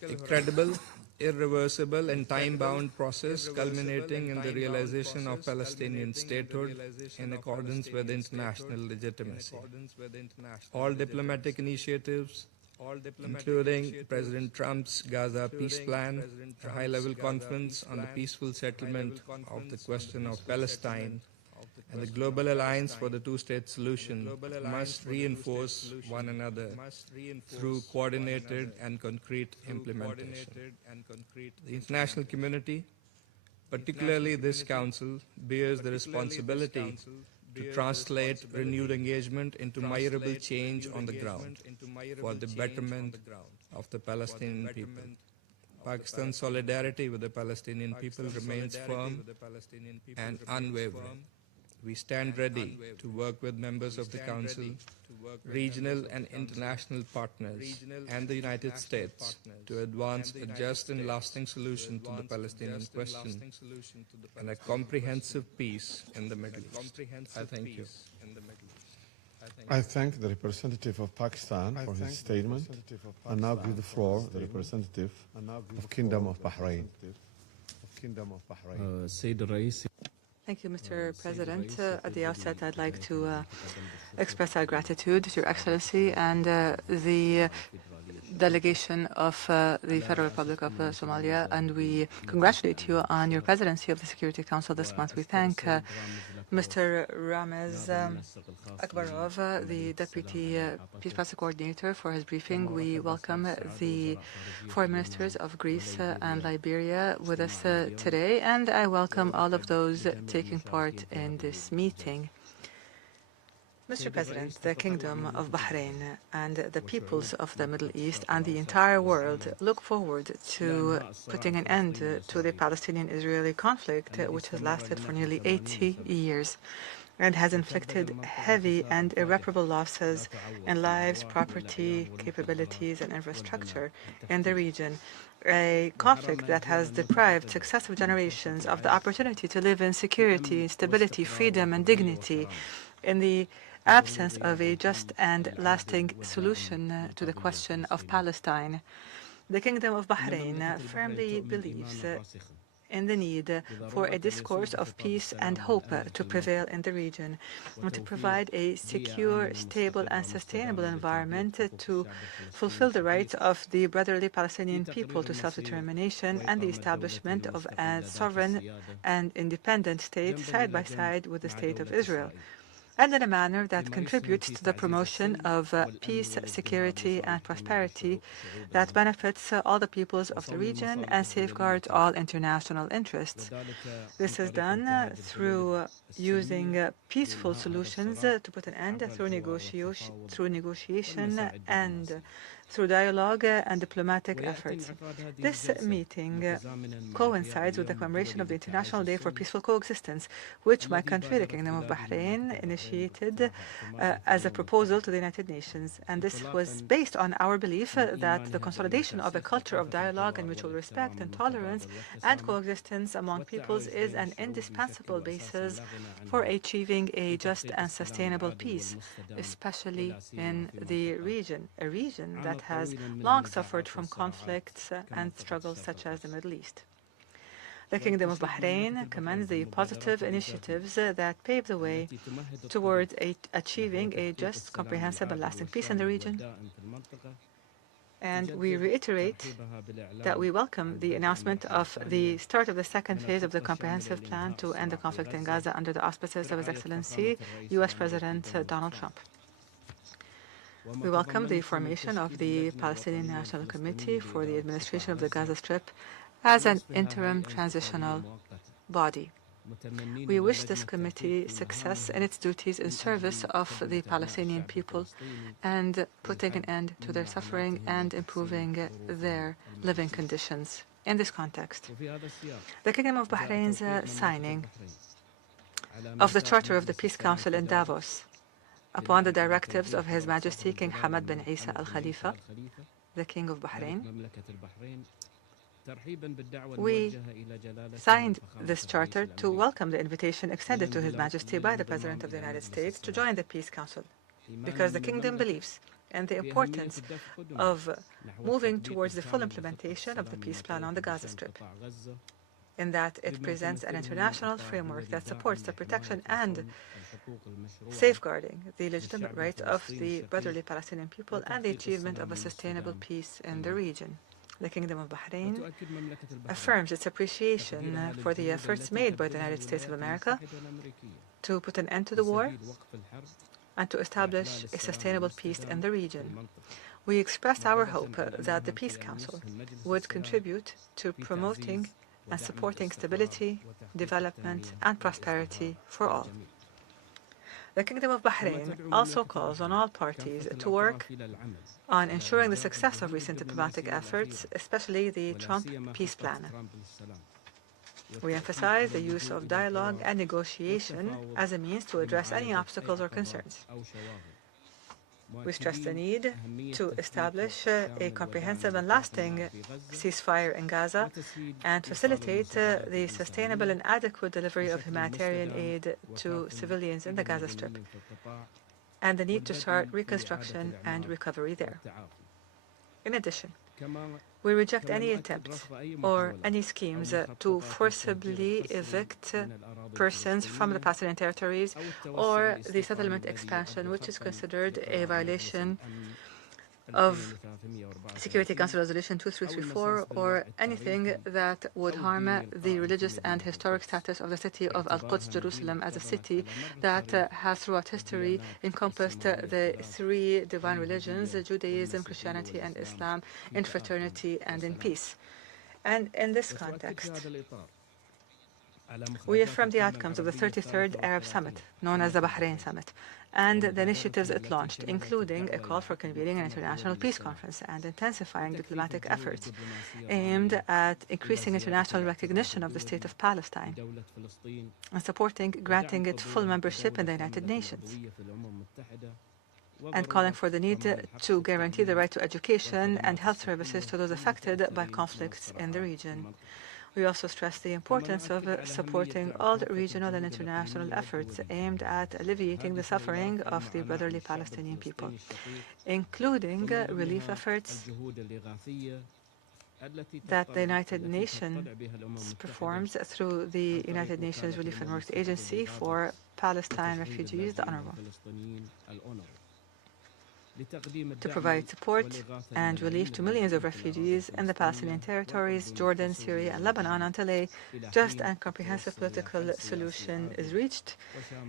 A credible, irreversible, and time-bound process culminating in the realization of Palestinian statehood in accordance with international legitimacy. All diplomatic initiatives, including President Trump's Gaza peace plan, a high-level conference on the peaceful settlement of the question of Palestine, and the Global Alliance for the Two-State Solution must reinforce one another through coordinated and concrete implementation. The international community, particularly this Council, bears the responsibility to translate renewed engagement into measurable change on the ground for the betterment of the Palestinian people. Pakistan's solidarity with the Palestinian people remains firm and unwavering. We stand ready to work with members of the Council, regional and international partners, and the United States to advance a just and lasting solution to the Palestinian question and a comprehensive peace in the Middle East. I thank you. I thank the representative of Pakistan for his statement, and now give the floor to the representative of Kingdom of Bahrain. Thank you, Mr. President. At the outset, I'd like to express our gratitude to Your Excellency and the delegation of the Federal Republic of Somalia, and we congratulate you on your presidency of the Security Council this month. We thank Mr. Ramez Akbarov, the Deputy Peace Process Coordinator, for his briefing. We welcome the foreign ministers of Greece and Liberia with us today, and I welcome all of those taking part in this meeting. Mr. President, the Kingdom of Bahrain and the peoples of the Middle East and the entire world look forward to putting an end to the Palestinian-Israeli conflict, which has lasted for nearly 80 years and has inflicted heavy and irreparable losses in lives, property, capabilities, and infrastructure in the region. A conflict that has deprived successive generations of the opportunity to live in security, stability, freedom, and dignity in the absence of a just and lasting solution to the question of Palestine. The Kingdom of Bahrain firmly believes in the need for a discourse of peace and hope to prevail in the region, and to provide a secure, stable, and sustainable environment to fulfill the rights of the brotherly Palestinian people to self-determination and the establishment of a sovereign and independent state side by side with the State of Israel, and in a manner that contributes to the promotion of peace, security, and prosperity that benefits all the peoples of the region and safeguards all international interests. This is done through using peaceful solutions to put an end through negotiation and through dialogue and diplomatic efforts. This meeting coincides with the commemoration of the International Day for Peaceful Coexistence, which my country, the Kingdom of Bahrain, initiated as a proposal to the United Nations. And this was based on our belief that the consolidation of a culture of dialogue and mutual respect and tolerance and coexistence among peoples is an indispensable basis for achieving a just and sustainable peace, especially in the region, a region that has long suffered from conflicts and struggles such as the Middle East. The Kingdom of Bahrain commends the positive initiatives that pave the way towards achieving a just, comprehensive, and lasting peace in the region. And we reiterate that we welcome the announcement of the start of the second phase of the comprehensive plan to end the conflict in Gaza under the auspices of His Excellency, U.S. President Donald Trump. We welcome the formation of the Palestinian National Committee for the Administration of the Gaza Strip as an interim transitional body. We wish this committee success in its duties in service of the Palestinian people and putting an end to their suffering and improving their living conditions. In this context, the Kingdom of Bahrain's signing of the Charter of the Peace Council in Davos upon the directives of His Majesty King Hamad bin Isa Al Khalifa, the King of Bahrain. We signed this charter to welcome the invitation extended to His Majesty by the President of the United States to join the Peace Council, because the Kingdom believes in the importance of moving towards the full implementation of the peace plan on the Gaza Strip, in that it presents an international framework that supports the protection and safeguarding the legitimate rights of the brotherly Palestinian people and the achievement of a sustainable peace in the region. The Kingdom of Bahrain affirms its appreciation for the efforts made by the United States of America to put an end to the war and to establish a sustainable peace in the region. We express our hope that the Peace Council would contribute to promoting and supporting stability, development, and prosperity for all. The Kingdom of Bahrain also calls on all parties to work on ensuring the success of recent diplomatic efforts, especially the Trump peace plan. We emphasize the use of dialogue and negotiation as a means to address any obstacles or concerns. We stress the need to establish a comprehensive and lasting ceasefire in Gaza and facilitate the sustainable and adequate delivery of humanitarian aid to civilians in the Gaza Strip, and the need to start reconstruction and recovery there. In addition, We reject any attempt or any schemes to forcibly evict persons from the Palestinian territories or the settlement expansion, which is considered a violation of Security Council Resolution 2334 or anything that would harm the religious and historic status of the city of Al-Quds, Jerusalem, as a city that has throughout history encompassed the three divine religions, Judaism, Christianity, and Islam, in fraternity and in peace. And in this context, we affirm the outcomes of the 33rd Arab Summit, known as the Bahrain Summit, and the initiatives it launched, including a call for convening an international peace conference and intensifying diplomatic efforts aimed at increasing international recognition of the State of Palestine and supporting granting it full membership in the United Nations, and calling for the need to guarantee the right to education and health services to those affected by conflicts in the region. We also stress the importance of supporting all regional and international efforts aimed at alleviating the suffering of the brotherly Palestinian people, including relief efforts that the United Nations performs through the United Nations Relief and Works Agency for Palestine Refugees, the UNRWA, to provide support and relief to millions of refugees in the Palestinian territories, Jordan, Syria, and Lebanon until a just and comprehensive political solution is reached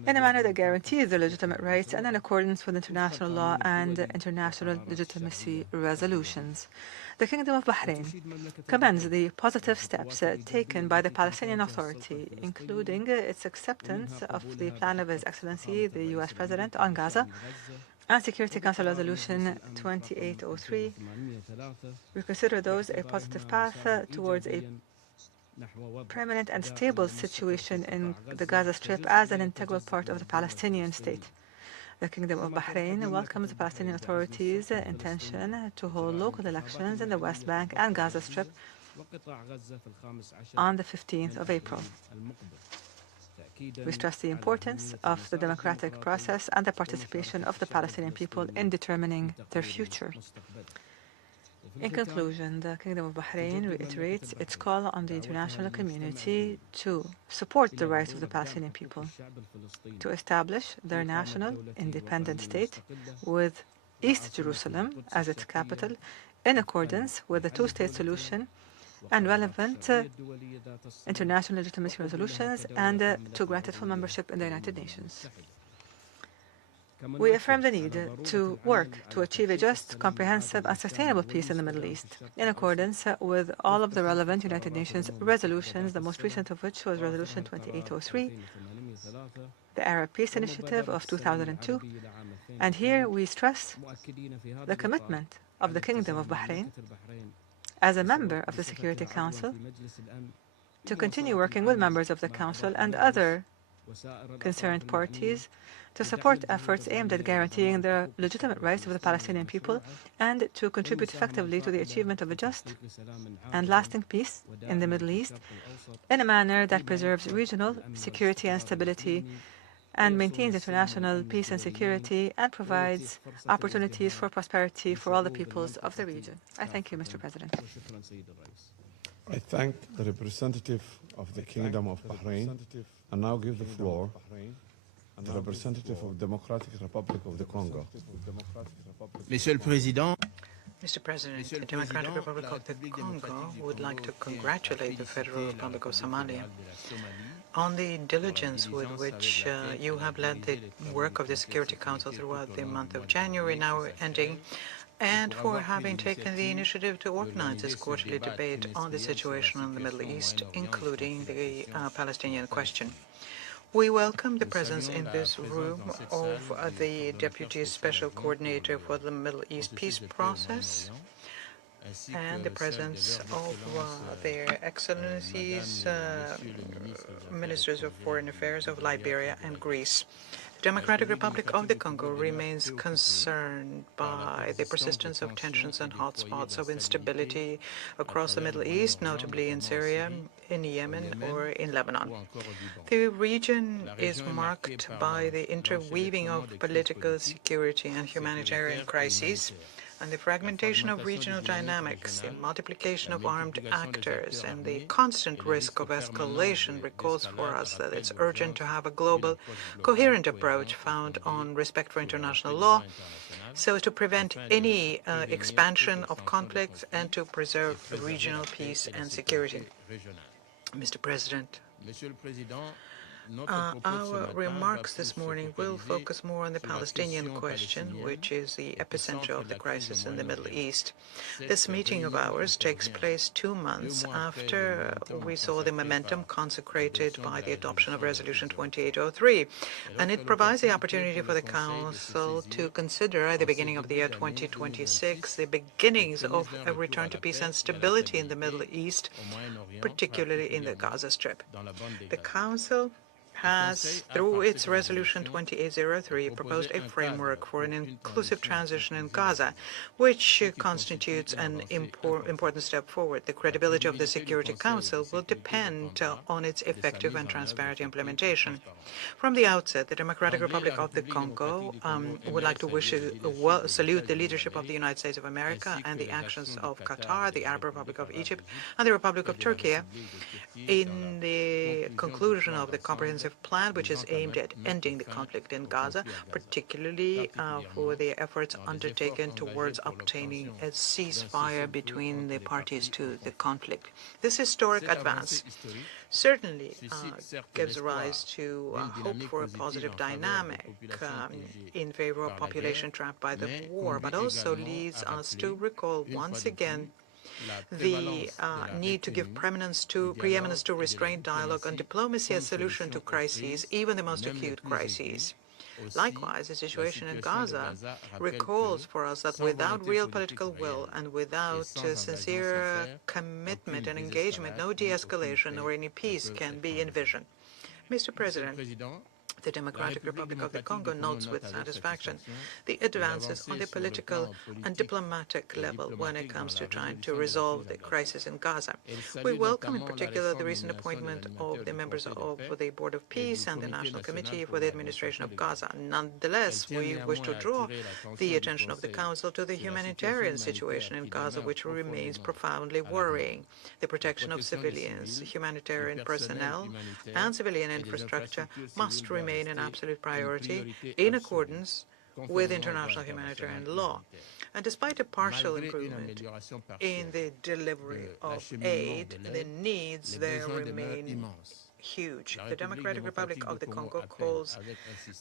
in a manner that guarantees their legitimate rights and in accordance with international law and international legitimacy resolutions. The Kingdom of Bahrain commends the positive steps taken by the Palestinian Authority, including its acceptance of the plan of His Excellency, the U.S. President, on Gaza, and Security Council Resolution 2803. We consider those a positive path towards a permanent and stable situation in the Gaza Strip as an integral part of the Palestinian state. The Kingdom of Bahrain welcomes the Palestinian Authority's intention to hold local elections in the West Bank and Gaza Strip on the 15th of April. We stress the importance of the democratic process and the participation of the Palestinian people in determining their future. In conclusion, the Kingdom of Bahrain reiterates its call on the international community to support the rights of the Palestinian people, to establish their national independent state with East Jerusalem as its capital in accordance with the two-state solution and relevant international legitimacy resolutions, and to grant it full membership in the United Nations. We affirm the need to work to achieve a just, comprehensive, and sustainable peace in the Middle East, in accordance with all of the relevant United Nations resolutions, the most recent of which was Resolution 2803, the Arab Peace Initiative of 2002, and here we stress the commitment of the Kingdom of Bahrain as a member of the Security Council to continue working with members of the Council and other concerned parties to support efforts aimed at guaranteeing the legitimate rights of the Palestinian people and to contribute effectively to the achievement of a just and lasting peace in the Middle East in a manner that preserves regional security and stability and maintains international peace and security and provides opportunities for prosperity for all the peoples of the region. I thank you, Mr. President. I thank the representative of the Kingdom of Bahrain and now give the floor to the representative of the Democratic Republic of the Congo. Monsieur le Président, Mr. President, the Democratic Republic of the Congo would like to congratulate the Federal Republic of Somalia on the diligence with which you have led the work of the Security Council throughout the month of January, now ending, and for having taken the initiative to organize this quarterly debate on the situation in the Middle East, including the Palestinian question. We welcome the presence in this room of the Deputy Special Coordinator for the Middle East Peace Process and the presence of their Excellencies, Ministers of Foreign Affairs of Liberia and Greece. The Democratic Republic of the Congo remains concerned by the persistence of tensions and hotspots of instability across the Middle East, notably in Syria, in Yemen, or in Lebanon. The region is marked by the interweaving of political, security, and humanitarian crises, And the fragmentation of regional dynamics, the multiplication of armed actors, and the constant risk of escalation recalls for us that it's urgent to have a global, coherent approach found on respect for international law, so as to prevent any expansion of conflicts and to preserve regional peace and security. Mr. President, our remarks this morning will focus more on the Palestinian question, which is the epicenter of the crisis in the Middle East. This meeting of ours takes place 2 months after we saw the momentum consecrated by the adoption of Resolution 2803, and it provides the opportunity for the Council to consider at the beginning of the year 2026 the beginnings of a return to peace and stability in the Middle East, particularly in the Gaza Strip. The Council has, through its Resolution 2803, proposed a framework for an inclusive transition in Gaza, which constitutes an important step forward. The credibility of the Security Council will depend on its effective and transparent implementation. From the outset, the Democratic Republic of the Congo would like to salute the leadership of the United States of America and the actions of Qatar, the Arab Republic of Egypt, and the Republic of Turkey in the conclusion of the comprehensive plan, which is aimed at ending the conflict in Gaza, particularly for the efforts undertaken towards obtaining a ceasefire between the parties to the conflict. This historic advance certainly gives rise to hope for a positive dynamic in favor of population trapped by the war, but also leads us to recall once again the need to give preeminence to restrained dialogue and diplomacy as solution to crises, even the most acute crises. Likewise, the situation in Gaza recalls for us that without real political will and without sincere commitment and engagement, no de-escalation or any peace can be envisioned. Mr. President, the Democratic Republic of the Congo notes with satisfaction the advances on the political and diplomatic level when it comes to trying to resolve the crisis in Gaza. We welcome in particular the recent appointment of the members of the Board of Peace and the National Committee for the Administration of Gaza. Nonetheless, we wish to draw the attention of the Council to the humanitarian situation in Gaza, which remains profoundly worrying. The protection of civilians, humanitarian personnel, and civilian infrastructure must remain an absolute priority in accordance with international humanitarian law. And despite a partial improvement in the delivery of aid, the needs there remain huge. The Democratic Republic of the Congo calls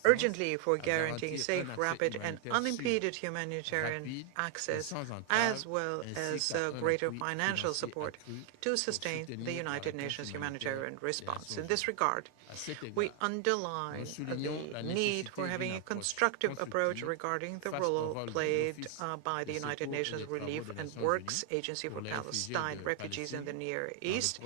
urgently for guaranteeing safe, rapid, and unimpeded humanitarian access, as well as greater financial support to sustain the United Nations humanitarian response. In this regard, we underline the need for having a constructive approach regarding the role played by the United Nations Relief and Works Agency for Palestine refugees in the Near East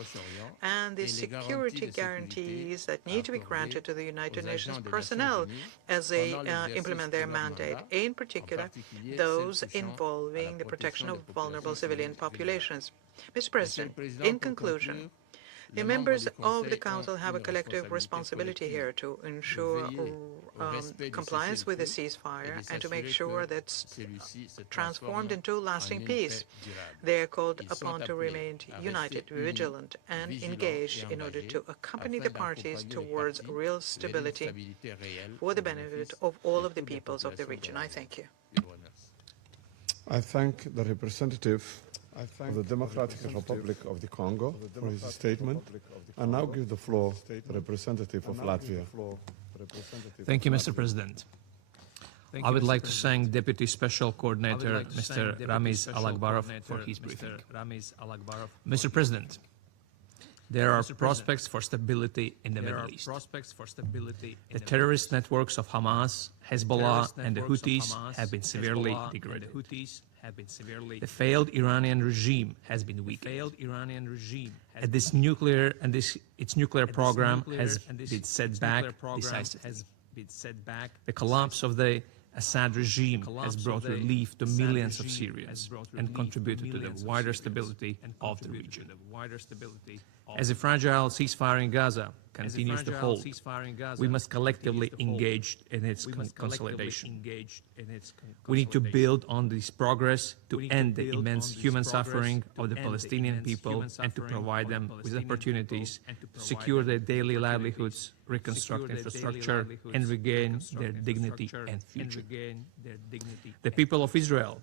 and the security guarantees that need to be granted to the United Nations personnel as they implement their mandate, in particular those involving the protection of vulnerable civilian populations. Mr. President, in conclusion, the members of the Council have a collective responsibility here to ensure compliance with the ceasefire and to make sure that it's transformed into lasting peace. They are called upon to remain united, vigilant, and engaged in order to accompany the parties towards real stability for the benefit of all of the peoples of the region. I thank you. I thank the representative of the Democratic Republic of the Congo for his statement. I now give the floor to the representative of Latvia. Thank you, Mr. President. I would like to thank Deputy Special Coordinator Mr. Ramiz Alakbarov for his briefing. Mr. President, there are prospects for stability in the Middle East. The terrorist networks of Hamas, Hezbollah, and the Houthis have been severely degraded. The failed Iranian regime has been weakened. And its nuclear program has been set back decisively. The collapse of the Assad regime has brought relief to millions of Syrians and contributed to the wider stability of the region. As a fragile ceasefire in Gaza continues to hold, we must collectively engage in its consolidation. We need to build on this progress to end the immense human suffering of the Palestinian people and to provide them with opportunities to secure their daily livelihoods, reconstruct infrastructure, and regain their dignity and future. The people of Israel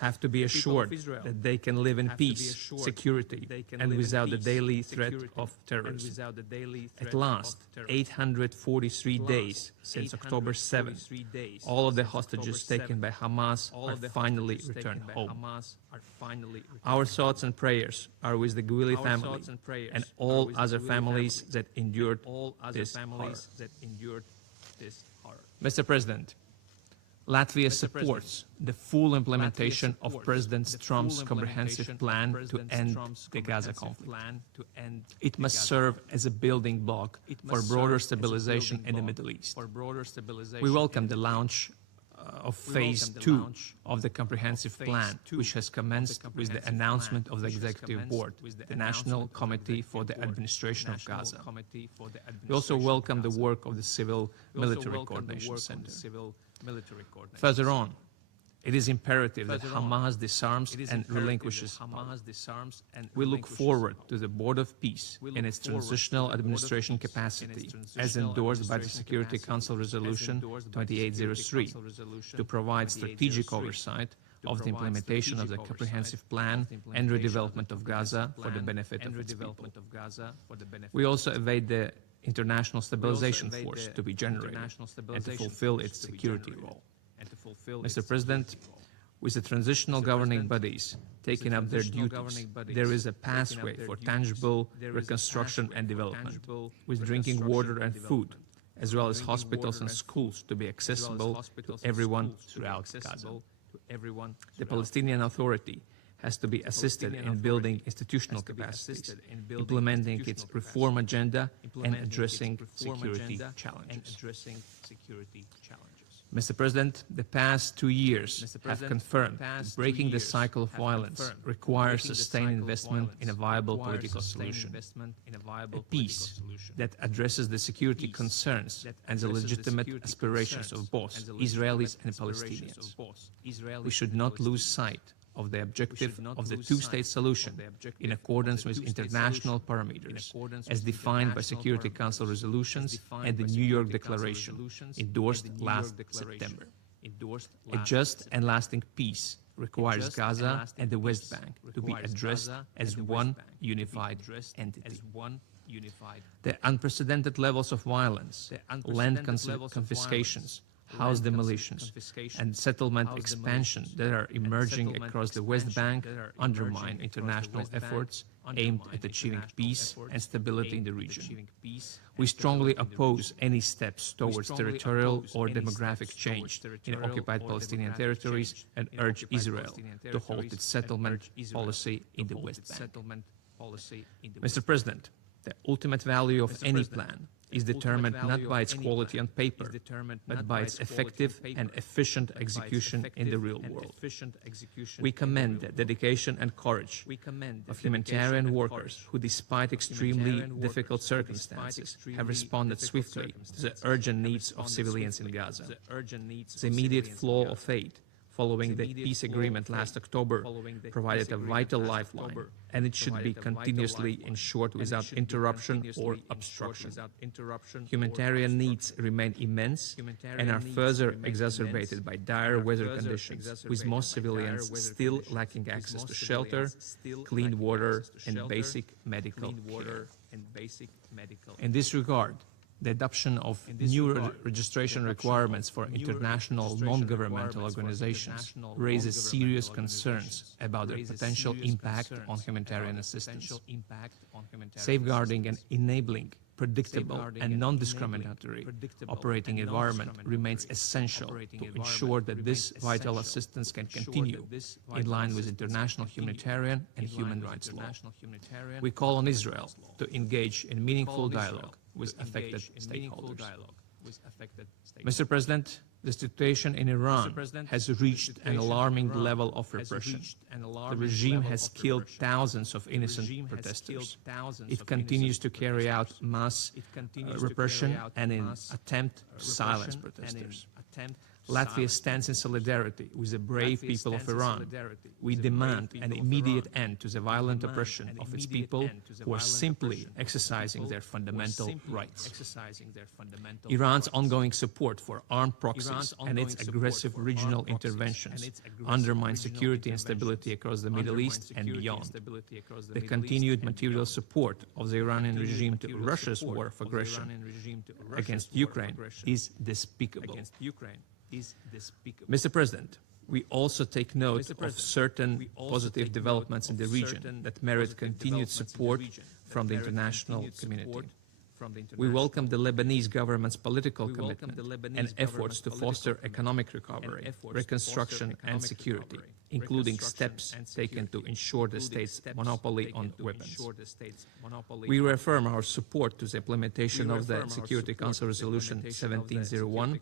have to be assured that they can live in peace, security, and without the daily threat of terrorism. At last, 843 days since October 7th, all of the hostages taken by Hamas are finally returned home. Our thoughts and prayers are with the Gwili family and all other families that endured this horror. Mr. President, Latvia supports the full implementation of President Trump's comprehensive plan to end the Gaza conflict. It must serve as a building block for broader stabilization in the Middle East. We welcome the launch of Phase 2 of the comprehensive plan, which has commenced with the announcement of the Executive Board, the National Committee for the Administration of Gaza. We also welcome the work of the Civil Military Coordination Center. Further on, it is imperative that Hamas disarms and relinquishes power. We look forward to the Board of Peace in its transitional administration capacity, as endorsed by the Security Council Resolution 2803, to provide strategic oversight of the implementation of the comprehensive plan and redevelopment of Gaza for the benefit of its people. We also await the International Stabilization Force to be generated and to fulfill its security role. Mr. President, with the transitional governing bodies taking up their duties, there is a pathway for tangible reconstruction and development, with drinking water and food, as well as hospitals and schools to be accessible to everyone throughout Gaza. The Palestinian Authority has to be assisted in building institutional capacities, implementing its reform agenda, and addressing security challenges. Mr. President, the past 2 years have confirmed that breaking the cycle of violence requires sustained investment in a viable political solution, a peace that addresses the security concerns and the legitimate aspirations of both Israelis and Palestinians. We should not lose sight of the objective of the two-state solution in accordance with international parameters as defined by Security Council resolutions and the New York Declaration endorsed last September. A just and lasting peace requires Gaza and the West Bank to be addressed as one unified entity. The unprecedented levels of violence, land confiscations, house demolitions, and settlement expansion that are emerging across the West Bank undermine international efforts aimed at achieving peace and stability in the region. We strongly oppose any steps towards territorial or demographic change in occupied Palestinian territories and urge Israel to halt its settlement policy in the West Bank. Mr. President, the ultimate value of any plan is determined not by its quality on paper, but by its effective and efficient execution in the real world. We commend the dedication and courage of humanitarian workers who, despite extremely difficult circumstances, have responded swiftly to the urgent needs of civilians in Gaza. The immediate flow of aid following the peace agreement last October provided a vital lifeline, and it should be continuously ensured without interruption or obstruction. Humanitarian needs remain immense and are further exacerbated by dire weather conditions, with most civilians still lacking access to shelter, clean water, and basic medical care. In this regard, the adoption of new registration requirements for international non-governmental organizations raises serious concerns about their potential impact on humanitarian assistance. Safeguarding and enabling predictable and non-discriminatory operating environment remains essential to ensure that this vital assistance can continue in line with international humanitarian and human rights law. We call on Israel to engage in meaningful dialogue with affected stakeholders. Mr. President, the situation in Iran has reached an alarming level of repression. The regime has killed thousands of innocent protesters. It continues to carry out mass repression and an attempt to silence protesters. Latvia stands in solidarity with the brave people of Iran. We demand an immediate end to the violent oppression of its people who are simply exercising their fundamental rights. Iran's ongoing support for armed proxies and its aggressive regional interventions undermine security and stability across the Middle East and beyond. The continued material support of the Iranian regime to Russia's war of aggression against Ukraine is despicable. Mr. President, we also take note of certain positive developments in the region that merit continued support from the international community. We welcome the Lebanese government's political commitment and efforts to foster economic recovery, reconstruction and security, including steps taken to ensure the state's monopoly on weapons. We reaffirm our support to the implementation of the Security Council Resolution 1701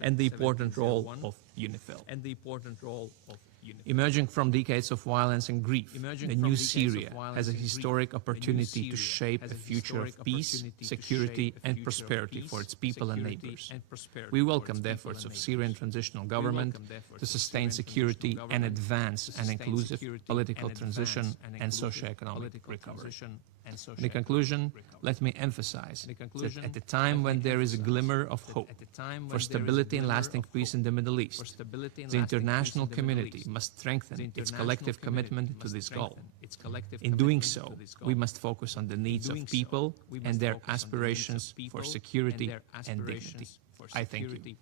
and the important role of UNIFIL. Emerging from decades of violence and grief, the new Syria has a historic opportunity to shape a future of peace, security and prosperity for its people and neighbors. We welcome the efforts of Syrian transitional government to sustain security and advance an inclusive political transition and socio-economic recovery. In conclusion, let me emphasize that at a time when there is a glimmer of hope for stability and lasting peace in the Middle East, the international community must strengthen its collective commitment to this goal. In doing so, we must focus on the needs of people and their aspirations for security and dignity. I thank you.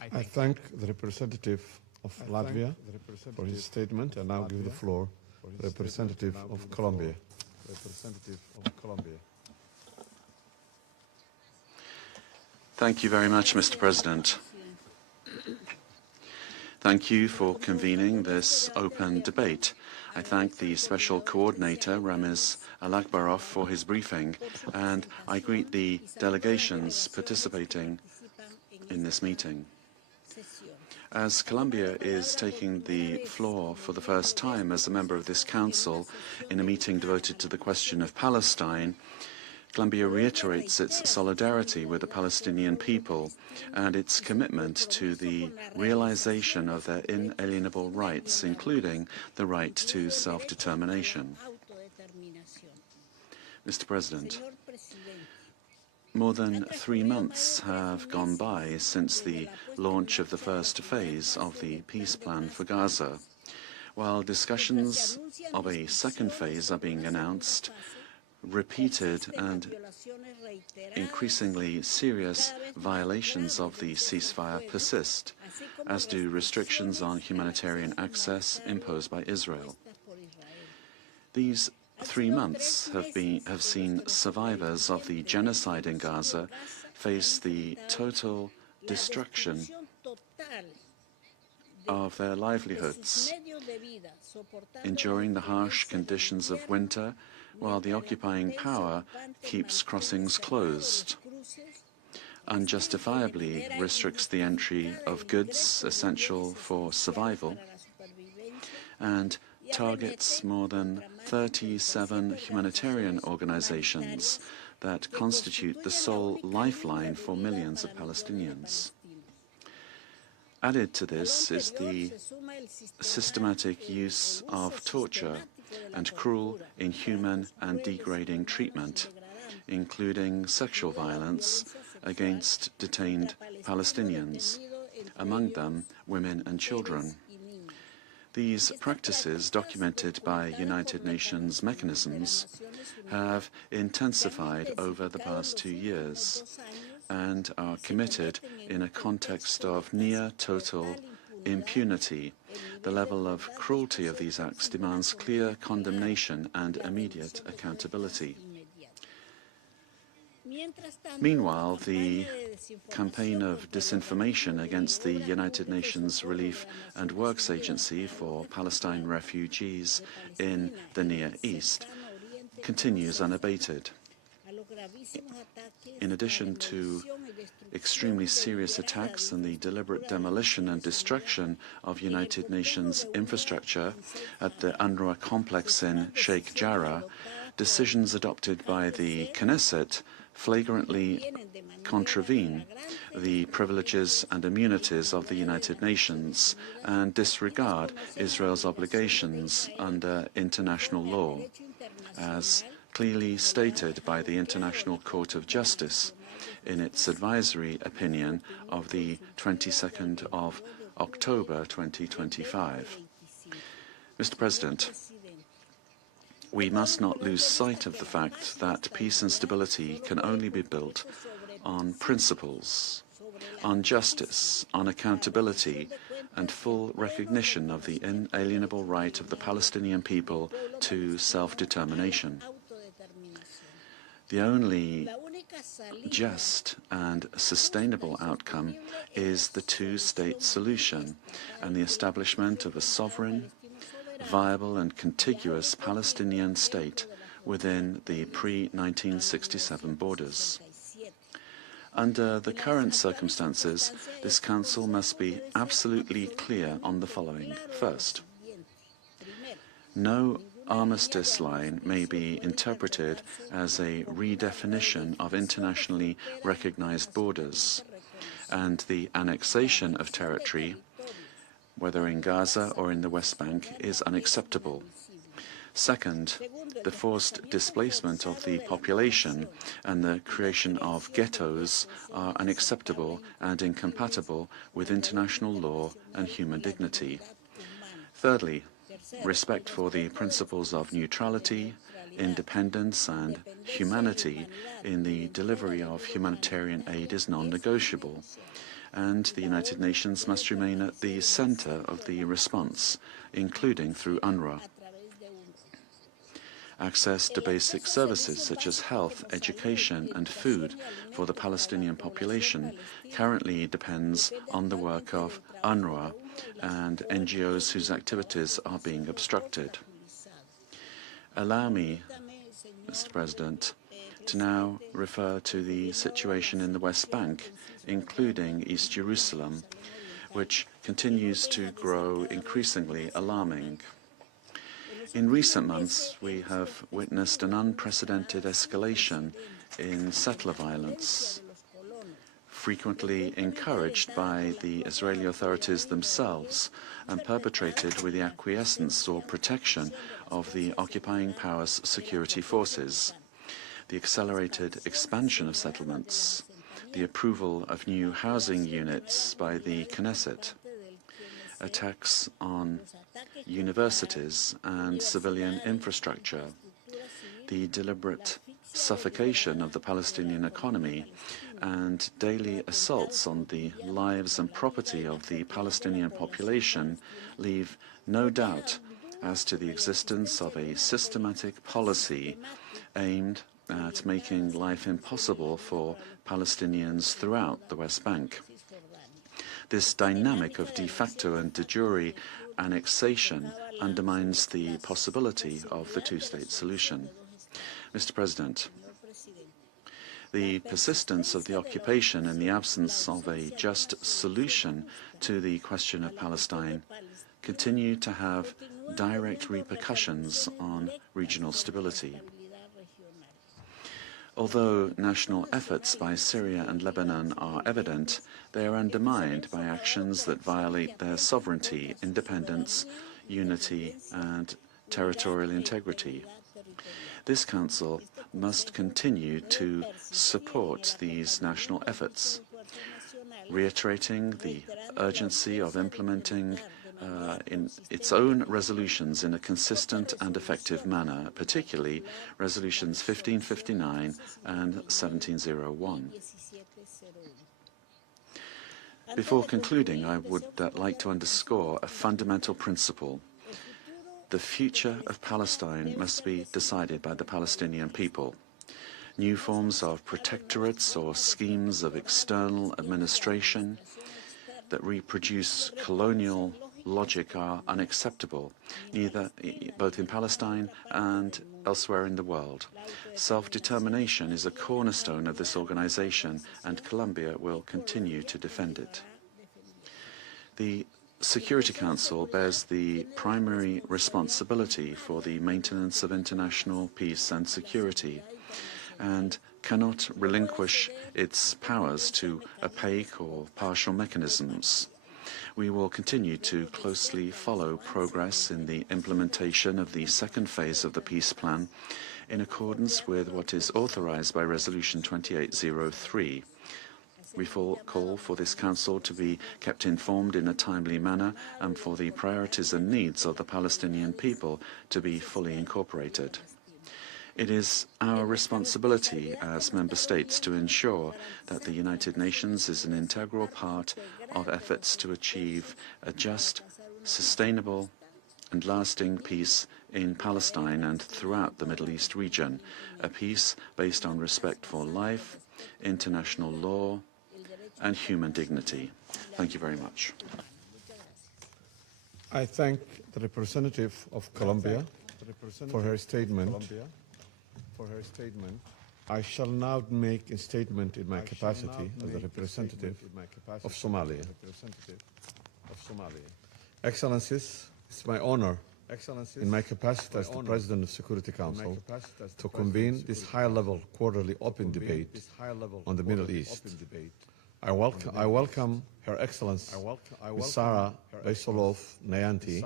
I thank the representative of Latvia for his statement, and now give the floor to the representative of Colombia. Thank you very much, Mr. President. Thank you for convening this open debate. I thank the Special Coordinator, Ramiz Alakbarov, for his briefing, and I greet the delegations participating in this meeting. As Colombia is taking the floor for the first time as a member of this Council in a meeting devoted to the question of Palestine, Colombia reiterates its solidarity with the Palestinian people and its commitment to the realization of their inalienable rights, including the right to self-determination. Mr. President, more than 3 months have gone by since the launch of the first phase of the peace plan for Gaza. While discussions of a second phase are being announced, repeated and increasingly serious violations of the ceasefire persist, as do restrictions on humanitarian access imposed by Israel. These 3 months have seen survivors of the genocide in Gaza face the total destruction of their livelihoods, enduring the harsh conditions of winter while the occupying power keeps crossings closed, unjustifiably restricts the entry of goods essential for survival, and targets more than 37 humanitarian organizations that constitute the sole lifeline for millions of Palestinians. Added to this is the systematic use of torture and cruel, inhuman and degrading treatment, including sexual violence against detained Palestinians, among them women and children. These practices, documented by United Nations mechanisms, have intensified over the past 2 years and are committed in a context of near-total impunity. The level of cruelty of these acts demands clear condemnation and immediate accountability. Meanwhile, the campaign of disinformation against the United Nations Relief and Works Agency for Palestine refugees in the Near East continues unabated. In addition to extremely serious attacks and the deliberate demolition and destruction of United Nations infrastructure at the UNRWA complex in Sheikh Jarrah, decisions adopted by the Knesset flagrantly contravene the privileges and immunities of the United Nations and disregard Israel's obligations under international law, as clearly stated by the International Court of Justice in its advisory opinion of the 22nd of October 2025. Mr. President, we must not lose sight of the fact that peace and stability can only be built on principles, on justice, on accountability, and full recognition of the inalienable right of the Palestinian people to self-determination. The only just and sustainable outcome is the two-state solution and the establishment of a sovereign, viable and contiguous Palestinian state within the pre-1967 borders. Under the current circumstances, this Council must be absolutely clear on the following. First, no armistice line may be interpreted as a redefinition of internationally recognized borders, and the annexation of territory, whether in Gaza or in the West Bank, is unacceptable. Second, the forced displacement of the population and the creation of ghettos are unacceptable and incompatible with international law and human dignity. Thirdly, respect for the principles of neutrality, independence and humanity in the delivery of humanitarian aid is non-negotiable, and the United Nations must remain at the center of the response, including through UNRWA. Access to basic services such as health, education and food for the Palestinian population currently depends on the work of UNRWA and NGOs whose activities are being obstructed. Allow me, Mr. President, to now refer to the situation in the West Bank, including East Jerusalem, which continues to grow increasingly alarming. In recent months, we have witnessed an unprecedented escalation in settler violence, frequently encouraged by the Israeli authorities themselves and perpetrated with the acquiescence or protection of the occupying power's security forces. The accelerated expansion of settlements, the approval of new housing units by the Knesset, attacks on universities and civilian infrastructure, the deliberate suffocation of the Palestinian economy, and daily assaults on the lives and property of the Palestinian population leave no doubt as to the existence of a systematic policy aimed at making life impossible for Palestinians throughout the West Bank. This dynamic of de facto and de jure annexation undermines the possibility of the two-state solution. Mr. President, the persistence of the occupation and the absence of a just solution to the question of Palestine continue to have direct repercussions on regional stability. Although national efforts by Syria and Lebanon are evident, they are undermined by actions that violate their sovereignty, independence, unity, and territorial integrity. This Council must continue to support these national efforts, reiterating the urgency of implementing in its own resolutions in a consistent and effective manner, particularly resolutions 1559 and 1701. Before concluding, I would like to underscore a fundamental principle. The future of Palestine must be decided by the Palestinian people. New forms of protectorates or schemes of external administration that reproduce colonial logic are unacceptable, both in Palestine and elsewhere in the world. Self-determination is a cornerstone of this organization, and Colombia will continue to defend it. The Security Council bears the primary responsibility for the maintenance of international peace and security, and cannot relinquish its powers to opaque or partial mechanisms. We will continue to closely follow progress in the implementation of the second phase of the peace plan in accordance with what is authorized by Resolution 2803. We call for this Council to be kept informed in a timely manner and for the priorities and needs of the Palestinian people to be fully incorporated. It is our responsibility as member states to ensure that the United Nations is an integral part of efforts to achieve a just, sustainable and lasting peace in Palestine and throughout the Middle East region, a peace based on respect for life, international law and human dignity. Thank you very much. I thank the representative of Colombia for her statement. I shall now make a statement in my capacity as the representative of Somalia. Excellencies, it's my honor in my capacity as the President of the Security Council to convene this high-level quarterly open debate on the Middle East. I welcome Her Excellency Ms. Sarah Baisolov Nayanti,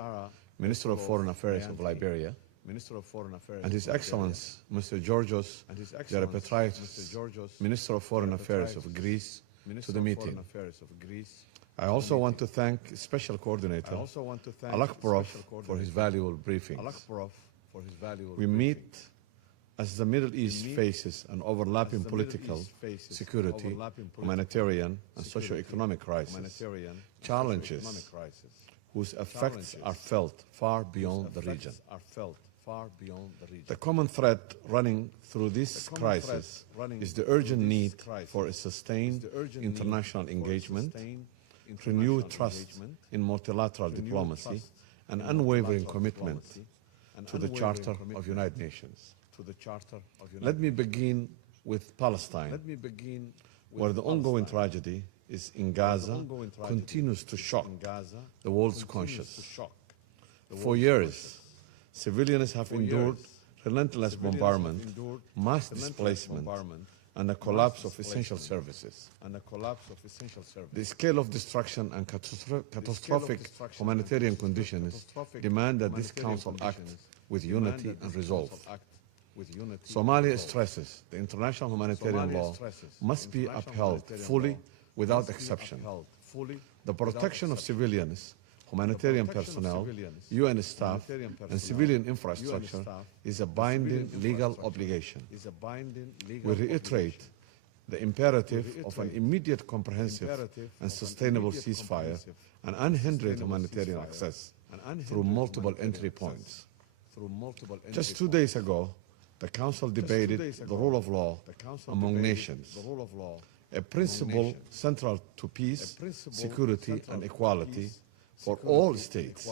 Minister of Foreign Affairs of Liberia, and His Excellency Mr. Georgios Geropetraitis, Minister of Foreign Affairs of Greece, to the meeting. I also want to thank Special Coordinator Alakbarov for his valuable briefings. We meet as the Middle East faces an overlapping political, security, humanitarian, and socio-economic crisis, challenges whose effects are felt far beyond the region. The common thread running through this crisis is the urgent need for a sustained international engagement, renewed trust in multilateral diplomacy, and unwavering commitment to the Charter of United Nations. Let me begin with Palestine, where the ongoing tragedy in Gaza continues to shock the world's conscience. For years, civilians have endured relentless bombardment, mass displacement, and the collapse of essential services. The scale of destruction and catastrophic humanitarian conditions demand that this Council act with unity and resolve. Somalia stresses the international humanitarian law must be upheld fully without exception. The protection of civilians, humanitarian personnel, UN staff, and civilian infrastructure is a binding legal obligation. We reiterate the imperative of an immediate, comprehensive, and sustainable ceasefire and unhindered humanitarian access through multiple entry points. Just 2 days ago, the Council debated the rule of law among nations, a principle central to peace, security, and equality for all states.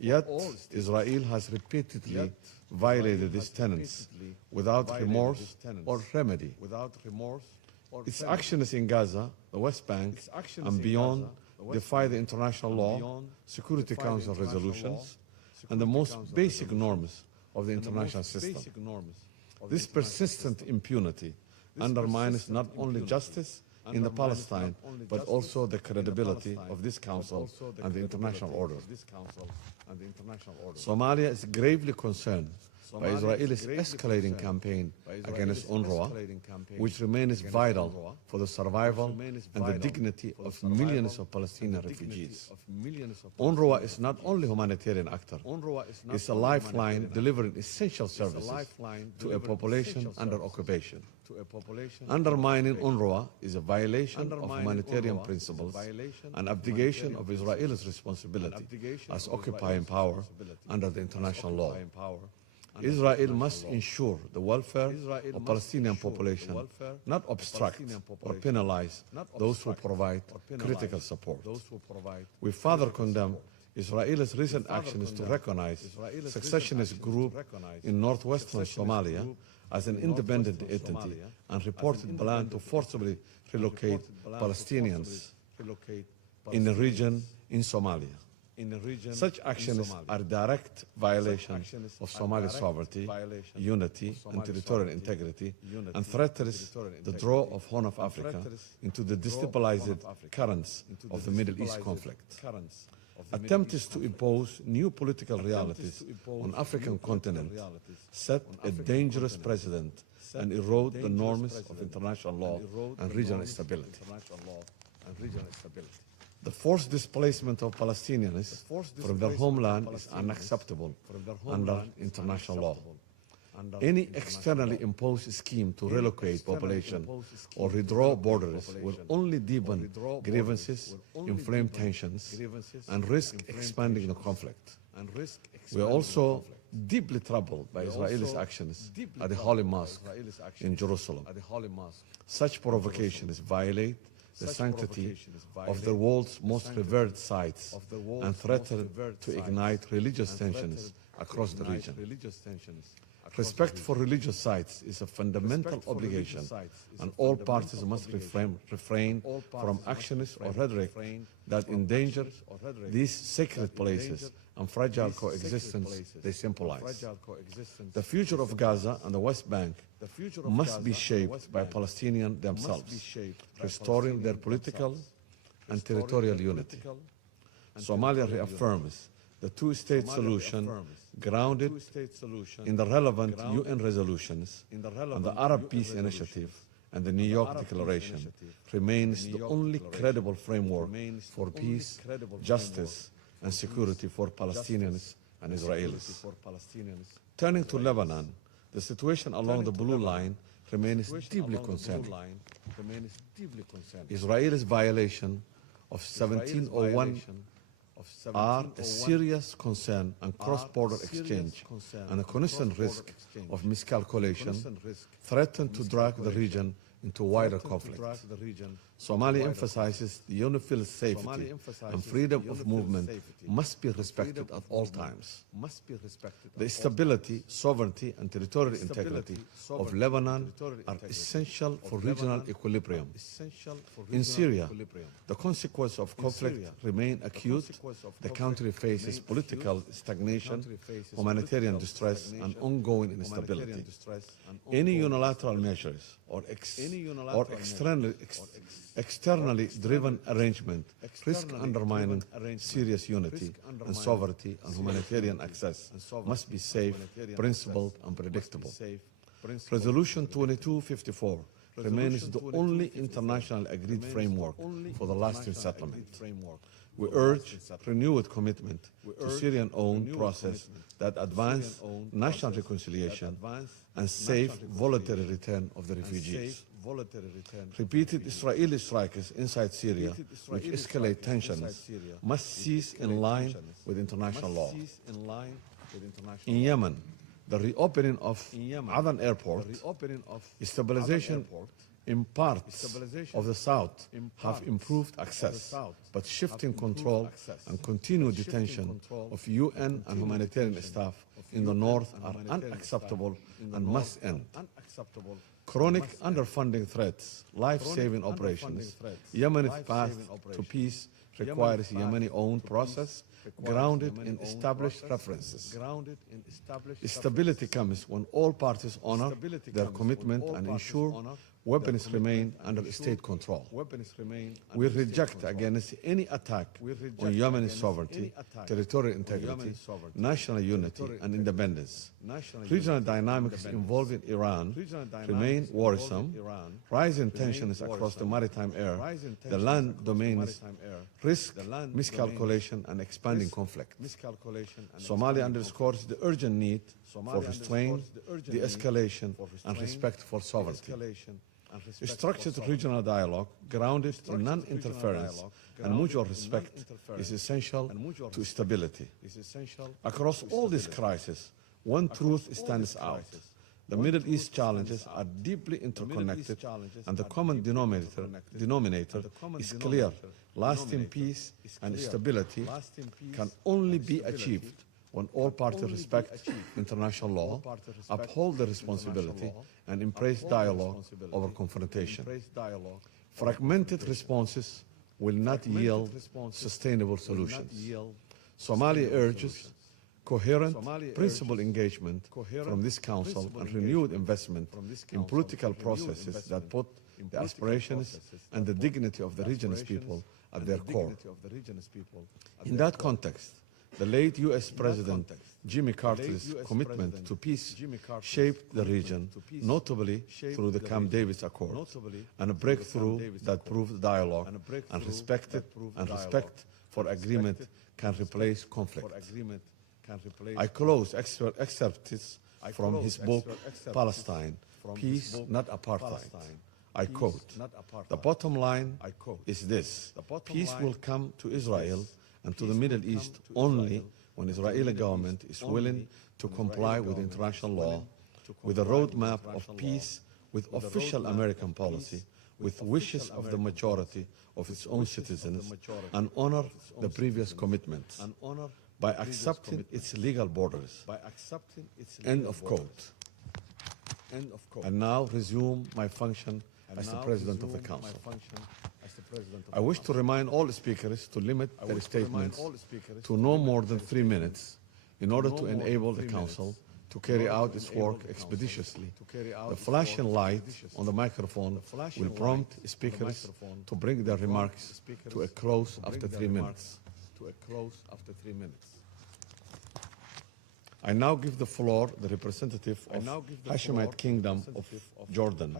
Yet, Israel has repeatedly violated these tenets without remorse or remedy. Its actions in Gaza, the West Bank, and beyond defy the international law, Security Council resolutions, and the most basic norms of the international system. This persistent impunity undermines not only justice in the Palestine, but also the credibility of this Council and the international order. Somalia is gravely concerned by Israel's escalating campaign against UNRWA, which remains vital for the survival and the dignity of millions of Palestinian refugees. UNRWA is not only a humanitarian actor, it's a lifeline delivering essential services to a population under occupation. Undermining UNRWA is a violation of humanitarian principles and abdication of Israel's responsibility as occupying power under the international law. Israel must ensure the welfare of Palestinian population, not obstruct or penalize those who provide critical support. We further condemn Israel's recent action is to recognize secessionist group in northwestern Somalia as an independent entity and reported plan to forcibly relocate Palestinians in the region in Somalia. Such actions are direct violations of Somali sovereignty, unity, and territorial integrity, and threatens the draw of Horn of Africa into the destabilized currents of the Middle East conflict. Attempts to impose new political realities on African continent set a dangerous precedent and erode the norms of international law and regional stability. The forced displacement of Palestinians from their homeland is unacceptable under international law. Any externally imposed scheme to relocate population or redraw borders will only deepen grievances, inflame tensions, and risk expanding the conflict. We are also deeply troubled by Israel's actions at the Holy Mosque in Jerusalem. Such provocations violate the sanctity of the world's most revered sites and threaten to ignite religious tensions across the region. Respect for religious sites is a fundamental obligation, and all parties must refrain from actions or rhetoric that endanger these sacred places and fragile coexistence they symbolize. The future of Gaza and the West Bank must be shaped by Palestinians themselves, restoring their political and territorial unity. Somalia reaffirms the two-state solution grounded in the relevant UN resolutions and the Arab Peace Initiative and the New York Declaration remains the only credible framework for peace, justice, and security for Palestinians and Israelis. Turning to Lebanon, the situation along the Blue Line remains deeply concerning. Israel's violation of 1701 are a serious concern, and cross-border exchange and a constant risk of miscalculation threaten to drag the region into wider conflict. Somalia emphasizes the UNIFIL safety and freedom of movement must be respected at all times. The stability, sovereignty, and territorial integrity of Lebanon are essential for regional equilibrium. In Syria, the consequences of conflict remain acute. The country faces political stagnation, humanitarian distress, and ongoing instability. Any unilateral measures or externally driven arrangement risk undermining Syria's unity and sovereignty, and humanitarian access must be safe, principled, and predictable. Resolution 2254 remains the only international agreed framework for the lasting settlement. We urge renewed commitment to Syrian-owned process that advance national reconciliation and safe voluntary return of the refugees. Repeated Israeli strikes inside Syria, which escalate tensions, must cease in line with international law. In Yemen, the reopening of Aden Airport, stabilization in parts of the south have improved access, but shifting control and continued detention of UN and humanitarian staff in the north are unacceptable and must end. Chronic underfunding threats, life-saving operations, Yemen's path to peace requires Yemeni-owned process grounded in established references. Stability comes when all parties honor their commitment and ensure weapons remain under state control. We reject against any attack on Yemeni sovereignty, territorial integrity, national unity, and independence. Regional dynamics involving Iran remain worrisome. Rising tensions across the maritime area, the land domains risk miscalculation and expanding conflict. Somalia underscores the urgent need for restraint, de-escalation, and respect for sovereignty. Structured regional dialogue grounded in non-interference and mutual respect is essential to stability. Across all these crises, one truth stands out. The Middle East challenges are deeply interconnected, and the common denominator is clear. Lasting peace and stability can only be achieved when all parties respect international law, uphold the responsibility, and embrace dialogue over confrontation. Fragmented responses will not yield sustainable solutions. Somalia urges coherent, principled engagement from this Council and renewed investment in political processes that put the aspirations and the dignity of the region's people at their core. In that context, the late U.S. President Jimmy Carter's commitment to peace shaped the region, notably through the Camp David Accord, and a breakthrough that proved dialogue and respect for agreement can replace conflict. I close excerpts from his book, Palestine, Peace, Not Apartheid. I quote, "The bottom line is this: peace will come to Israel and to the Middle East only when the Israeli government is willing to comply with international law, with a roadmap of peace, with official American policy, with wishes of the majority of its own citizens, and honor the previous commitments by accepting its legal borders." End of quote. And now resume my function as the President of the Council. I wish to remind all speakers to limit their statements to no more than 3 minutes in order to enable the Council to carry out its work expeditiously. The flashing light on the microphone will prompt speakers to bring their remarks to a close after 3 minutes. I now give the floor to the representative of Hashemite Kingdom of Jordan.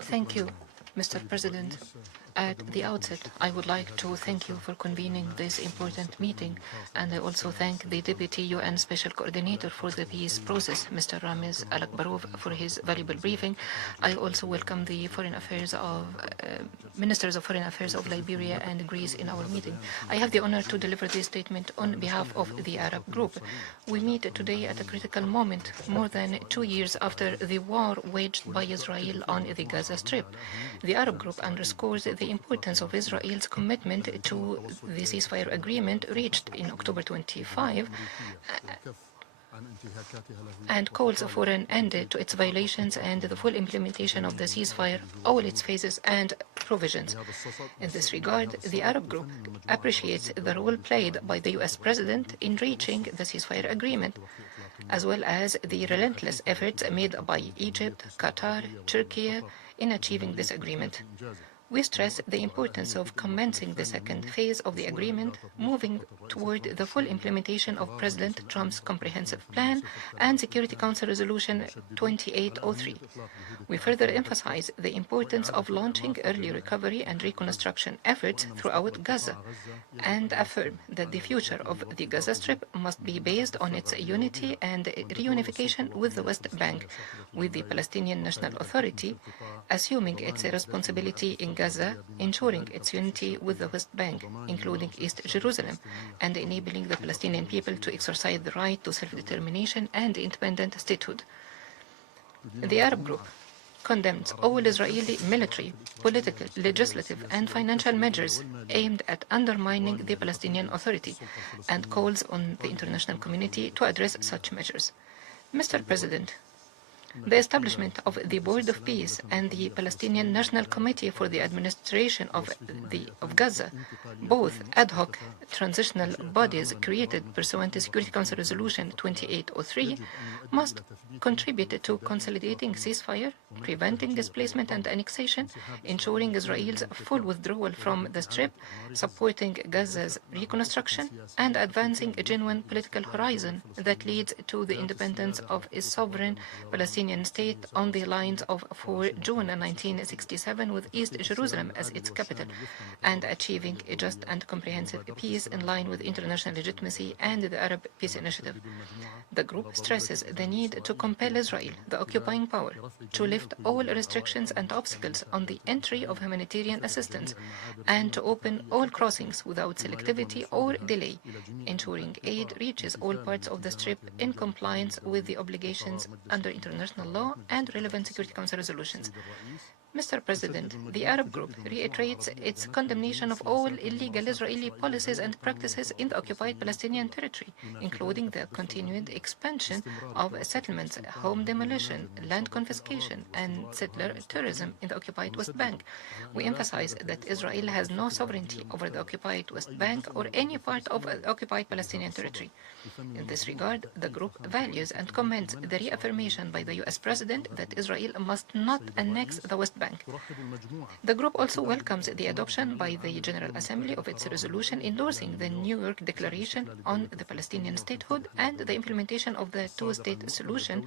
Thank you, Mr. President. At the outset, I would like to thank you for convening this important meeting, and I also thank the Deputy UN Special Coordinator for the peace process, Mr. Ramiz Alakbarov, for his valuable briefing. I also welcome the Ministers of Foreign Affairs of Liberia and Greece in our meeting. I have the honor to deliver this statement on behalf of the Arab Group. We meet today at a critical moment, more than 2 years after the war waged by Israel on the Gaza Strip. The Arab Group underscores the importance of Israel's commitment to the ceasefire agreement reached in October 25 and calls for an end to its violations and the full implementation of the ceasefire, all its phases and provisions. In this regard, the Arab Group appreciates the role played by the U.S. President in reaching the ceasefire agreement, as well as the relentless efforts made by Egypt, Qatar, Turkey in achieving this agreement. We stress the importance of commencing the second phase of the agreement, moving toward the full implementation of President Trump's comprehensive plan and Security Council Resolution 2803. We further emphasize the importance of launching early recovery and reconstruction efforts throughout Gaza and affirm that the future of the Gaza Strip must be based on its unity and reunification with the West Bank, with the Palestinian National Authority assuming its responsibility in Gaza, ensuring its unity with the West Bank, including East Jerusalem, and enabling the Palestinian people to exercise the right to self-determination and independent statehood. The Arab Group condemns all Israeli military, political, legislative, and financial measures aimed at undermining the Palestinian Authority and calls on the international community to address such measures. Mr. President, the establishment of the Board of Peace and the Palestinian National Committee for the Administration of Gaza, both ad hoc transitional bodies created pursuant to Security Council Resolution 2803, must contribute to consolidating ceasefire, preventing displacement and annexation, ensuring Israel's full withdrawal from the Strip, supporting Gaza's reconstruction, and advancing a genuine political horizon that leads to the independence of a sovereign Palestinian Palestinian state on the lines of 4 June 1967 with East Jerusalem as its capital, and achieving a just and comprehensive peace in line with international legitimacy and the Arab Peace Initiative. The group stresses the need to compel Israel, the occupying power, to lift all restrictions and obstacles on the entry of humanitarian assistance and to open all crossings without selectivity or delay, ensuring aid reaches all parts of the Strip in compliance with the obligations under international law and relevant Security Council resolutions. Mr. President, the Arab Group reiterates its condemnation of all illegal Israeli policies and practices in the occupied Palestinian territory, including the continued expansion of settlements, home demolition, land confiscation, and settler tourism in the occupied West Bank. We emphasize that Israel has no sovereignty over the occupied West Bank or any part of the occupied Palestinian territory. In this regard, the group values and commends the reaffirmation by the U.S. President that Israel must not annex the West Bank. The group also welcomes the adoption by the General Assembly of its resolution endorsing the New York Declaration on the Palestinian statehood and the implementation of the two-state solution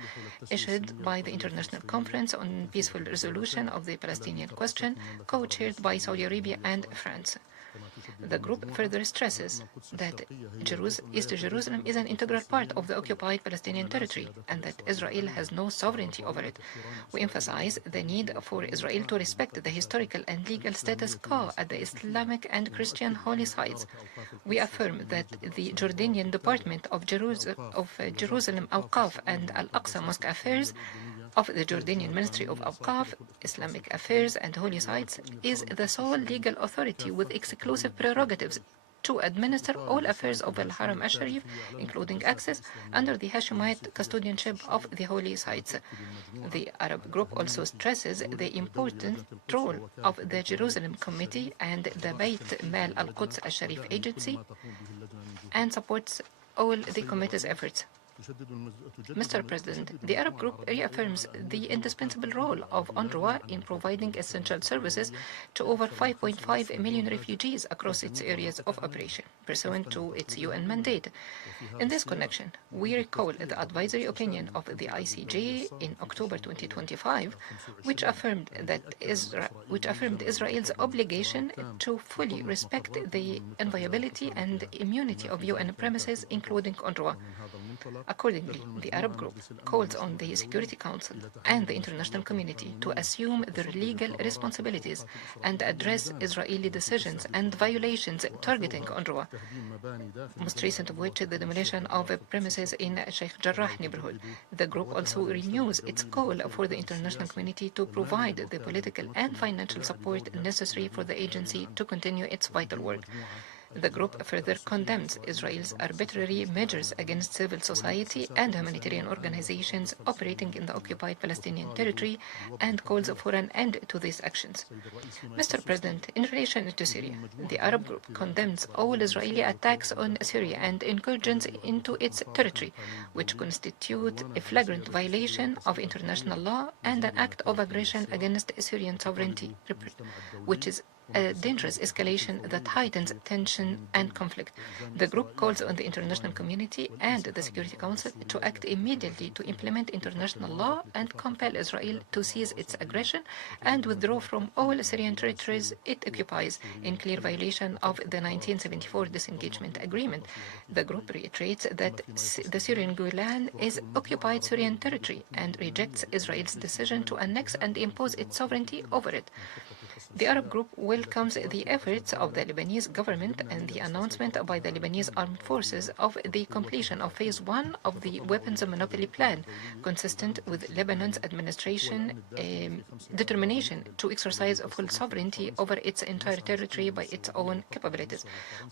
issued by the International Conference on Peaceful Resolution of the Palestinian Question, co-chaired by Saudi Arabia and France. The group further stresses that East Jerusalem is an integral part of the occupied Palestinian territory and that Israel has no sovereignty over it. We emphasize the need for Israel to respect the historical and legal status quo at the Islamic and Christian holy sites. We affirm that the Jordanian Department of Jerusalem Awqaf and Al-Aqsa Mosque Affairs of the Jordanian Ministry of Awqaf, Islamic Affairs and Holy Sites is the sole legal authority with exclusive prerogatives to administer all affairs of Al-Haram Al-Sharif, including access under the Hashemite custodianship of the holy sites. The Arab group also stresses the important role of the Jerusalem Committee and the Bayt Mal Al-Quds Al-Sharif Agency and supports all the committee's efforts. Mr. President, the Arab Group reaffirms the indispensable role of UNRWA in providing essential services to over 5.5 million refugees across its areas of operation, pursuant to its UN mandate. In this connection, we recall the advisory opinion of the ICJ in October 2025, which affirmed Israel's obligation to fully respect the inviolability and immunity of UN premises, including UNRWA. Accordingly, the Arab Group calls on the Security Council and the international community to assume their legal responsibilities and address Israeli decisions and violations targeting UNRWA, most recent of which is the demolition of premises in Sheikh Jarrah neighborhood. The group also renews its call for the international community to provide the political and financial support necessary for the agency to continue its vital work. The group further condemns Israel's arbitrary measures against civil society and humanitarian organizations operating in the occupied Palestinian territory and calls for an end to these actions. Mr. President, in relation to Syria, the Arab group condemns all Israeli attacks on Syria and incursions into its territory, which constitute a flagrant violation of international law and an act of aggression against Syrian sovereignty, which is a dangerous escalation that heightens tension and conflict. The group calls on the international community and the Security Council to act immediately to implement international law and compel Israel to cease its aggression and withdraw from all Syrian territories it occupies, in clear violation of the 1974 disengagement agreement. The group reiterates that the Syrian Golan is occupied Syrian territory and rejects Israel's decision to annex and impose its sovereignty over it. The Arab group welcomes the efforts of the Lebanese government and the announcement by the Lebanese armed forces of the completion of Phase 1 of the weapons monopoly plan, consistent with Lebanon's administration determination to exercise full sovereignty over its entire territory by its own capabilities.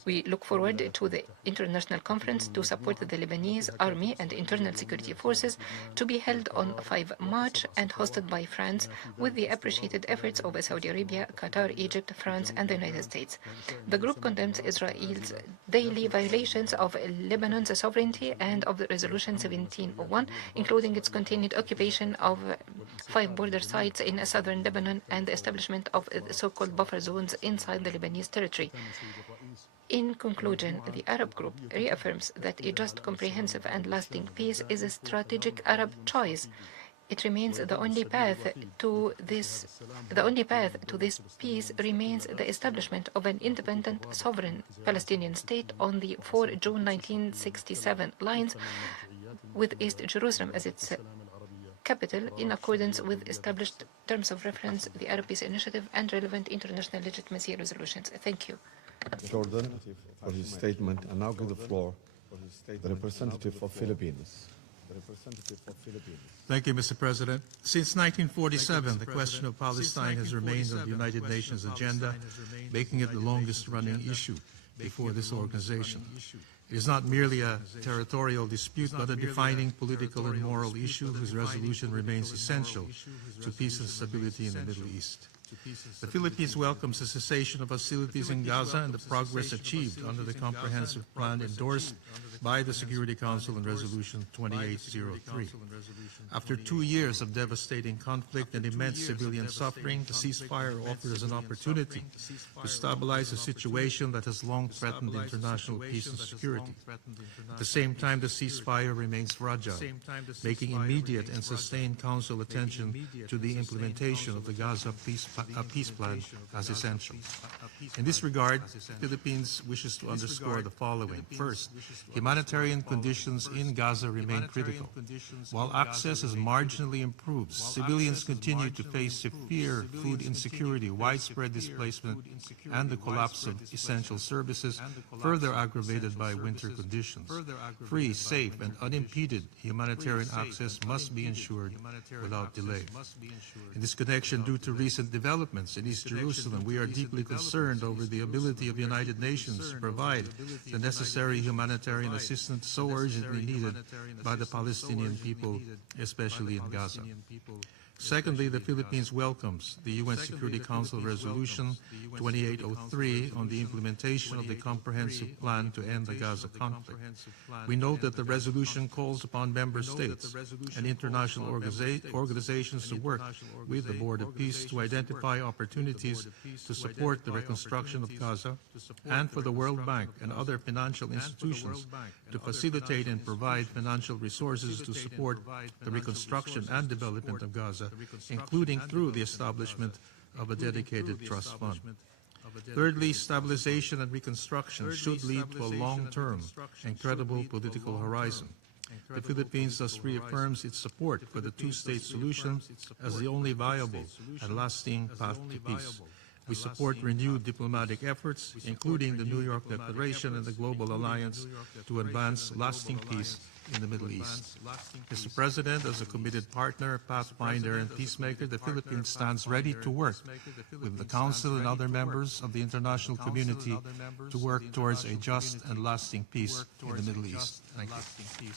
We look forward to the international conference to support the Lebanese army and internal security forces to be held on 5 March and hosted by France, with the appreciated efforts of Saudi Arabia, Qatar, Egypt, France, and the United States. The group condemns Israel's daily violations of Lebanon's sovereignty and of the Resolution 1701, including its continued occupation of 5 border sites in southern Lebanon and the establishment of so-called buffer zones inside the Lebanese territory. In conclusion, the Arab group reaffirms that a just, comprehensive, and lasting peace is a strategic Arab choice it remains the only path to this peace remains the establishment of an independent, sovereign Palestinian state on the 4 June 1967 lines, with East Jerusalem as its capital, in accordance with established terms of reference, the Arab Peace Initiative, and relevant international legitimacy resolutions. Thank you. Jordan for his statement. And now give the floor to the representative of Philippines. Thank you, Mr. President. Since 1947, the question of Palestine has remained on the United Nations agenda, making it the longest-running issue before this organization. It is not merely a territorial dispute, but a defining political and moral issue whose resolution remains essential to peace and stability in the Middle East. The Philippines welcomes the cessation of hostilities in Gaza and the progress achieved under the comprehensive plan endorsed by the Security Council in Resolution 2803. After 2 years of devastating conflict and immense civilian suffering, the ceasefire offers an opportunity to stabilize a situation that has long threatened international peace and security. At the same time, the ceasefire remains fragile, making immediate and sustained Council attention to the implementation of the Gaza peace plan as essential. In this regard, the Philippines wishes to underscore the following. First, humanitarian conditions in Gaza remain critical. While access has marginally improved, civilians continue to face severe food insecurity, widespread displacement, and the collapse of essential services, further aggravated by winter conditions. Free, safe, and unimpeded humanitarian access must be ensured without delay. In this connection, due to recent developments in East Jerusalem, we are deeply concerned over the ability of the United Nations to provide the necessary humanitarian assistance so urgently needed by the Palestinian people, especially in Gaza. Secondly, the Philippines welcomes the UN Security Council Resolution 2803 on the implementation of the comprehensive plan to end the Gaza conflict. We note that the resolution calls upon member states and international organizations to work with the Board of Peace to identify opportunities to support the reconstruction of Gaza, and for the World Bank and other financial institutions to facilitate and provide financial resources to support the reconstruction and development of Gaza, including through the establishment of a dedicated trust fund. Thirdly, stabilization and reconstruction should lead to a long-term and credible political horizon. The Philippines thus reaffirms its support for the two-state solution as the only viable and lasting path to peace. We support renewed diplomatic efforts, including the New York Declaration and the Global Alliance, to advance lasting peace in the Middle East. Mr. President, as a committed partner, pathfinder, and peacemaker, the Philippines stands ready to work with the Council and other members of the international community to work towards a just and lasting peace in the Middle East. Thank you.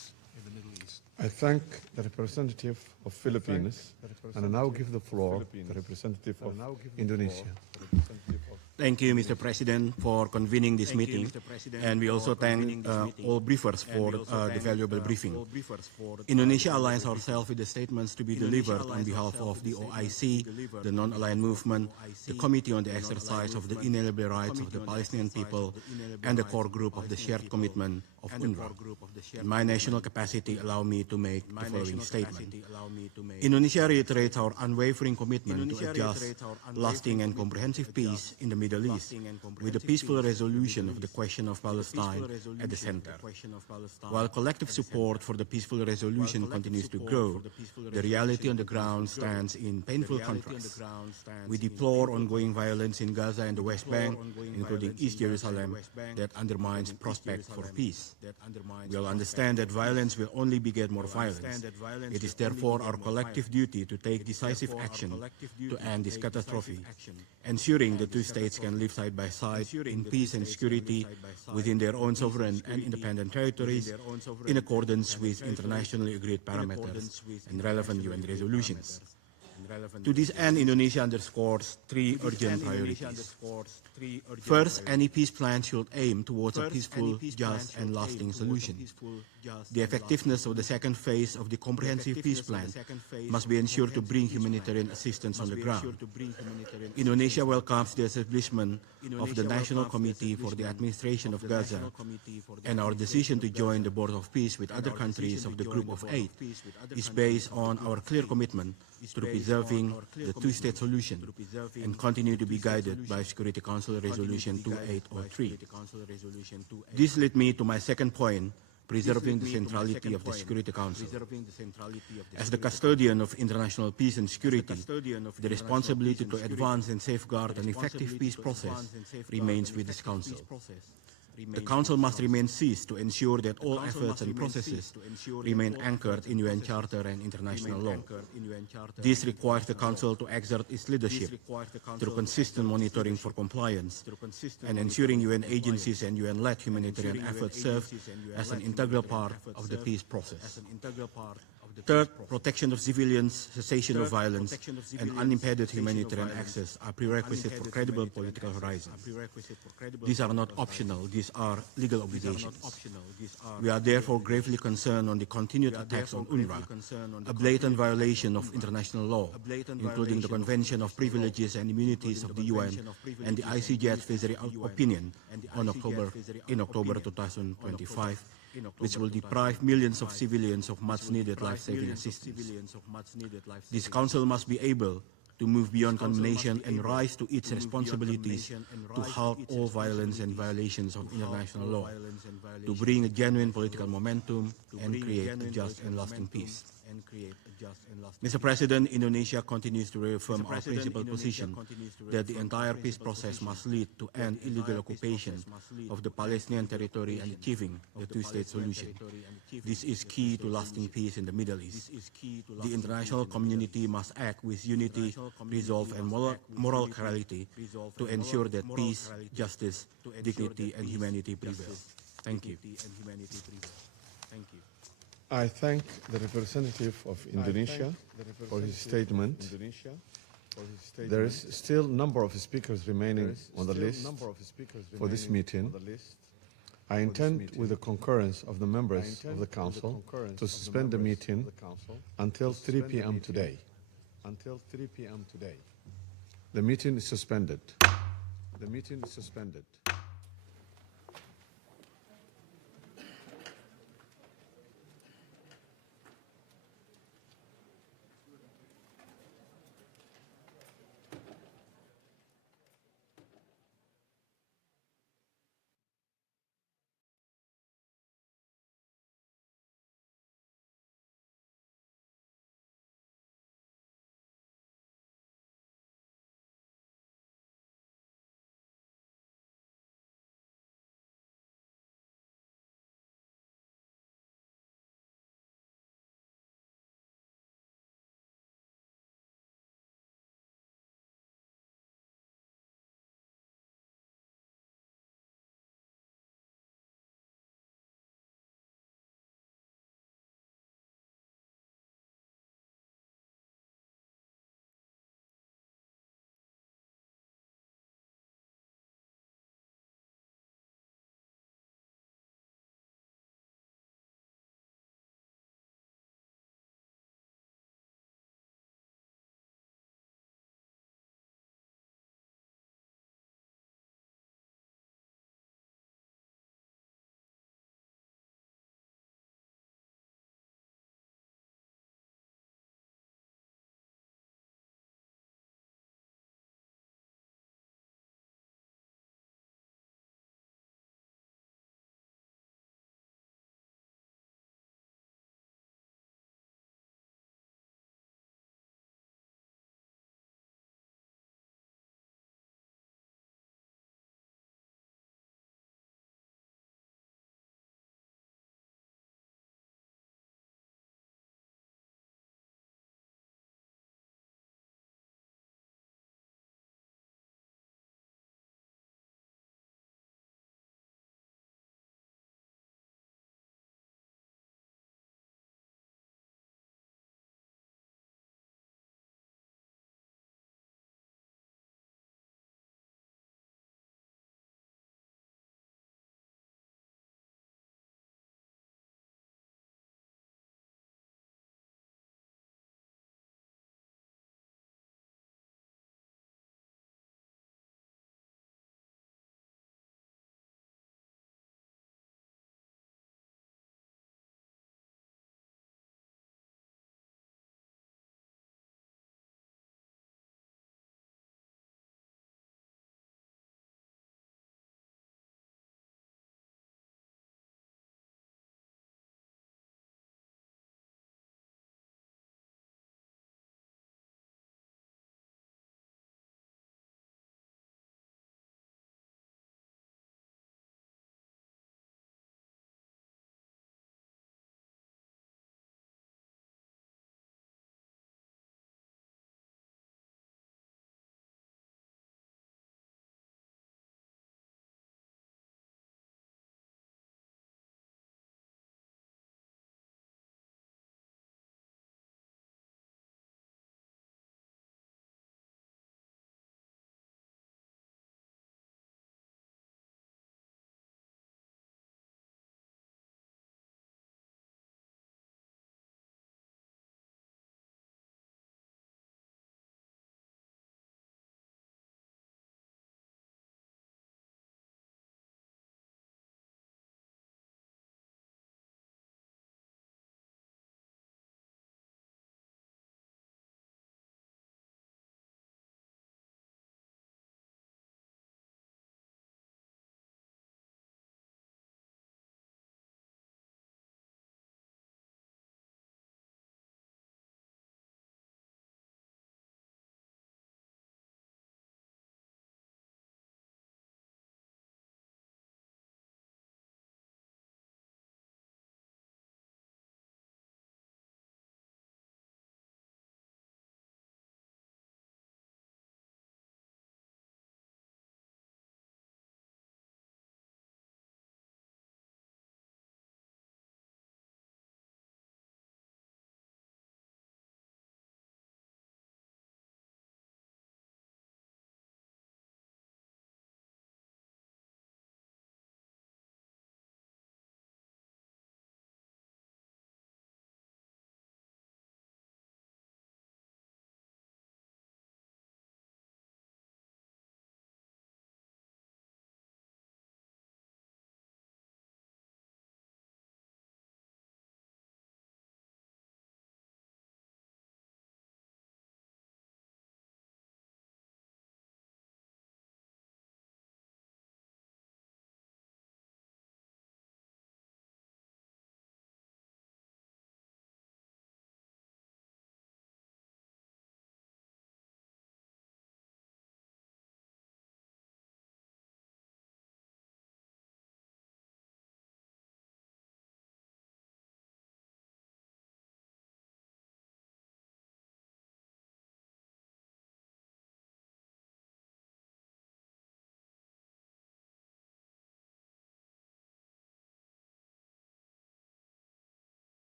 I thank the representative of Philippines, and I now give the floor to the representative of Indonesia. Thank you, Mr. President, for convening this meeting, and we also thank all briefers for the valuable briefing. Indonesia aligns ourselves with the statements to be delivered on behalf of the OIC, the Non-Aligned Movement, the Committee on the Exercise of the Inalienable Rights of the Palestinian People, and the core group of the Shared Commitment of UNRWA. In my national capacity, allow me to make the following statement. Indonesia reiterates our unwavering commitment to a just, lasting, and comprehensive peace in the Middle East, with the peaceful resolution of the question of Palestine at the center. While collective support for the peaceful resolution continues to grow, the reality on the ground stands in painful contrast. We deplore ongoing violence in Gaza and the West Bank, including East Jerusalem, that undermines prospects for peace. We all understand that violence will only beget more violence. It is therefore our collective duty to take decisive action to end this catastrophe, ensuring the two states can live side by side in peace and security within their own sovereign and independent territories in accordance with internationally agreed parameters and relevant UN resolutions. To this end, Indonesia underscores three urgent priorities. First, any peace plan should aim towards a peaceful, just, and lasting solution. The effectiveness of the second phase of the comprehensive peace plan must be ensured to bring humanitarian assistance on the ground. Indonesia welcomes the establishment of the National Committee for the Administration of Gaza, and our decision to join the Board of Peace with other countries of the Group of Eight is based on our clear commitment to preserving the two-state solution and continue to be guided by Security Council Resolution 2803. This leads me to my second point, preserving the centrality of the Security Council. As the custodian of international peace and security, the responsibility to advance and safeguard an effective peace process remains with this Council. The Council must remain seized to ensure that all efforts and processes remain anchored in UN Charter and international law. This requires the Council to exert its leadership through consistent monitoring for compliance and ensuring UN agencies and UN-led humanitarian efforts serve as an integral part of the peace process. Third, protection of civilians, cessation of violence, and unimpeded humanitarian access are prerequisites for credible political horizons. These are not optional, these are legal obligations. We are therefore gravely concerned on the continued attacks on UNRWA, a blatant violation of international law, including the Convention of Privileges and Immunities of the UN and the ICJ advisory opinion in October 2025, which will deprive millions of civilians of much-needed life-saving assistance. This Council must be able to move beyond condemnation and rise to its responsibilities to halt all violence and violations of international law, to bring a genuine political momentum and create a just and lasting peace. Mr. President, Indonesia continues to reaffirm our principled position that the entire peace process must lead to end illegal occupation of the Palestinian territory and achieving the two-state solution. This is key to lasting peace in the Middle East. The international community must act with unity, resolve, and moral clarity to ensure that peace, justice, dignity, and humanity prevail. Thank you. I thank the representative of Indonesia for his statement. There is still a number of speakers remaining on the list for this meeting. I intend, with the concurrence of the members of the Council, to suspend the meeting until 3 p.m. today. The meeting is suspended.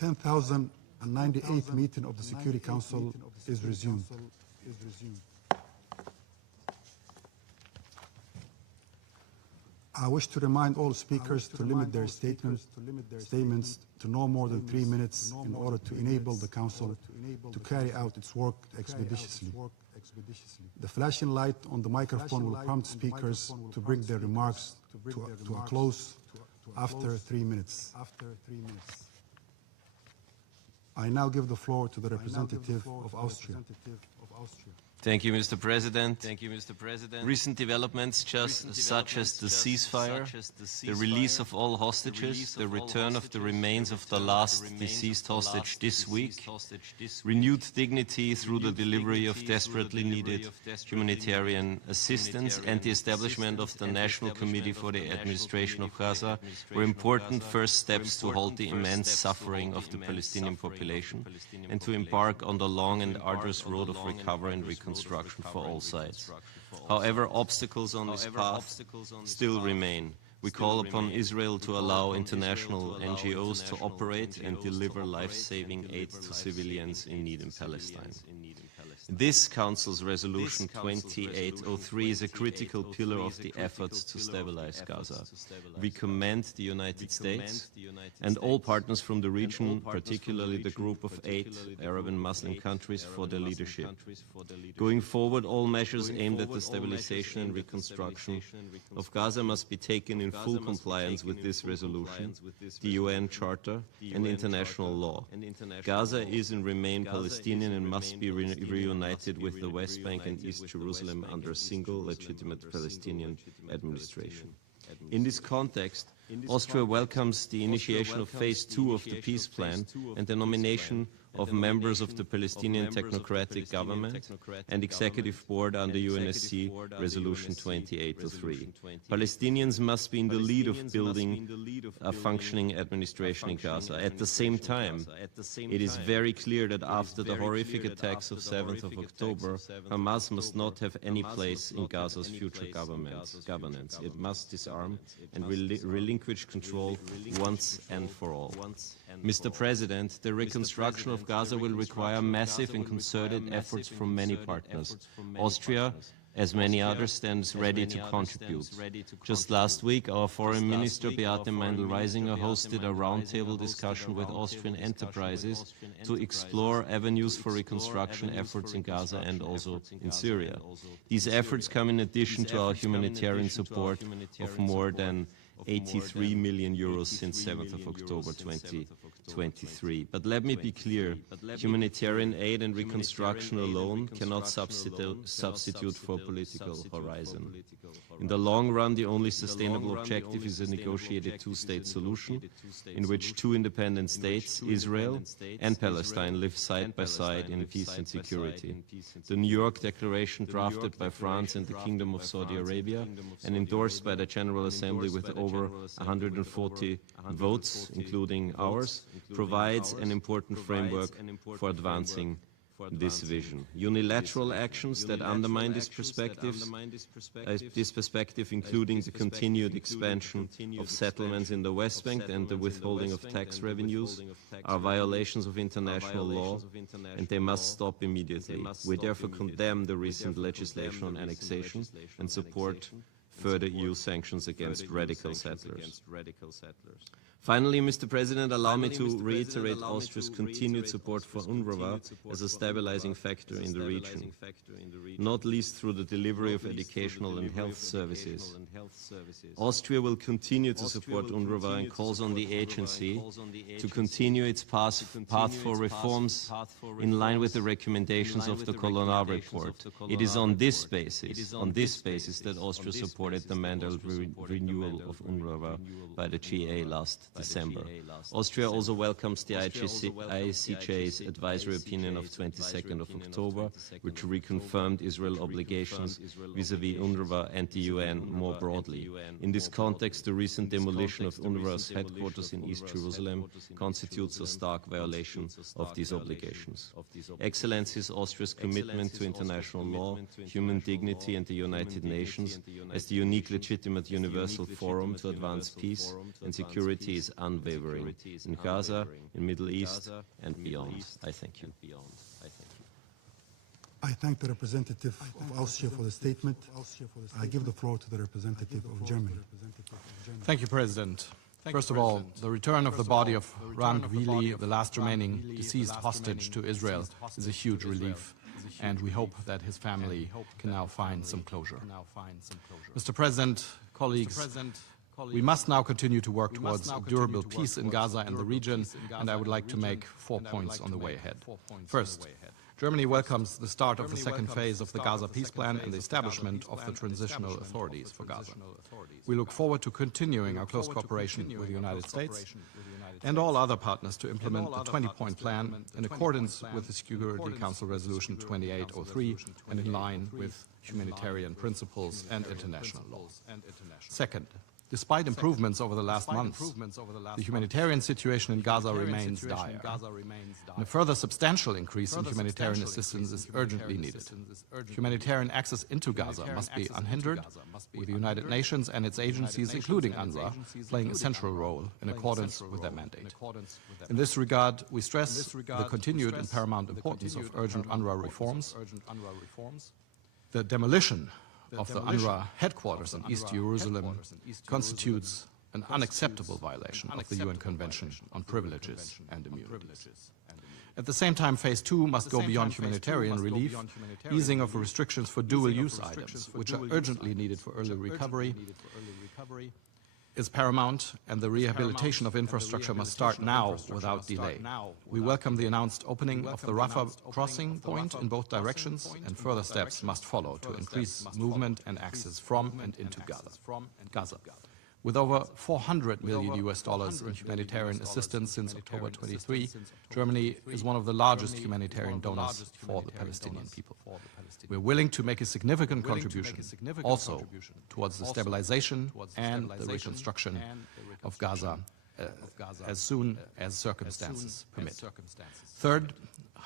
10,098th meeting of the Security Council is resumed. I wish to remind all speakers to limit their statements to no more than 3 minutes in order to enable the Council to carry out its work expeditiously. The flashing light on the microphone will prompt speakers to bring their remarks to a close after 3 minutes. I now give the floor to the representative of Austria. Thank you, Mr. President. Recent developments such as the ceasefire, the release of all hostages, the return of the remains of the last deceased hostage this week, renewed dignity through the delivery of desperately needed humanitarian assistance, and the establishment of the National Committee for the Administration of Gaza were important first steps to halt the immense suffering of the Palestinian population and to embark on the long and arduous road of recovery and reconstruction for all sides. However, obstacles on this path still remain. We call upon Israel to allow international NGOs to operate and deliver life-saving aid to civilians in need in Palestine. This Council's Resolution 2803 is a critical pillar of the efforts to stabilize Gaza. We commend the United States and all partners from the region, particularly the Group of 8 Arab and Muslim countries, for their leadership. Going forward, all measures aimed at the stabilization and reconstruction of Gaza must be taken in full compliance with this resolution, the UN Charter, and international law. Gaza is and remains Palestinian and must be reunited with the West Bank and East Jerusalem under a single legitimate Palestinian administration. In this context, Austria welcomes the initiation of Phase 2 of the peace plan and the nomination of members of the Palestinian Technocratic Government and Executive Board under UNSC Resolution 2803. Palestinians must be in the lead of building a functioning administration in Gaza. At the same time, it is very clear that after the horrific attacks of 7th of October, Hamas must not have any place in Gaza's future governance. It must disarm and relinquish control once and for all. Mr. President, the reconstruction of Gaza will require massive and concerted efforts from many partners. Austria, as many others, stands ready to contribute. Just last week, our Foreign Minister Beate Meindl-Reisinger hosted a roundtable discussion with Austrian enterprises to explore avenues for reconstruction efforts in Gaza and also in Syria. These efforts come in addition to our humanitarian support of more than 83 million euros since 7th of October 2023. But let me be clear, humanitarian aid and reconstruction alone cannot substitute for a political horizon. In the long run, the only sustainable objective is a negotiated two-state solution in which two independent states, Israel and Palestine, live side by side in peace and security. The New York Declaration, drafted by France and the Kingdom of Saudi Arabia and endorsed by the General Assembly with over 140 votes, including ours, provides an important framework for advancing this vision. Unilateral actions that undermine this perspective, including the continued expansion of settlements in the West Bank and the withholding of tax revenues, are violations of international law, and they must stop immediately. We therefore condemn the recent legislation on annexation and support further EU sanctions against radical settlers. Finally, Mr. President, allow me to reiterate Austria's continued support for UNRWA as a stabilizing factor in the region, not least through the delivery of educational and health services. Austria will continue to support UNRWA and calls on the agency to continue its path for reforms in line with the recommendations of the Colonna report. It is on this basis that Austria supported the mandatory renewal of UNRWA by the GA last December. Austria also welcomes the ICJ's advisory opinion of 22nd of October, which reconfirmed Israel's obligations vis-à-vis UNRWA and the UN more broadly. In this context, the recent demolition of UNRWA's headquarters in East Jerusalem constitutes a stark violation of these obligations. Excellencies, Austria's commitment to international law, human dignity and the United Nations as the unique legitimate universal forum to advance peace and security is unwavering in Gaza, in Middle East, and beyond. I thank you. I thank the representative of Austria for the statement. I give the floor to the representative of Germany. Thank you, President. First of all, the return of the body of Ran Gvili, the last remaining deceased hostage to Israel, is a huge relief, and we hope that his family can now find some closure. Mr. President, colleagues, we must now continue to work towards a durable peace in Gaza and the region, and I would like to make 4 points on the way ahead. First, Germany welcomes the start of the second phase of the Gaza peace plan and the establishment of the transitional authorities for Gaza. We look forward to continuing our close cooperation with the United States and all other partners to implement the 20-point plan in accordance with the Security Council Resolution 2803 and in line with humanitarian principles and international law. Second, despite improvements over the last months, the humanitarian situation in Gaza remains dire. And a further substantial increase in humanitarian assistance is urgently needed. Humanitarian access into Gaza must be unhindered, with the United Nations and its agencies, including UNRWA, playing a central role in accordance with their mandate. In this regard, we stress the continued and paramount importance of urgent UNRWA reforms. The demolition of the UNRWA headquarters in East Jerusalem constitutes an unacceptable violation of the UN Convention on Privileges and Immunities. At the same time, Phase 2 must go beyond humanitarian relief. Easing of restrictions for dual-use items, which are urgently needed for early recovery, is paramount, and the rehabilitation of infrastructure must start now without delay. We welcome the announced opening of the Rafah crossing point in both directions, and further steps must follow to increase movement and access from and into Gaza. With over $400 million in humanitarian assistance since October 23, Germany is one of the largest humanitarian donors for the Palestinian people. We are willing to make a significant contribution also towards the stabilization and the reconstruction of Gaza as soon as circumstances permit. Third,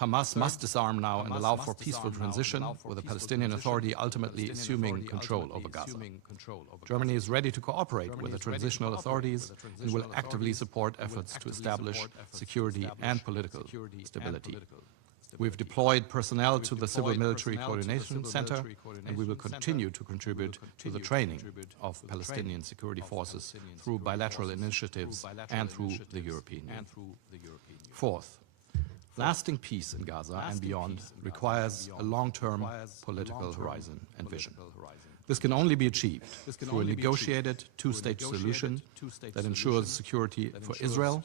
Hamas must disarm now and allow for peaceful transition, with the Palestinian Authority ultimately assuming control over Gaza. Germany is ready to cooperate with the transitional authorities and will actively support efforts to establish security and political stability. We've deployed personnel to the Civil Military Coordination Center, and we will continue to contribute to the training of Palestinian security forces through bilateral initiatives and through the European Union. Fourth, lasting peace in Gaza and beyond requires a long-term political horizon and vision. This can only be achieved through a negotiated two-state solution that ensures security for Israel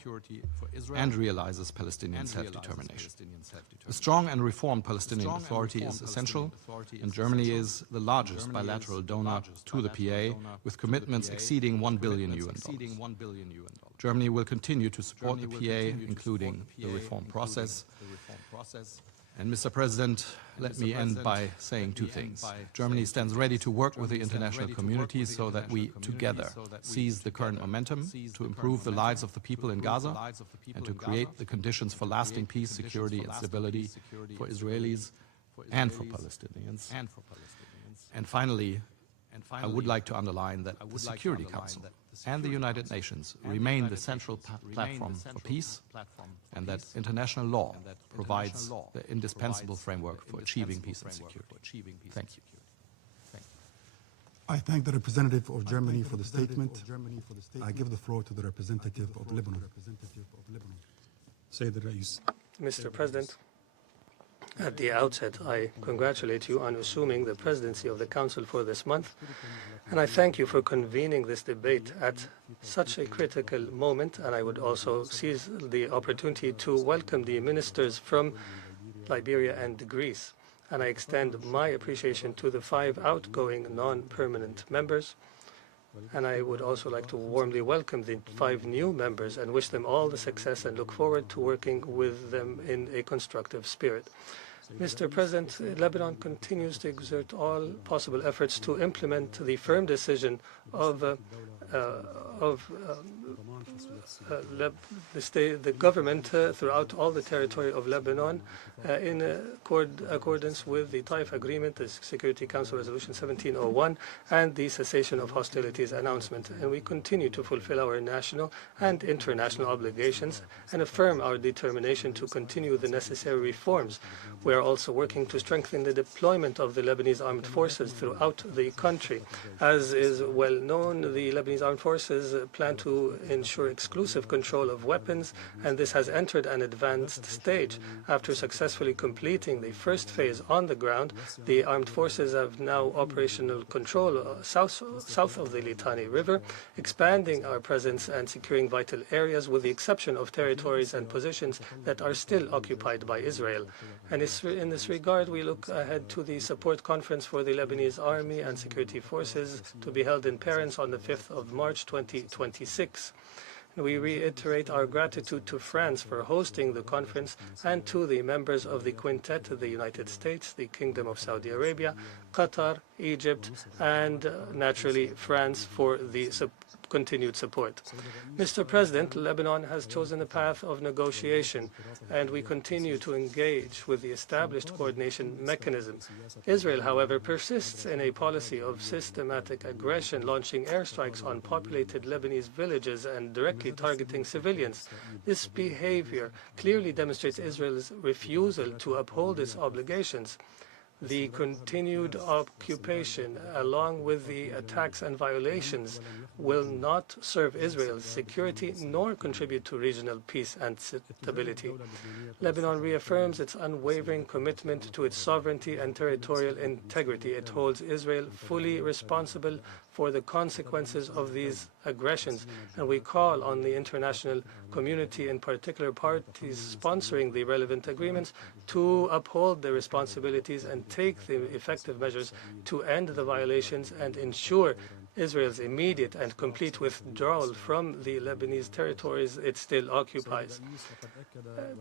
and realizes Palestinian self-determination. A strong and reformed Palestinian Authority is essential, and Germany is the largest bilateral donor to the PA, with commitments exceeding $1 billion. Germany will continue to support the PA, including the reform process. And Mr. President, let me end by saying two things. Germany stands ready to work with the international community so that we together seize the current momentum to improve the lives of the people in Gaza and to create the conditions for lasting peace, security and stability for Israelis and for Palestinians. And finally, I would like to underline that the Security Council and the United Nations remain the central platform for peace, and that international law provides the indispensable framework for achieving peace and security. Thank you. I thank the representative of Germany for the statement. I give the floor to the representative of Lebanon. Mr. President, at the outset, I congratulate you on assuming the presidency of the Council for this month, and I thank you for convening this debate at such a critical moment. And I would also seize the opportunity to welcome the ministers from Liberia and Greece. And I extend my appreciation to the 5 outgoing non-permanent members. And I would also like to warmly welcome the 5 new members and wish them all the success and look forward to working with them in a constructive spirit. Mr. President, Lebanon continues to exert all possible efforts to implement the firm decision of the government throughout all the territory of Lebanon in accordance with the Taif Agreement, the Security Council Resolution 1701, and the cessation of hostilities announcement. And we continue to fulfill our national and international obligations and affirm our determination to continue the necessary reforms. We are also working to strengthen the deployment of the Lebanese armed forces throughout the country. As is well known, the Lebanese armed forces plan to ensure exclusive control of weapons, and this has entered an advanced stage. After successfully completing the first phase on the ground, the armed forces have now operational control south of the Litani River, expanding our presence and securing vital areas with the exception of territories and positions that are still occupied by Israel. And in this regard, we look ahead to the support conference for the Lebanese Army and security forces to be held in Paris on the 5th of March 2026. We reiterate our gratitude to France for hosting the conference and to the members of the quintet, the United States, the Kingdom of Saudi Arabia, Qatar, Egypt, and naturally France for the continued support. Mr. President, Lebanon has chosen the path of negotiation, and we continue to engage with the established coordination mechanism. Israel, however, persists in a policy of systematic aggression, launching airstrikes on populated Lebanese villages and directly targeting civilians. This behavior clearly demonstrates Israel's refusal to uphold its obligations. The continued occupation, along with the attacks and violations, will not serve Israel's security nor contribute to regional peace and stability. Lebanon reaffirms its unwavering commitment to its sovereignty and territorial integrity. It holds Israel fully responsible for the consequences of these aggressions, and we call on the international community, in particular parties sponsoring the relevant agreements, to uphold their responsibilities and take the effective measures to end the violations and ensure Israel's immediate and complete withdrawal from the Lebanese territories it still occupies.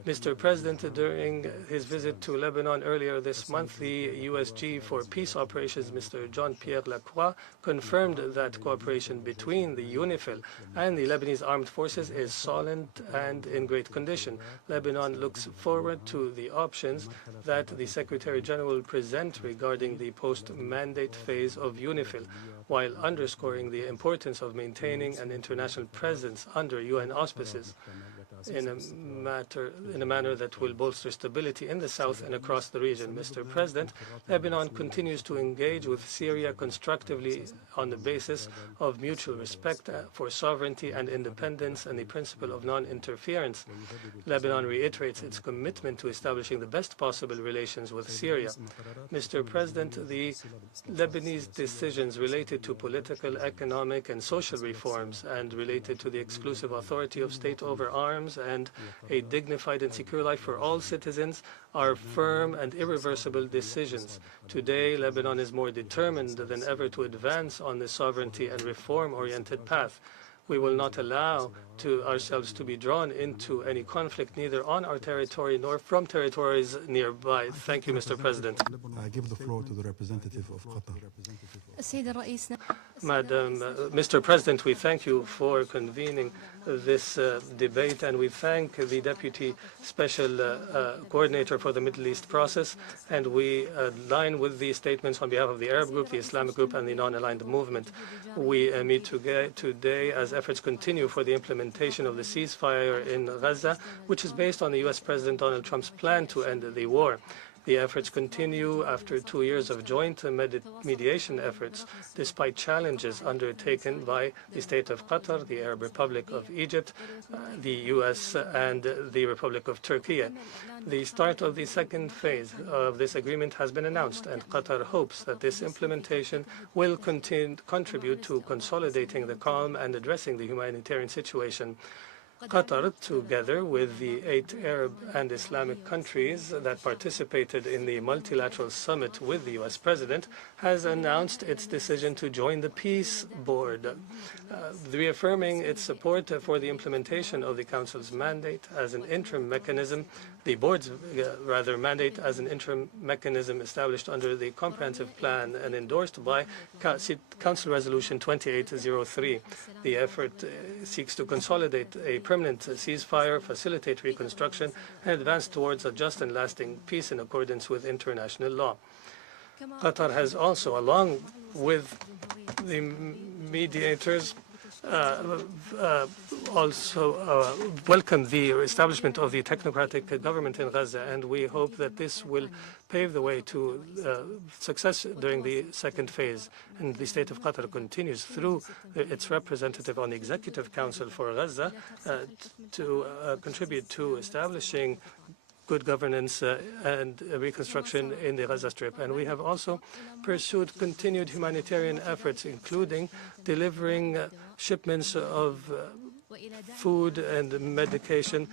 Mr. President, during his visit to Lebanon earlier this month, the USG for Peace Operations, Mr. Jean-Pierre Lacroix, confirmed that cooperation between the UNIFIL and the Lebanese armed forces is solid and in great condition. Lebanon looks forward to the options that the Secretary General will present regarding the post-mandate phase of UNIFIL, while underscoring the importance of maintaining an international presence under UN auspices in a manner that will bolster stability in the south and across the region. Mr. President, Lebanon continues to engage with Syria constructively on the basis of mutual respect for sovereignty and independence and the principle of non-interference. Lebanon reiterates its commitment to establishing the best possible relations with Syria. Mr. President, the Lebanese decisions related to political, economic, and social reforms and related to the exclusive authority of state over arms and a dignified and secure life for all citizens are firm and irreversible decisions. Today, Lebanon is more determined than ever to advance on the sovereignty and reform-oriented path. We will not allow ourselves to be drawn into any conflict, neither on our territory nor from territories nearby. Thank you, Mr. President. I give the floor to the representative of Qatar. Mr. President, we thank you for convening this debate, and we thank the Deputy Special Coordinator for the Middle East process, and we align with the statements on behalf of the Arab Group, the Islamic Group, and the Non-Aligned Movement. We meet today as efforts continue for the implementation of the ceasefire in Gaza, which is based on the U.S. President Donald Trump's plan to end the war. The efforts continue after 2 years of joint mediation efforts, despite challenges undertaken by the State of Qatar, the Arab Republic of Egypt, the U.S., and the Republic of Turkey. The start of the second phase of this agreement has been announced, and Qatar hopes that this implementation will contribute to consolidating the calm and addressing the humanitarian situation. Qatar, together with the 8 Arab and Islamic countries that participated in the multilateral summit with the U.S. President, has announced its decision to join the Peace Board, reaffirming its support for the implementation of the Council's mandate as an interim mechanism the board's mandate as an interim mechanism established under the comprehensive plan and endorsed by Council Resolution 2803. The effort seeks to consolidate a permanent ceasefire, facilitate reconstruction, and advance towards a just and lasting peace in accordance with international law. Qatar has also, along with the mediators, welcomed the establishment of the technocratic government in Gaza, and we hope that this will pave the way to success during the second phase. And the State of Qatar continues through its representative on the Executive Council for Gaza to contribute to establishing good governance and reconstruction in the Gaza Strip. And we have also pursued continued humanitarian efforts, including delivering shipments of food and medication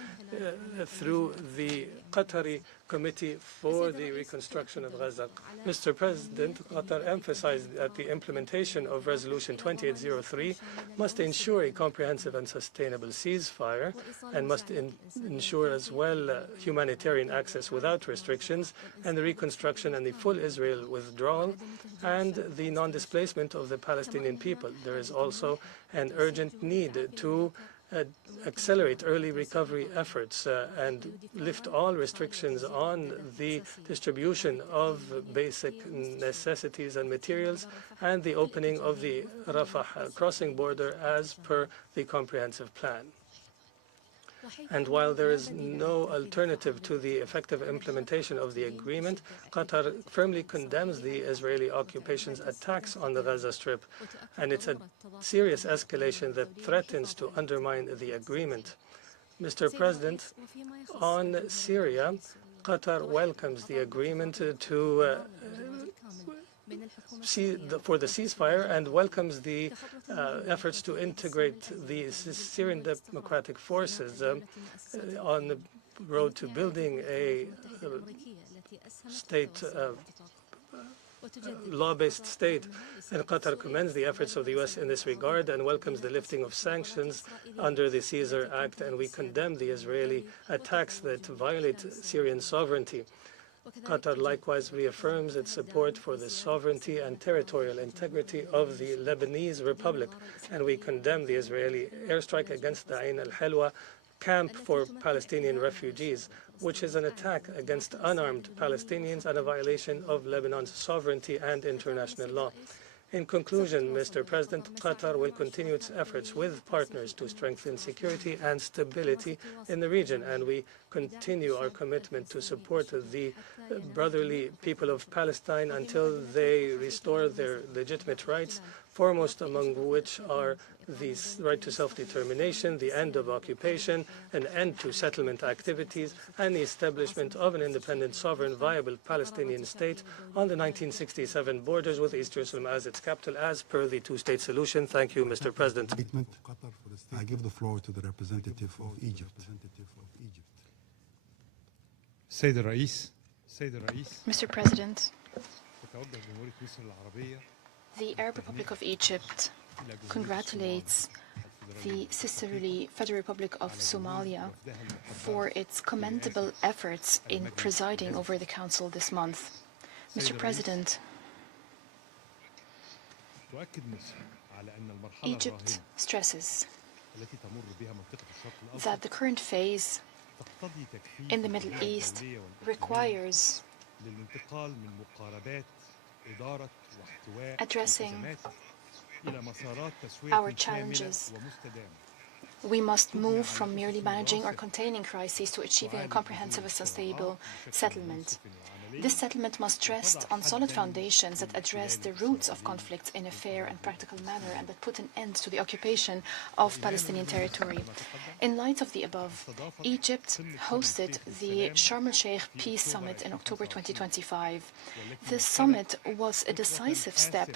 through the Qatari Committee for the Reconstruction of Gaza. Mr. President, Qatar emphasized that the implementation of Resolution 2803 must ensure a comprehensive and sustainable ceasefire and must ensure as well humanitarian access without restrictions and the reconstruction and the full Israel withdrawal and the non-displacement of the Palestinian people. There is also an urgent need to accelerate early recovery efforts and lift all restrictions on the distribution of basic necessities and materials and the opening of the Rafah crossing border as per the comprehensive plan. And while there is no alternative to the effective implementation of the agreement, Qatar firmly condemns the Israeli occupation's attacks on the Gaza Strip, and it's a serious escalation that threatens to undermine the agreement. Mr. President, on Syria, Qatar welcomes the agreement for the ceasefire and welcomes the efforts to integrate the Syrian democratic forces on the road to building a law-based state. And Qatar commends the efforts of the U.S. in this regard and welcomes the lifting of sanctions under the Caesar Act, and we condemn the Israeli attacks that violate Syrian sovereignty. Qatar likewise reaffirms its support for the sovereignty and territorial integrity of the Lebanese Republic, and we condemn the Israeli airstrike against the Ain al-Halwa camp for Palestinian refugees, which is an attack against unarmed Palestinians and a violation of Lebanon's sovereignty and international law. In conclusion, Mr. President, Qatar will continue its efforts with partners to strengthen security and stability in the region, and we continue our commitment to support the brotherly people of Palestine until they restore their legitimate rights, foremost among which are the right to self-determination, the end of occupation, an end to settlement activities, and the establishment of an independent, sovereign, viable Palestinian state on the 1967 borders with East Jerusalem as its capital, as per the two-state solution. Thank you, Mr. President. I give the floor to the representative of Egypt. Mr. President, the Arab Republic of Egypt congratulates the sisterly Federal Republic of Somalia for its commendable efforts in presiding over the Council this month. Mr. President, Egypt stresses that the current phase in the Middle East requires addressing our challenges. We must move from merely managing or containing crises to achieving a comprehensive and sustainable settlement. This settlement must rest on solid foundations that address the roots of conflicts in a fair and practical manner and that put an end to the occupation of Palestinian territory. In light of the above, Egypt hosted the Sharm el-Sheikh Peace Summit in October 2025. This summit was a decisive step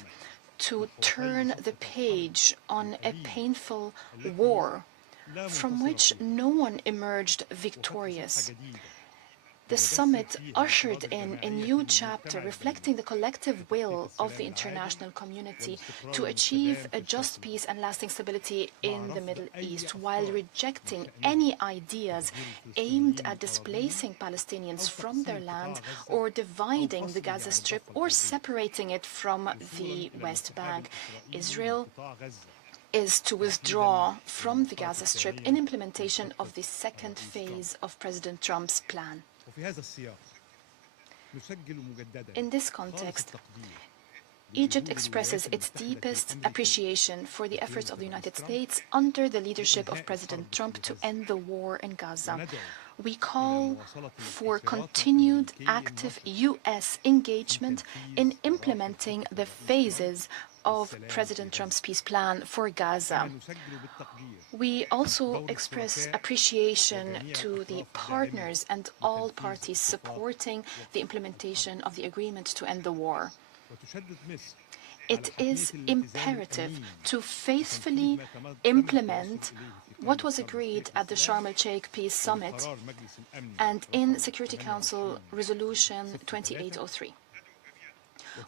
to turn the page on a painful war from which no one emerged victorious. The summit ushered in a new chapter reflecting the collective will of the international community to achieve a just peace and lasting stability in the Middle East, while rejecting any ideas aimed at displacing Palestinians from their land or dividing the Gaza Strip or separating it from the West Bank. Israel is to withdraw from the Gaza Strip in implementation of the second phase of President Trump's plan. In this context, Egypt expresses its deepest appreciation for the efforts of the United States under the leadership of President Trump to end the war in Gaza. We call for continued active U.S. engagement in implementing the phases of President Trump's peace plan for Gaza. We also express appreciation to the partners and all parties supporting the implementation of the agreement to end the war. It is imperative to faithfully implement what was agreed at the Sharm el-Sheikh Peace Summit and in Security Council Resolution 2803.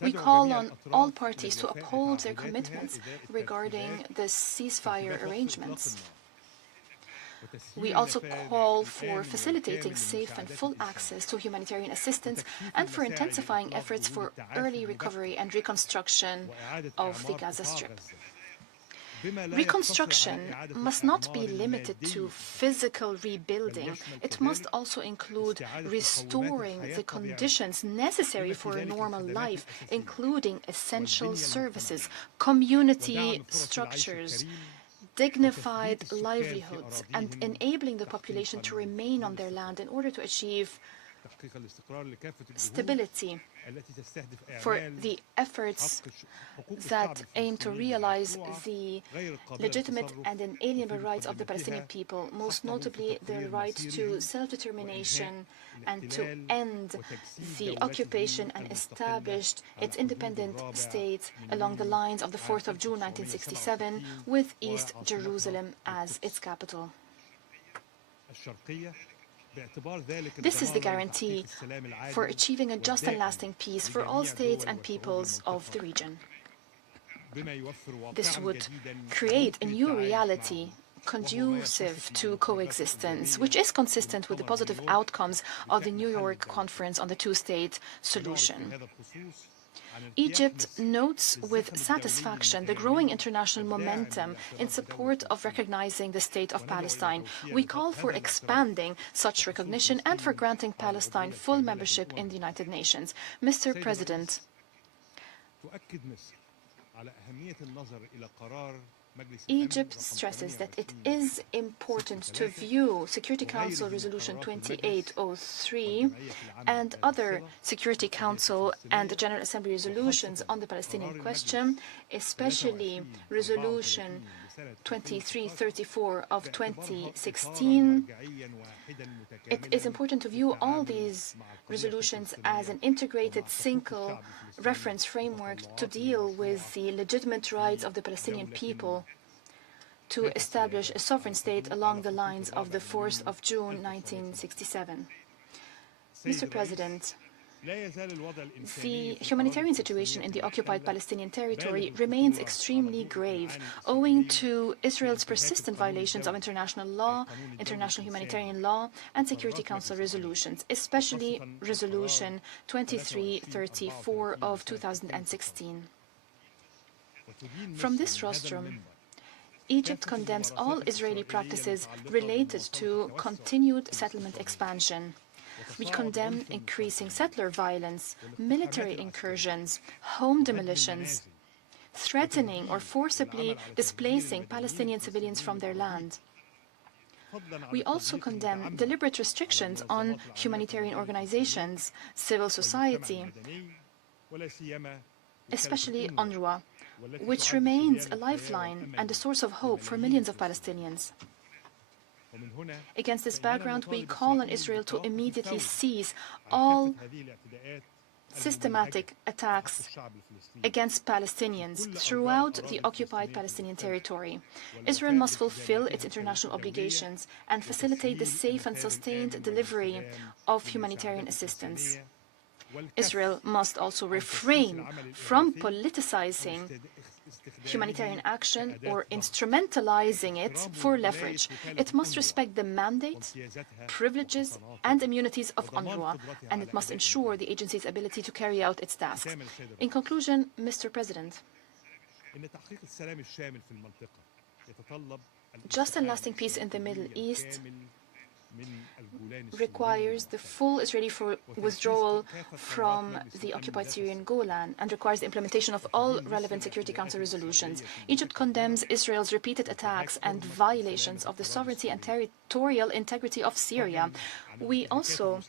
We call on all parties to uphold their commitments regarding the ceasefire arrangements. We also call for facilitating safe and full access to humanitarian assistance and for intensifying efforts for early recovery and reconstruction of the Gaza Strip. Reconstruction must not be limited to physical rebuilding. It must also include restoring the conditions necessary for a normal life, including essential services, community structures, dignified livelihoods, and enabling the population to remain on their land in order to achieve stability for the efforts that aim to realize the legitimate and inalienable rights of the Palestinian people, most notably the right to self-determination and to end the occupation and establish its independent state along the lines of the 4th of June 1967 with East Jerusalem as its capital. This is the guarantee for achieving a just and lasting peace for all states and peoples of the region. This would create a new reality conducive to coexistence, which is consistent with the positive outcomes of the New York Conference on the Two-State Solution. Egypt notes with satisfaction the growing international momentum in support of recognizing the State of Palestine. We call for expanding such recognition and for granting Palestine full membership in the United Nations. Mr. President, Egypt stresses that it is important to view Security Council Resolution 2803 and other Security Council and the General Assembly resolutions on the Palestinian question, especially Resolution 2334 of 2016. It is important to view all these resolutions as an integrated single reference framework to deal with the legitimate rights of the Palestinian people to establish a sovereign state along the lines of the 4th of June 1967. Mr. President, the humanitarian situation in the occupied Palestinian territory remains extremely grave, owing to Israel's persistent violations of international law, international humanitarian law, and Security Council resolutions, especially Resolution 2334 of 2016. From this rostrum, Egypt condemns all Israeli practices related to continued settlement expansion. We condemn increasing settler violence, military incursions, home demolitions, threatening or forcibly displacing Palestinian civilians from their land. We also condemn deliberate restrictions on humanitarian organizations, civil society, especially UNRWA, which remains a lifeline and a source of hope for millions of Palestinians. Against this background, we call on Israel to immediately cease all systematic attacks against Palestinians throughout the occupied Palestinian territory. Israel must fulfill its international obligations and facilitate the safe and sustained delivery of humanitarian assistance. Israel must also refrain from politicizing humanitarian action or instrumentalizing it for leverage. It must respect the mandate, privileges, and immunities of UNRWA, and it must ensure the agency's ability to carry out its tasks. In conclusion, Mr. President, just and lasting peace in the Middle East requires the full Israeli withdrawal from the occupied Syrian Golan and requires the implementation of all relevant Security Council resolutions. Egypt condemns Israel's repeated attacks and violations of the sovereignty and territorial integrity of Syria. We also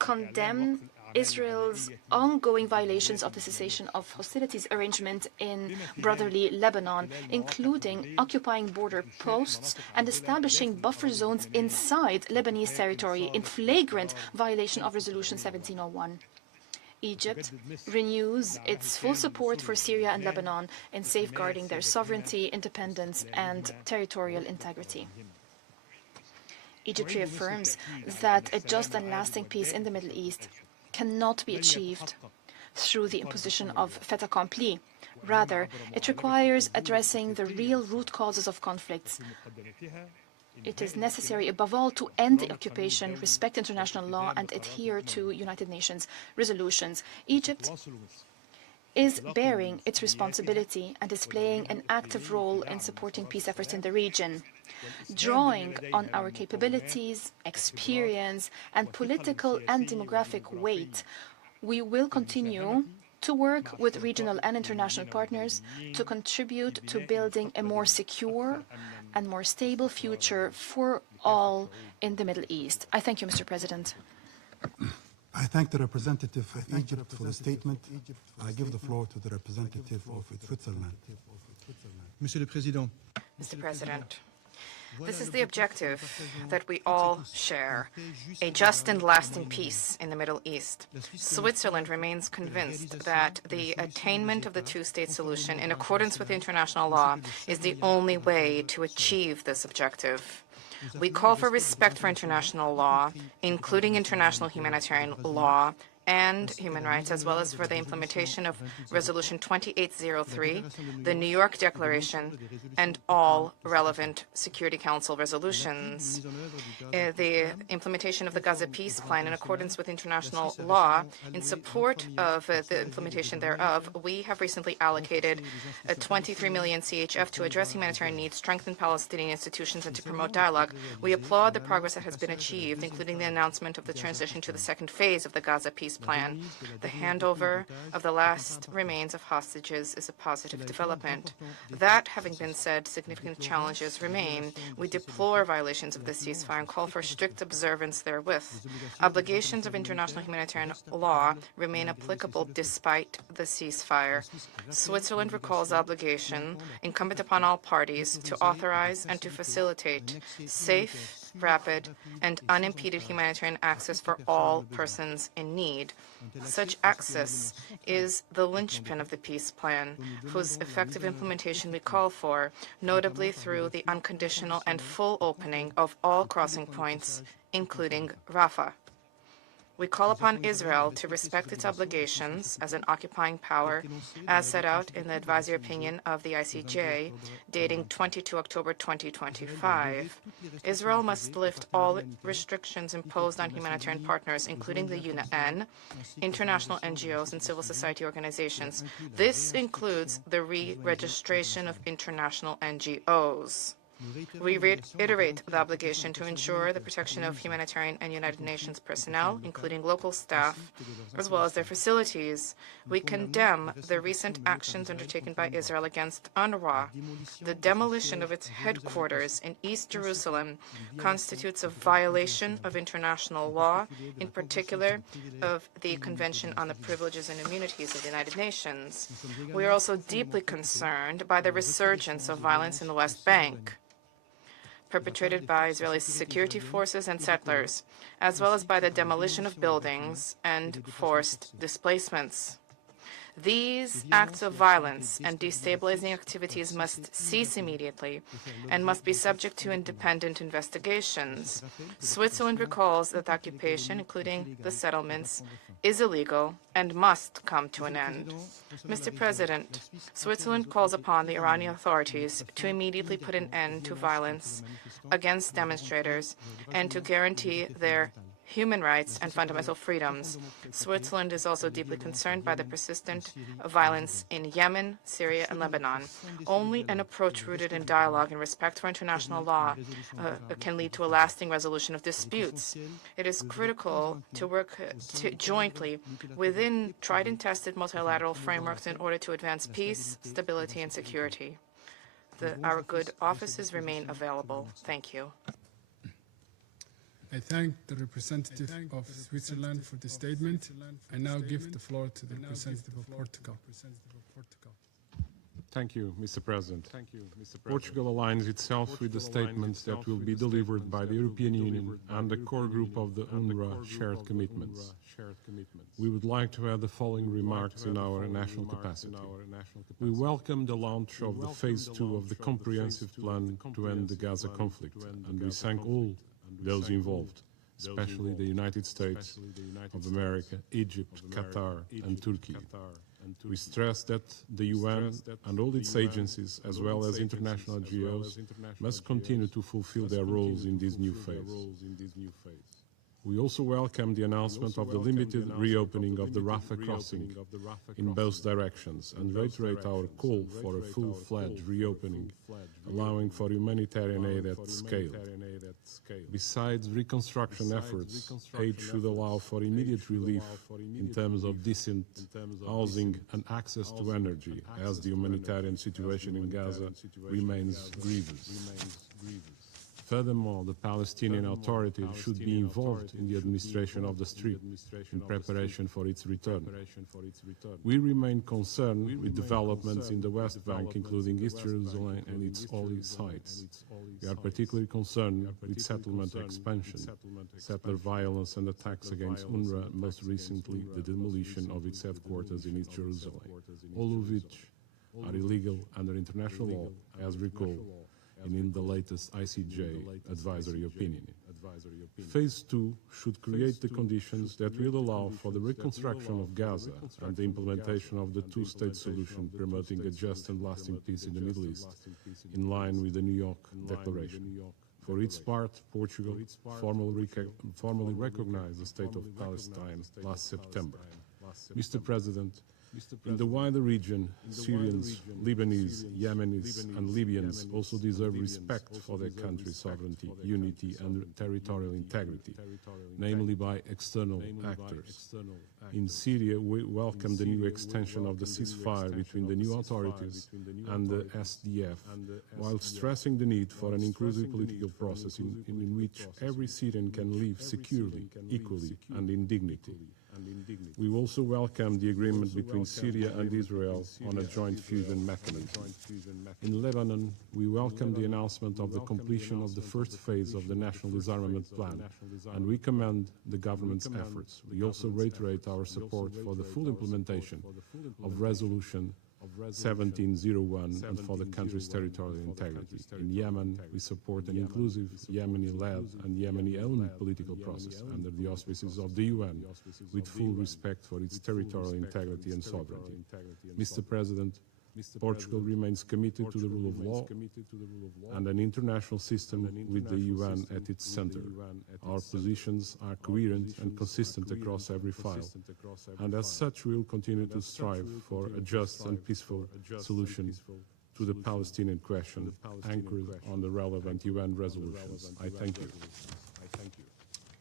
condemn Israel's ongoing violations of the cessation of hostilities arrangement in brotherly Lebanon, including occupying border posts and establishing buffer zones inside Lebanese territory in flagrant violation of Resolution 1701. Egypt renews its full support for Syria and Lebanon in safeguarding their sovereignty, independence, and territorial integrity. Egypt reaffirms that a just and lasting peace in the Middle East cannot be achieved through the imposition of fait accompli. Rather, it requires addressing the real root causes of conflicts. It is necessary, above all, to end the occupation, respect international law, and adhere to United Nations resolutions. Egypt is bearing its responsibility and is playing an active role in supporting peace efforts in the region. Drawing on our capabilities, experience, and political and demographic weight, we will continue to work with regional and international partners to contribute to building a more secure and more stable future for all in the Middle East. I thank you, Mr. President. I thank the representative of Egypt for the statement. I give the floor to the representative of Switzerland. Monsieur le Président. Mr. President, this is the objective that we all share, a just and lasting peace in the Middle East. Switzerland remains convinced that the attainment of the two-state solution in accordance with international law is the only way to achieve this objective. We call for respect for international law, including international humanitarian law and human rights, as well as for the implementation of Resolution 2803, the New York Declaration, and all relevant Security Council resolutions. The implementation of the Gaza Peace Plan in accordance with international law, in support of the implementation thereof, we have recently allocated 23 million CHF to address humanitarian needs, strengthen Palestinian institutions, and to promote dialogue. We applaud the progress that has been achieved, including the announcement of the transition to the second phase of the Gaza Peace Plan. The handover of the last remains of hostages is a positive development. That having been said, significant challenges remain. We deplore violations of the ceasefire and call for strict observance therewith. Obligations of international humanitarian law remain applicable despite the ceasefire. Switzerland recalls the obligation incumbent upon all parties to authorize and to facilitate safe, rapid, and unimpeded humanitarian access for all persons in need. Such access is the linchpin of the peace plan, whose effective implementation we call for, notably through the unconditional and full opening of all crossing points, including Rafah. We call upon Israel to respect its obligations as an occupying power, as set out in the advisory opinion of the ICJ, dating 22 October 2025. Israel must lift all restrictions imposed on humanitarian partners, including the UN, international NGOs, and civil society organizations. This includes the re-registration of international NGOs. We reiterate the obligation to ensure the protection of humanitarian and United Nations personnel, including local staff, as well as their facilities. We condemn the recent actions undertaken by Israel against UNRWA. The demolition of its headquarters in East Jerusalem constitutes a violation of international law, in particular of the Convention on the Privileges and Immunities of the United Nations. We are also deeply concerned by the resurgence of violence in the West Bank. perpetrated by Israeli security forces and settlers, as well as by the demolition of buildings and forced displacements. These acts of violence and destabilizing activities must cease immediately and must be subject to independent investigations. Switzerland recalls that the occupation, including the settlements, is illegal and must come to an end. Mr. President, Switzerland calls upon the Iranian authorities to immediately put an end to violence against demonstrators and to guarantee their human rights and fundamental freedoms. Switzerland is also deeply concerned by the persistent violence in Yemen, Syria, and Lebanon. Only an approach rooted in dialogue and respect for international law can lead to a lasting resolution of disputes. It is critical to work jointly within tried and tested multilateral frameworks in order to advance peace, stability, and security. Our good offices remain available. Thank you. I thank the representative of Switzerland for the statement. I now give the floor to the representative of Portugal. Thank you, Mr. President. Portugal aligns itself with the statements that will be delivered by the European Union and the core group of the UNRWA shared commitments. We would like to add the following remarks in our national capacity. We welcome the launch of the Phase 2 of the comprehensive plan to end the Gaza conflict, and we thank all those involved, especially the United States of America, Egypt, Qatar, and Turkey. We stress that the UN and all its agencies, as well as international NGOs, must continue to fulfill their roles in this new phase. We also welcome the announcement of the limited reopening of the Rafah crossing in both directions and reiterate our call for a full-fledged reopening, allowing for humanitarian aid at scale. Besides reconstruction efforts, aid should allow for immediate relief in terms of decent housing and access to energy, as the humanitarian situation in Gaza remains grievous. Furthermore, the Palestinian Authority should be involved in the administration of the Strip in preparation for its return. We remain concerned with developments in the West Bank, including East Jerusalem and its holy sites. We are particularly concerned with settlement expansion, settler violence and attacks against UNRWA, most recently the demolition of its headquarters in East Jerusalem, all of which are illegal under international law, as recalled in the latest ICJ advisory opinion. Phase 2 should create the conditions that will allow for the reconstruction of Gaza and the implementation of the two-state solution, promoting a just and lasting peace in the Middle East, in line with the New York Declaration. For its part, Portugal formally recognized the State of Palestine last September. Mr. President, in the wider region, Syrians, Lebanese, Yemenis, and Libyans also deserve respect for their country's sovereignty, unity, and territorial integrity, namely by external actors. In Syria, we welcome the new extension of the ceasefire between the new authorities and the SDF, while stressing the need for an inclusive political process in which every Syrian can live securely, equally, and in dignity. We also welcome the agreement between Syria and Israel on a joint fusion mechanism. In Lebanon, we welcome the announcement of the completion of the first phase of the National Disarmament Plan, and we commend the government's efforts. We also reiterate our support for the full implementation of Resolution 1701 and for the country's territorial integrity. In Yemen, we support an inclusive Yemeni-led and Yemeni-owned political process under the auspices of the UN, with full respect for its territorial integrity and sovereignty. Mr. President, Portugal remains committed to the rule of law and an international system with the UN at its center. Our positions are coherent and consistent across every file, and as such we will continue to strive for a just and peaceful solution to the Palestinian question, anchored on the relevant UN resolutions. I thank you.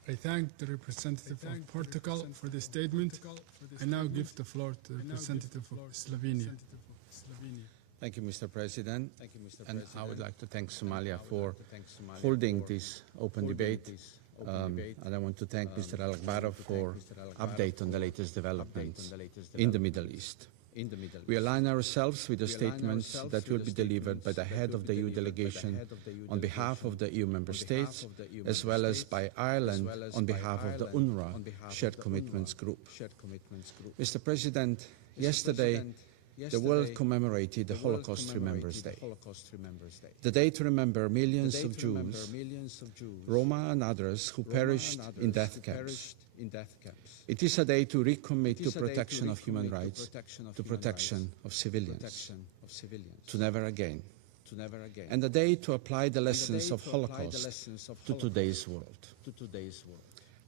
I thank the representative of Portugal for the statement. I now give the floor to the representative of Slovenia. Thank you, Mr. President. And I would like to thank Somalia for holding this open debate. And I want to thank Mr. Alakbarov for update on the latest developments in the Middle East. We align ourselves with the statements that will be delivered by the head of the EU delegation on behalf of the EU member states, as well as by Ireland on behalf of the UNRWA Shared Commitments Group. Mr. President, yesterday, the world commemorated the Holocaust Remembrance Day, the day to remember millions of Jews, Roma and others who perished in death camps. It is a day to recommit to protection of human rights, to protection of civilians, to never again, and a day to apply the lessons of Holocaust to today's world.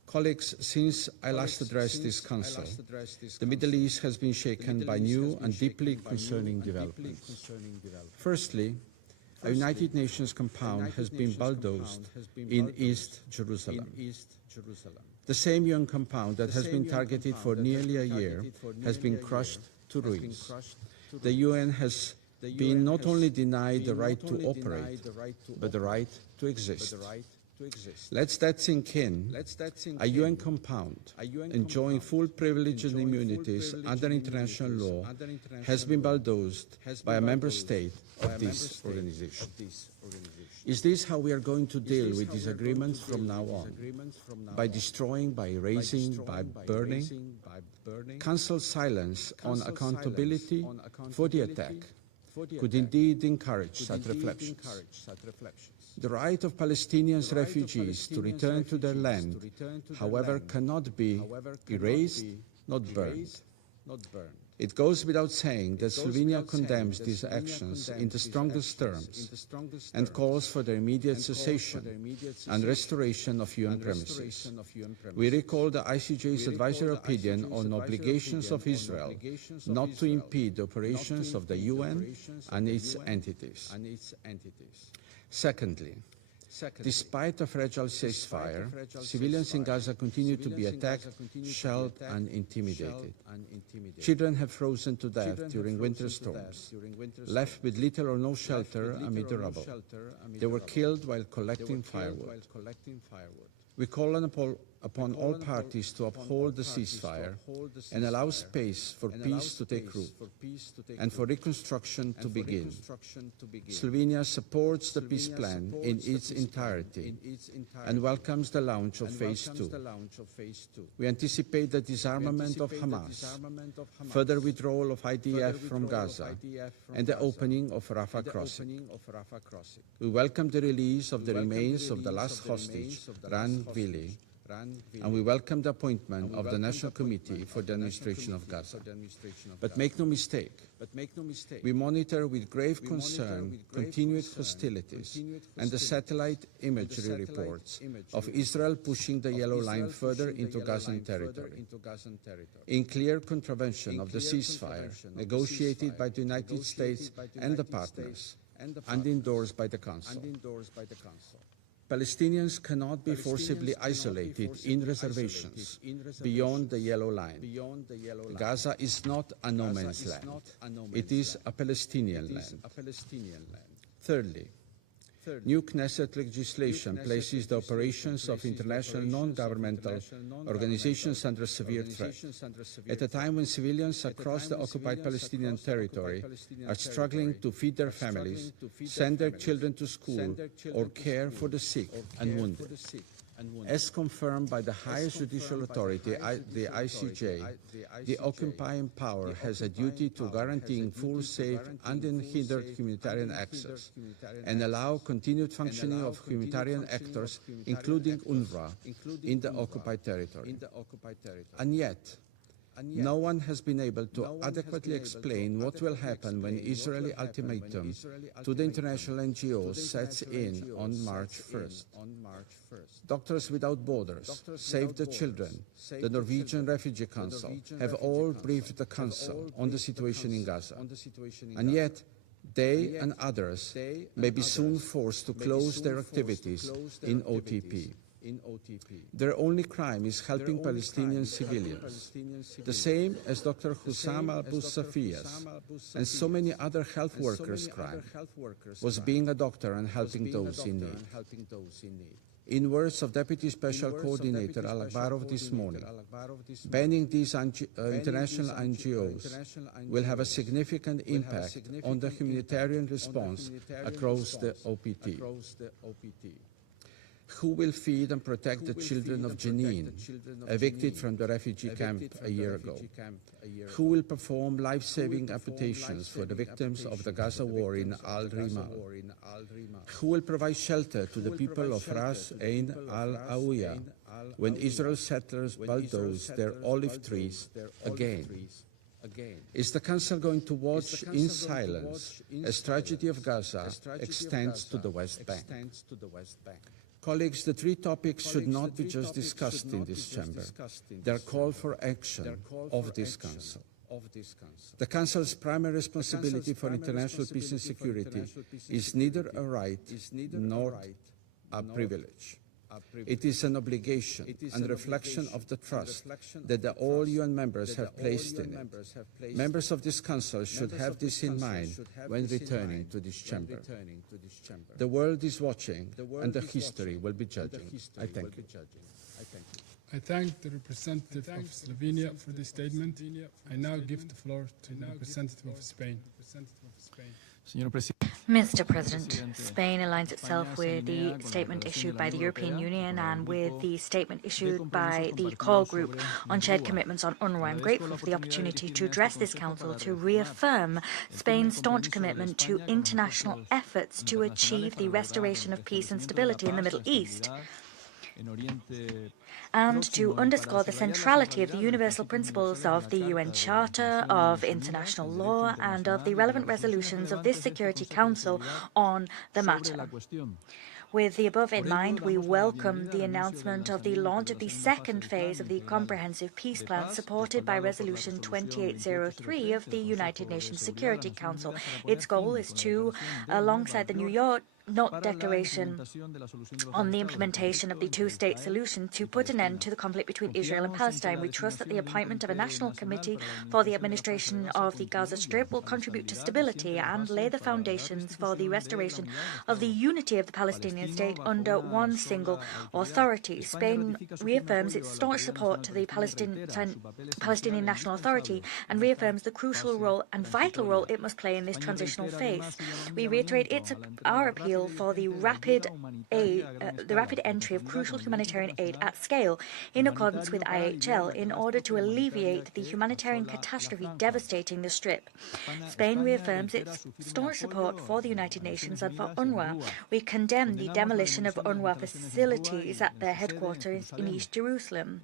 Colleagues, since I last addressed this Council, the Middle East has been shaken by new and deeply concerning developments. Firstly, a United Nations compound has been bulldozed in East Jerusalem. The same UN compound that has been targeted for nearly a year has been crushed to ruins. The UN has been not only denied the right to operate, but the right to exist. Let that sink in. A UN compound enjoying full privileges and immunities under international law has been bulldozed by a member state of this organization. Is this how we are going to deal with disagreements from now on? By destroying, by erasing, by burning? Council silence on accountability for the attack could indeed encourage such reflections. The right of Palestinian refugees to return to their land, however, cannot be erased, not burned. It goes without saying that Slovenia condemns these actions in the strongest terms and calls for their immediate cessation and restoration of UN premises. We recall the ICJ's advisory opinion on obligations of Israel not to impede the operations of the UN and its entities. Secondly, despite a fragile ceasefire, civilians in Gaza continue to be attacked, shelled and intimidated. Children have frozen to death during winter storms, left with little or no shelter amid the rubble. They were killed while collecting firewood. We call upon all parties to uphold the ceasefire and allow space for peace to take root and for reconstruction to begin. Slovenia supports the peace plan in its entirety and welcomes the launch of Phase 2. We anticipate the disarmament of Hamas, further withdrawal of IDF from Gaza, and the opening of Rafah crossing. We welcome the release of the remains of the last hostage, Ran Vili, and we welcome the appointment of the National Committee for the Administration of Gaza. But make no mistake, we monitor with grave concern continued hostilities and the satellite imagery reports of Israel pushing the yellow line further into Gazan territory, in clear contravention of the ceasefire negotiated by the United States and the partners and endorsed by the Council. Palestinians cannot be forcibly isolated in reservations beyond the yellow line. Gaza is not a no man's land. It is a Palestinian land. Thirdly, new Knesset legislation places the operations of international non-governmental organizations under severe threat. At a time when civilians across the occupied Palestinian territory are struggling to feed their families, send their children to school, or care for the sick and wounded. As confirmed by the highest judicial authority, the ICJ, the occupying power has a duty to guaranteeing full, safe, and unhindered humanitarian access and allow continued functioning of humanitarian actors, including UNRWA, in the occupied territory. And yet, no one has been able to adequately explain what will happen when Israeli ultimatum to the international NGOs sets in on March 1st. Doctors Without Borders, Save the Children, the Norwegian Refugee Council have all briefed the Council on the situation in Gaza. And yet, they and others may be soon forced to close their activities in OTP. Their only crime is helping Palestinian civilians, the same as Dr. Hussam Abu-Safia's and so many other health workers' crime was being a doctor and helping those in need. In words of Deputy Special Coordinator Alakbarov this morning, banning these international NGOs will have a significant impact on the humanitarian response across the OPT. Who will feed and protect the children of Jenin, evicted from the refugee camp a year ago? Who will perform life-saving amputations for the victims of the Gaza war in Al-Rima? Who will provide shelter to the people of Ras Ain al-Awiya when Israel settlers bulldoze their olive trees again? Is the Council going to watch in silence as tragedy of Gaza extends to the West Bank? Colleagues, the three topics should not be just discussed in this chamber. They are call for action of this Council. The Council's primary responsibility for international peace and security is neither a right nor a privilege. It is an obligation and reflection of the trust that all UN members have placed in it. Members of this Council should have this in mind when returning to this chamber. The world is watching and the history will be judging. I thank you. I thank the representative of Slovenia for this statement. I now give the floor to the representative of Spain. Mr. President, Spain aligns itself with the statement issued by the European Union and with the statement issued by the call group on shared commitments on UNRWA. I'm grateful for the opportunity to address this Council to reaffirm Spain's staunch commitment to international efforts to achieve the restoration of peace and stability in the Middle East, and to underscore the centrality of the universal principles of the UN Charter, of international law, and of the relevant resolutions of this Security Council on the matter. With the above in mind, we welcome the announcement of the launch of the second phase of the Comprehensive Peace Plan supported by Resolution 2803 of the United Nations Security Council. Its goal is to, alongside the New York Declaration on the implementation of the two-state solution, to put an end to the conflict between Israel and Palestine. We trust that the appointment of a national committee for the administration of the Gaza Strip will contribute to stability and lay the foundations for the restoration of the unity of the Palestinian state under one single authority. Spain reaffirms its staunch support to the Palestinian National Authority and reaffirms the crucial role and vital role it must play in this transitional phase. We reiterate our appeal for the rapid entry of crucial humanitarian aid at scale in accordance with IHL in order to alleviate the humanitarian catastrophe devastating the Strip. Spain reaffirms its staunch support for the United Nations and for UNRWA. We condemn the demolition of UNRWA facilities at their headquarters in East Jerusalem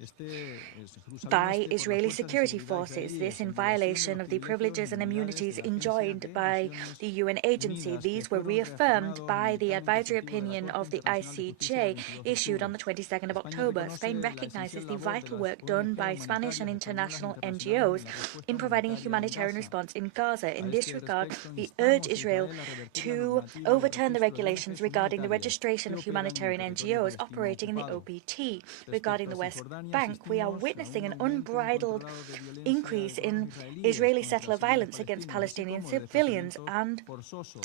by Israeli security forces, this in violation of the privileges and immunities enjoyed by the UN agency. These were reaffirmed by the advisory opinion of the ICJ issued on the 22nd of October. Spain recognizes the vital work done by Spanish and international NGOs in providing a humanitarian response in Gaza. In this regard, we urge Israel to overturn the regulations regarding the registration of humanitarian NGOs operating in the OPT. Regarding the West Bank, we are witnessing an unbridled increase in Israeli settler violence against Palestinian civilians and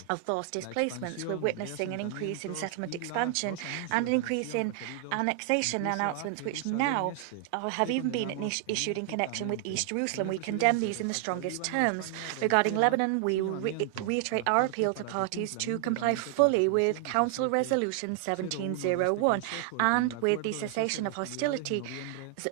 of forced displacements. We're witnessing an increase in settlement expansion and an increase in annexation announcements, which now have even been issued in connection with East Jerusalem. We condemn these in the strongest terms. Regarding Lebanon, we reiterate our appeal to parties to comply fully with Council Resolution 1701 and with the cessation of hostility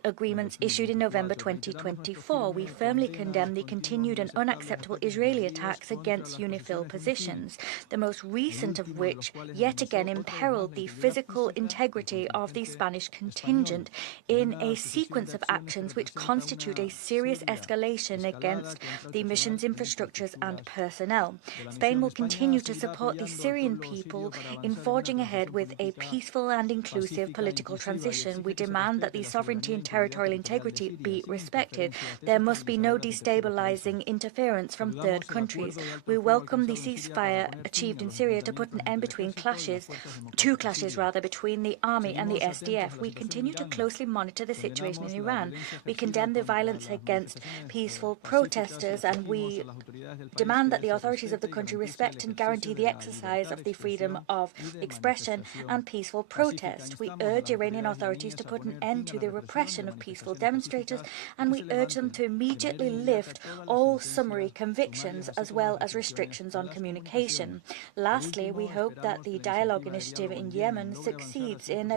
agreements issued in November 2024. We firmly condemn the continued and unacceptable Israeli attacks against UNIFIL positions, the most recent of which yet again imperiled the physical integrity of the Spanish contingent in a sequence of actions which constitute a serious escalation against the mission's infrastructures and personnel. Spain will continue to support the Syrian people in forging ahead with a peaceful and inclusive political transition. We demand that the sovereignty sovereignty and territorial integrity be respected. There must be no destabilizing interference from third countries. We welcome the ceasefire achieved in Syria to put an end between two clashes between the army and the SDF. We continue to closely monitor the situation in Iran. We condemn the violence against peaceful protesters, and we demand that the authorities of the country respect and guarantee the exercise of the freedom of expression and peaceful protest. We urge Iranian authorities to put an end to the repression of peaceful demonstrators, and we urge them to immediately lift all summary convictions as well as restrictions on communication. Lastly, we hope that the dialogue initiative in Yemen succeeds in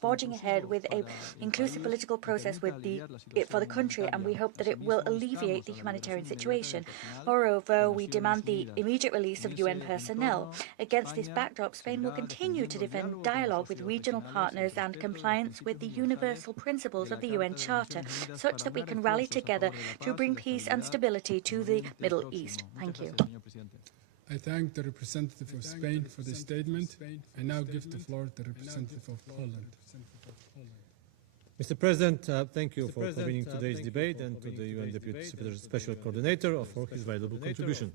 forging ahead with an inclusive political process for the country, and we hope that it will alleviate the humanitarian situation. Moreover, we demand the immediate release of UN personnel. Against this backdrop, Spain will continue to defend dialogue with regional partners and compliance with the universal principles of the UN Charter, such that we can rally together to bring peace and stability to the Middle East. Thank you. I thank the representative of Spain for this statement. I now give the floor to the representative of Poland. Mr. President, thank you for convening today's debate and to the UN Deputy Special Coordinator for his valuable contribution.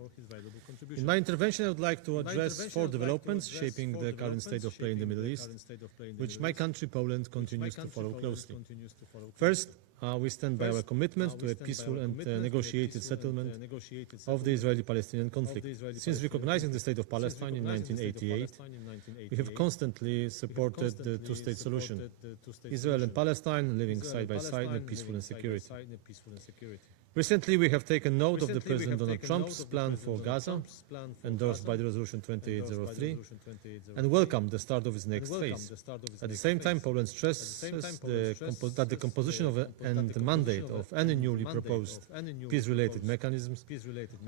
In my intervention, I would like to address 4 developments shaping the current state of play in the Middle East, which my country, Poland, continues to follow closely. First, we stand by our commitment to a peaceful and negotiated settlement of the Israeli-Palestinian conflict. Since recognizing the state of Palestine in 1988, we have constantly supported the two-state solution, Israel and Palestine living side by side in peaceful and security. Recently, we have taken note of the President Donald Trump's plan for Gaza, endorsed by the Resolution 2803, and welcome the start of its next phase. At the same time, Poland stresses that the composition of and the mandate of any newly proposed peace-related mechanisms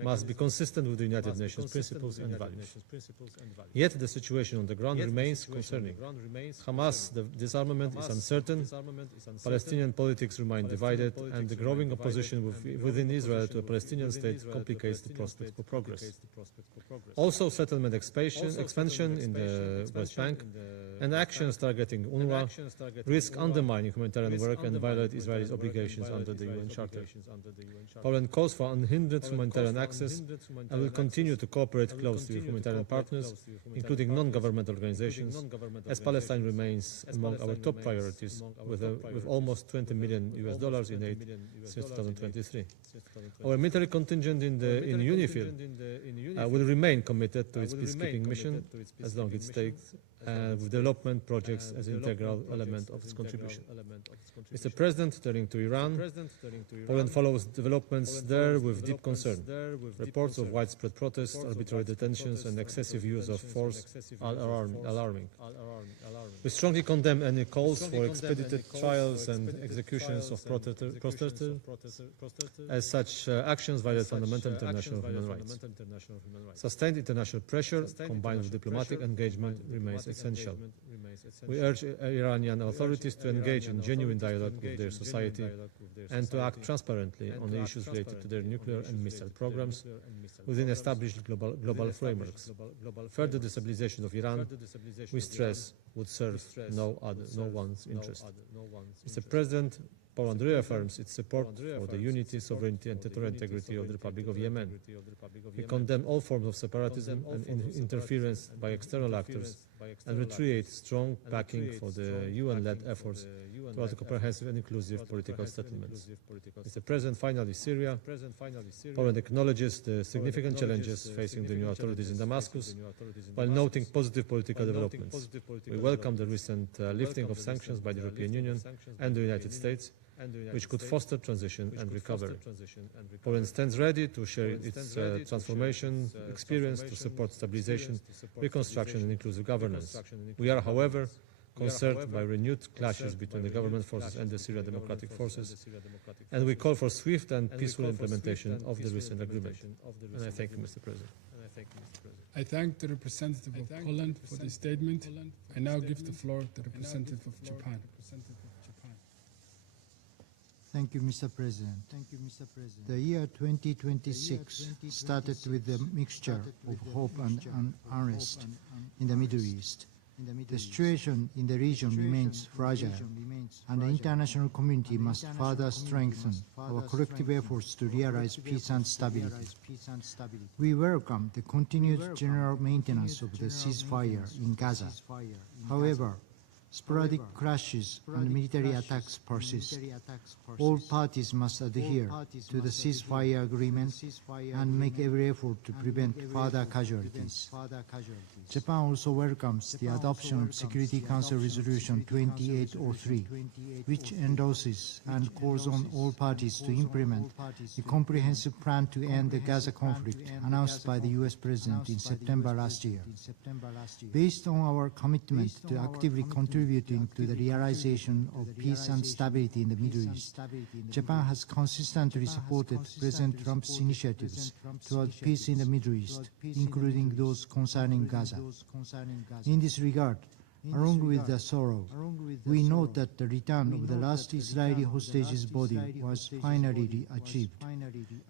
must be consistent with the United Nations principles and values. Yet the situation on the ground remains concerning. Hamas' disarmament is uncertain, Palestinian politics remain divided, and the growing opposition within Israel to a Palestinian state complicates the prospect for progress. Also, settlement expansion in the West Bank and actions targeting UNRWA risk undermining humanitarian work and violate Israel's obligations under the UN Charter. Poland calls for unhindered humanitarian access and will continue to cooperate closely with humanitarian partners, including non-governmental organizations, as Palestine remains among our top priorities, with almost $20 million in aid since 2023. Our military contingent in UNIFIL will remain committed to its peacekeeping mission as long as it takes, with development projects as an integral element of its contribution. Mr. President, turning to Iran, Poland follows developments there with deep concern. Reports of widespread protests, arbitrary detentions, and excessive use of force are alarming. We strongly condemn any calls for expedited trials and executions of protesters, as such actions violate fundamental international human rights. Sustained international pressure, combined with diplomatic engagement, remains essential. We urge Iranian authorities to engage in genuine dialogue with their society and to act transparently on the issues related to their nuclear and missile programs within established global frameworks. Further destabilization of Iran, we stress, would serve no one's interest. Mr. President, Poland reaffirms its support for the unity, sovereignty and territorial integrity of the Republic of Yemen. We condemn all forms of separatism and interference by external actors and reiterate strong backing for the UN-led efforts towards a comprehensive and inclusive political settlements. Mr. President, finally, Syria. Poland acknowledges the significant challenges facing the new authorities in Damascus, while noting positive political developments. We welcome the recent lifting of sanctions by the European Union and the United States, which could foster transition and recovery. Poland stands ready to share its transformation experience to support stabilization, reconstruction and inclusive governance. We are, however, concerned by renewed clashes between the government forces and the Syrian Democratic Forces, and we call for swift and peaceful implementation of the recent agreement. And I thank you, Mr. President. I thank the representative of Poland for this statement. I now give the floor to the representative of Japan. Thank you, Mr. President. The year 2026 started with a mixture of hope and unrest in the Middle East. The situation in the region remains fragile, and the international community must further strengthen our collective efforts to realize peace and stability. We welcome the continued general maintenance of the ceasefire in Gaza. However, sporadic clashes and military attacks persist. All parties must adhere to the ceasefire agreement and make every effort to prevent further casualties. Japan also welcomes the adoption of Security Council Resolution 2803, which endorses and calls on all parties to implement the comprehensive plan to end the Gaza conflict announced by the U.S. President in September last year. Based on our commitment to actively contributing to the realization of peace and stability in the Middle East, Japan has consistently supported President Trump's initiatives toward peace in the Middle East, including those concerning Gaza. In this regard, along with the sorrow, we note that the return of the last Israeli hostage's body was finally achieved.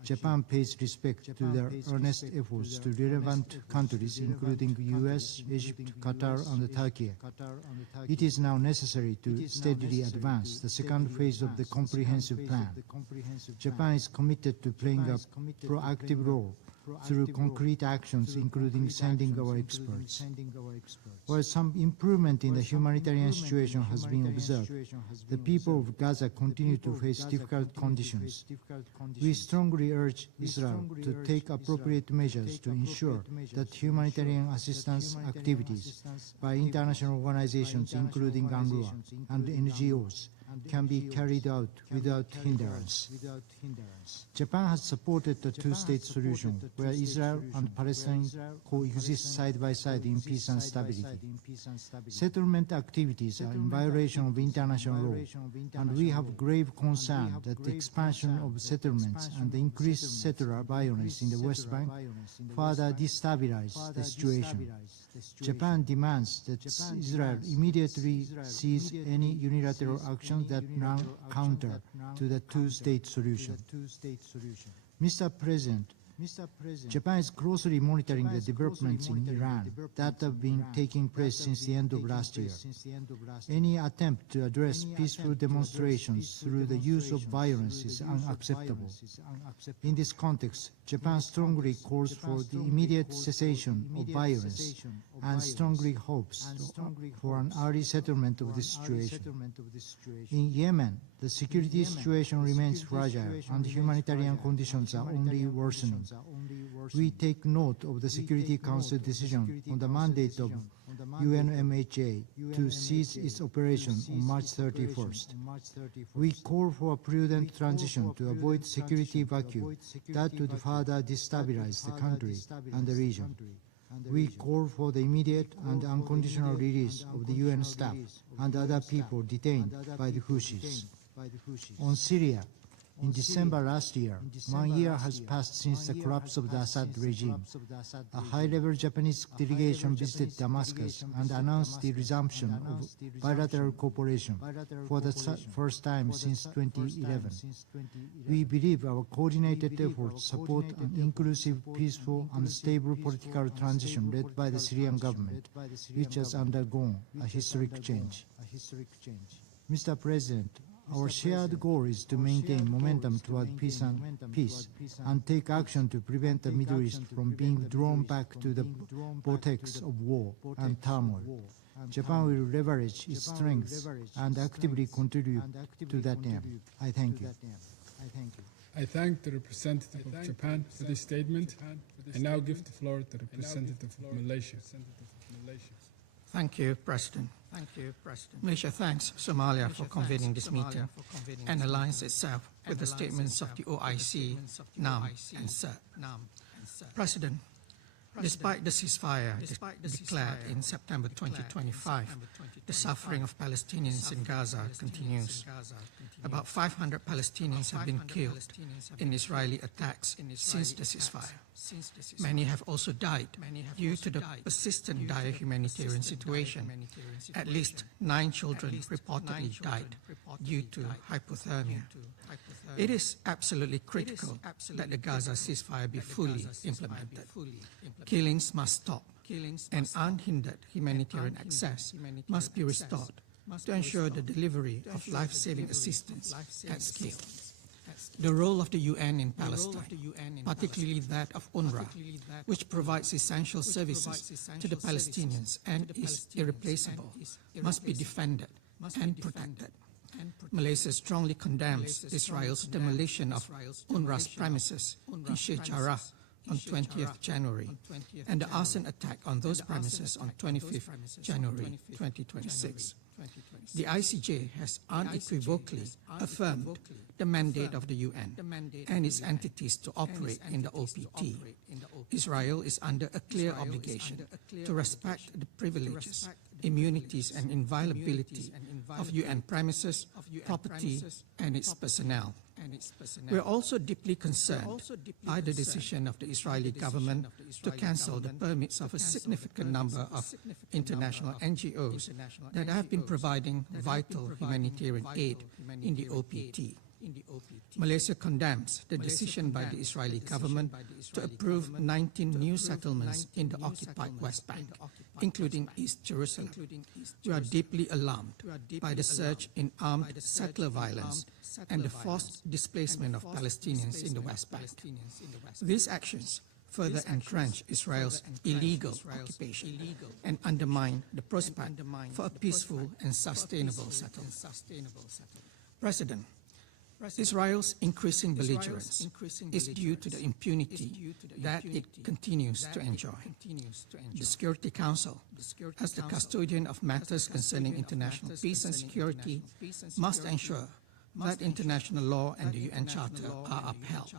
Japan pays respect to their earnest efforts to relevant countries, including the US, Egypt, Qatar, and Turkey. It is now necessary to steadily advance the second phase of the comprehensive plan. Japan is committed to playing a proactive role through concrete actions, including sending our experts. While some improvement in the humanitarian situation has been observed, the people of Gaza continue to face difficult conditions. We strongly urge Israel to take appropriate measures to ensure that humanitarian assistance activities by international organizations, including UNRWA and NGOs, can be carried out without hindrance. Japan has supported the two-state solution, where Israel and Palestine coexist side by side in peace and stability. Settlement activities are in violation of international law, and we have grave concern that the expansion of settlements and the increased settler violence in the West Bank further destabilize the situation. Japan demands that Israel immediately cease any unilateral action that run counter to the two-state solution. Mr. President, Japan is closely monitoring the developments in Iran that have been taking place since the end of last year. Any attempt to address peaceful demonstrations through the use of violence is unacceptable. In this context, Japan strongly calls for the immediate cessation of violence and strongly hopes for an early settlement of the situation. In Yemen, the security situation remains fragile and humanitarian conditions are only worsening. We take note of the Security Council decision on the mandate of UNMHA to cease its operation on March 31st. We call for a prudent transition to avoid security vacuum that would further destabilize the country and the region. We call for the immediate and unconditional release of the UN staff and other people detained by the Houthis. On Syria, in December last year, 1 year has passed since the collapse of the Assad regime. A high-level Japanese delegation visited Damascus and announced the resumption of bilateral cooperation for the first time since 2011. We believe our coordinated efforts support an inclusive, peaceful, and stable political transition led by the Syrian government, which has undergone a historic change. Mr. President, our shared goal is to maintain momentum toward peace and take action to prevent the Middle East from being drawn back to the vortex of war and turmoil. Japan will leverage its strengths and actively contribute to that aim. I thank you. I thank the representative of Japan for this statement. I now give the floor to the representative of Malaysia. Thank you, President. Malaysia thanks Somalia for convening this meeting and aligns itself with the statements of the OIC, NAM, and CERT. President, despite the ceasefire declared in September 2025, the suffering of Palestinians in Gaza continues. About 500 Palestinians have been killed in Israeli attacks since the ceasefire. Many have also died due to the persistent dire humanitarian situation. At least 9 children reportedly died due to hypothermia. It is absolutely critical that the Gaza ceasefire be fully implemented. Killings must stop and unhindered humanitarian access must be restored to ensure the delivery of life-saving assistance at scale. The role of the UN in Palestine, particularly that of UNRWA, which provides essential services to the Palestinians and is irreplaceable, must be defended and protected. Malaysia strongly condemns Israel's demolition of UNRWA's premises in Sheikh Jarrah on 20th January and the arson attack on those premises on 25th January 2026. The ICJ has unequivocally affirmed the mandate of the UN and its entities to operate in the OPT. Israel is under a clear obligation to respect the privileges, immunities and inviolability of UN premises, property and its personnel. We are also deeply concerned by the decision of the Israeli government to cancel the permits of a significant number of international NGOs that have been providing vital humanitarian aid in the OPT. Malaysia condemns the decision by the Israeli government to approve 19 new settlements in the occupied West Bank, including East Jerusalem. We are deeply alarmed by the surge in armed settler violence and the forced displacement of Palestinians in the West Bank. These actions further entrench Israel's illegal occupation and undermine the prospect for a peaceful and sustainable settlement. President, Israel's increasing belligerence is due to the impunity that it continues to enjoy. The Security Council, as the custodian of matters concerning international peace and security, must ensure that international law and the UN Charter are upheld.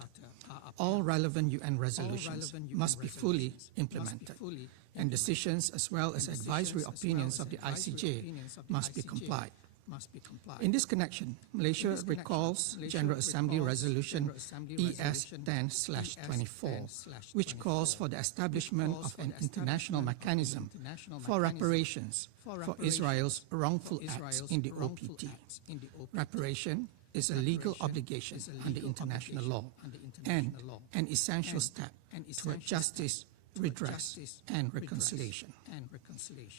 All relevant UN resolutions must be fully implemented, and decisions as well as advisory opinions of the ICJ must be complied. In this connection, Malaysia recalls General Assembly Resolution ES-10/24, which calls for the establishment of an international mechanism for reparations for Israel's wrongful acts in the OPT. Reparation is a legal obligation under international law and an essential step toward justice, redress and reconciliation.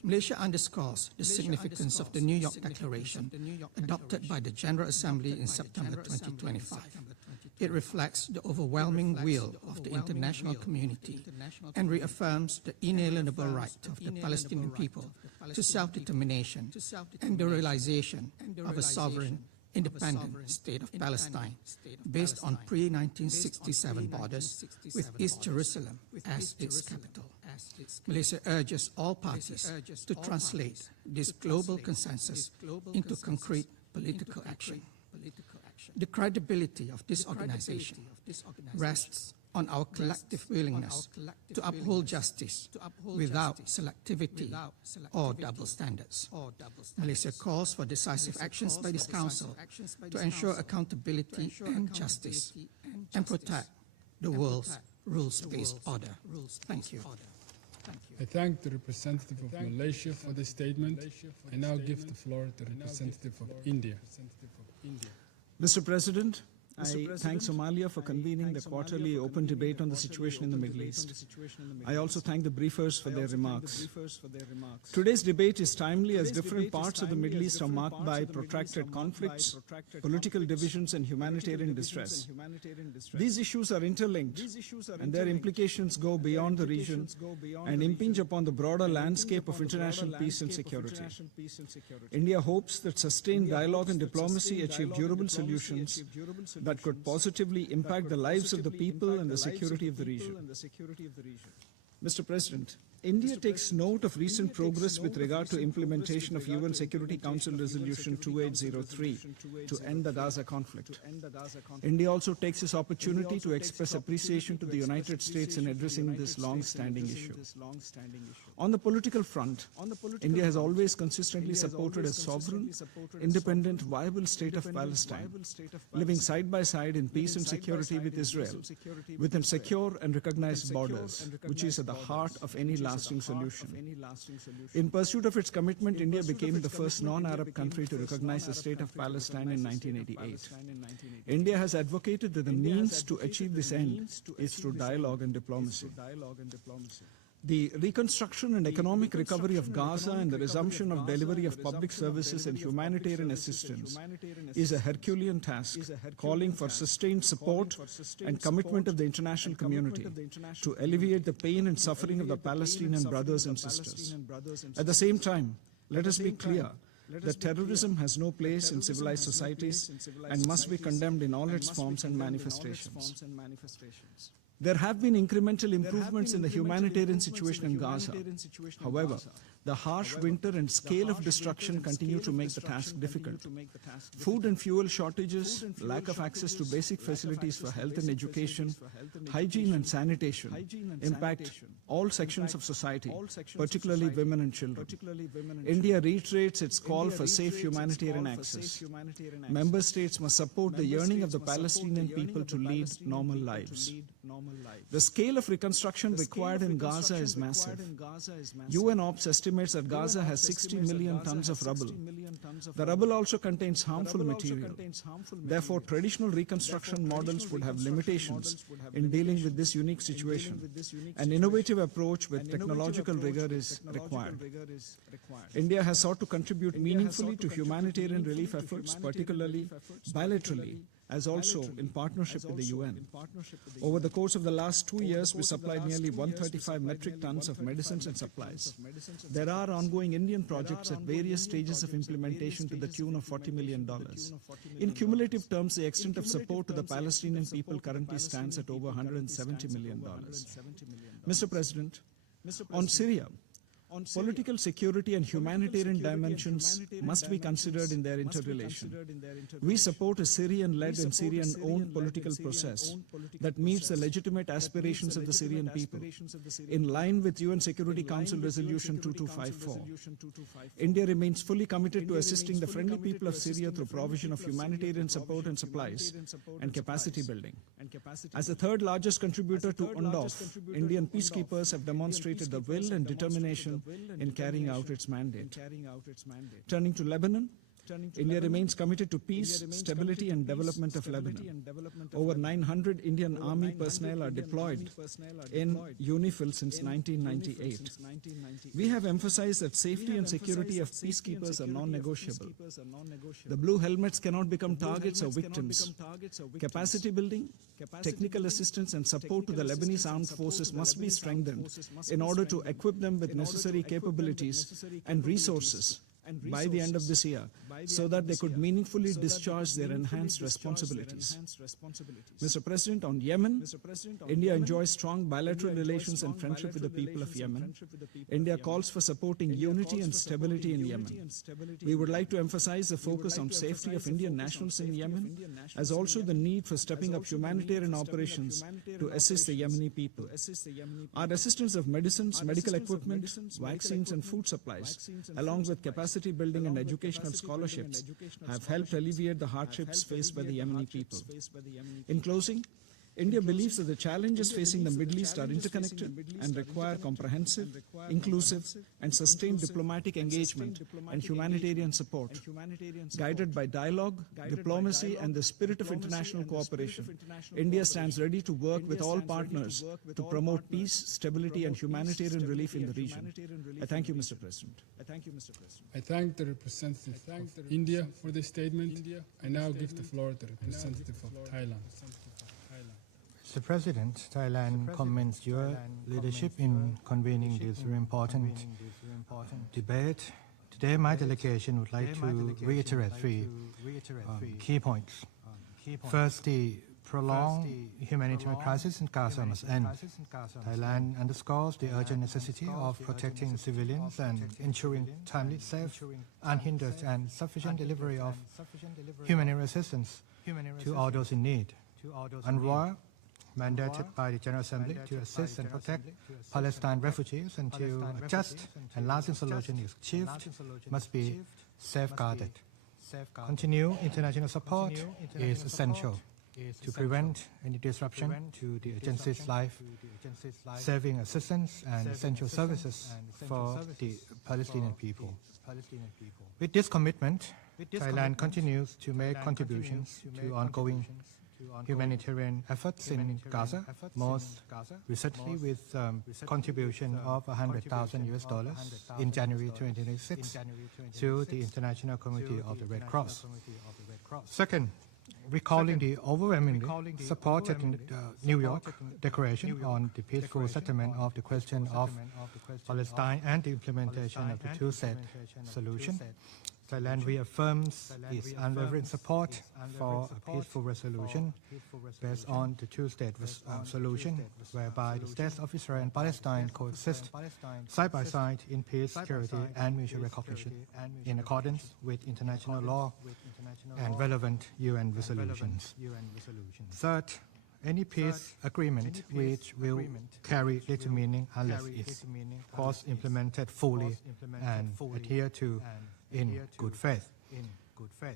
Malaysia underscores the significance of the New York Declaration adopted by the General Assembly in September 2025. It reflects the overwhelming will of the international community and reaffirms the inalienable right of the Palestinian people to self-determination and the realization of a sovereign, independent state of Palestine based on pre-1967 borders with East Jerusalem as its capital. Malaysia urges all parties to translate this global consensus into concrete political action. The credibility of this organization rests on our collective willingness to uphold justice without selectivity or double standards. Malaysia calls for decisive actions by this Council to ensure accountability and justice and protect the world's rules-based order. Thank you. I thank the representative of Malaysia for this statement. I now give the floor to the representative of India. Mr. President, I thank Somalia for convening the quarterly open debate on the situation in the Middle East. I also thank the briefers for their remarks. Today's debate is timely as different parts of the Middle East are marked by protracted conflicts, political divisions and humanitarian distress. These issues are interlinked and their implications go beyond the region and impinge upon the broader landscape of international peace and security. India hopes that sustained dialogue and diplomacy achieve durable solutions that could positively impact the lives of the people and the security of the region. Mr. President, India takes note of recent progress with regard to implementation of UN Security Council Resolution 2803 to end the Gaza conflict. India also takes this opportunity to express appreciation to the United States in addressing this long-standing issue. On the political front, India has always consistently supported a sovereign, independent, viable state of Palestine, living side by side in peace and security with Israel, within secure and recognized borders, which is at the heart of any lasting solution. In pursuit of its commitment, India became the first non-Arab country to recognize the state of Palestine in 1988. India has advocated that the means to achieve this end is through dialogue and diplomacy. The reconstruction and economic recovery of Gaza and the resumption of delivery of public services and humanitarian assistance is a Herculean task, calling for sustained support and commitment of the international community to alleviate the pain and suffering of the Palestinian brothers and sisters. At the same time, let us be clear that terrorism has no place in civilized societies and must be condemned in all its forms and manifestations. There have been incremental improvements in the humanitarian situation in Gaza. However, the harsh winter and scale of destruction continue to make the task difficult. Food and fuel shortages, lack of access to basic facilities for health and education, hygiene and sanitation impact all sections of society, particularly women and children. India reiterates its call for safe humanitarian access. Member states must support the yearning of the Palestinian people to lead normal lives. The scale of reconstruction required in Gaza is massive. UN Ops estimates that Gaza has 60 million tons of rubble. The rubble also contains harmful material. Therefore, traditional reconstruction models would have limitations in dealing with this unique situation. An innovative approach with technological rigor is required. India has sought to contribute meaningfully to humanitarian relief efforts, particularly bilaterally, as also in partnership with the UN. Over the course of the last 2 years, we supplied nearly 135 metric tons of medicines and supplies. There are ongoing Indian projects at various stages of implementation to the tune of $40 million. In cumulative terms, the extent of support to the Palestinian people currently stands at over $170 million. Mr. President, on Syria, political security and humanitarian dimensions must be considered in their interrelation. We support a Syrian-led and Syrian-owned political process that meets the legitimate aspirations of the Syrian people, in line with UN Security Council Resolution 2254. India remains fully committed to assisting the friendly people of Syria through provision of humanitarian support and supplies and capacity building. As the third largest contributor to UNDOF, Indian peacekeepers have demonstrated the will and determination in carrying out its mandate. Turning to Lebanon, India remains committed to peace, stability and development of Lebanon. Over 900 Indian Army personnel are deployed in UNIFIL since 1998. We have emphasized that safety and security of peacekeepers are non-negotiable. The blue helmets cannot become targets or victims. Capacity building, technical assistance and support to the Lebanese armed forces must be strengthened in order to equip them with necessary capabilities and resources by the end of this year, so that they could meaningfully discharge their enhanced responsibilities. Mr. President, on Yemen, India enjoys strong bilateral relations and friendship with the people of Yemen. India calls for supporting unity and stability in Yemen. We would like to emphasize the focus on safety of Indian nationals in Yemen, as also the need for stepping up humanitarian operations to assist the Yemeni people. Our assistance of medicines, medical equipment, vaccines and food supplies, along with capacity building and educational scholarships, have helped alleviate the hardships faced by the Yemeni people. In closing, India believes that the challenges facing the Middle East are interconnected and require comprehensive, inclusive, and sustained diplomatic engagement and humanitarian support. Guided by dialogue, diplomacy, and the spirit of international cooperation, India stands ready to work with all partners to promote peace, stability, and humanitarian relief in the region. I thank you, Mr. President. I thank the representative of India for the statement. I now give the floor to the representative of Thailand. Mr. President, Thailand commends your leadership in convening this very important debate. Today, my delegation would like to reiterate three key points. First, the prolonged humanitarian crisis in Gaza must end. Thailand underscores the urgent necessity of protecting civilians and ensuring timely, safe, unhindered and sufficient delivery of humanitarian assistance to all those in need. UNRWA, mandated by the General Assembly to assist and protect Palestinian refugees until a just and lasting solution is achieved, must be safeguarded. Continued international support is essential to prevent any disruption to the agency's life-saving assistance and essential services for the Palestinian people. With this commitment, Thailand continues to make contributions to ongoing humanitarian efforts in Gaza, most recently with contribution of $100,000 in January 2026 to the International Committee of the Red Cross. Second, recalling the overwhelmingly supported New York Declaration on the peaceful settlement of the question of Palestine and the implementation of the two-state solution, Thailand reaffirms its unwavering support for a peaceful resolution based on the two-state solution, whereby the states of Israel and Palestine coexist side by side in peace, security, and mutual recognition, in accordance with international law and relevant UN resolutions. Third, any peace agreement which will carry little meaning unless it's, of course, implemented fully and adhered to in good faith.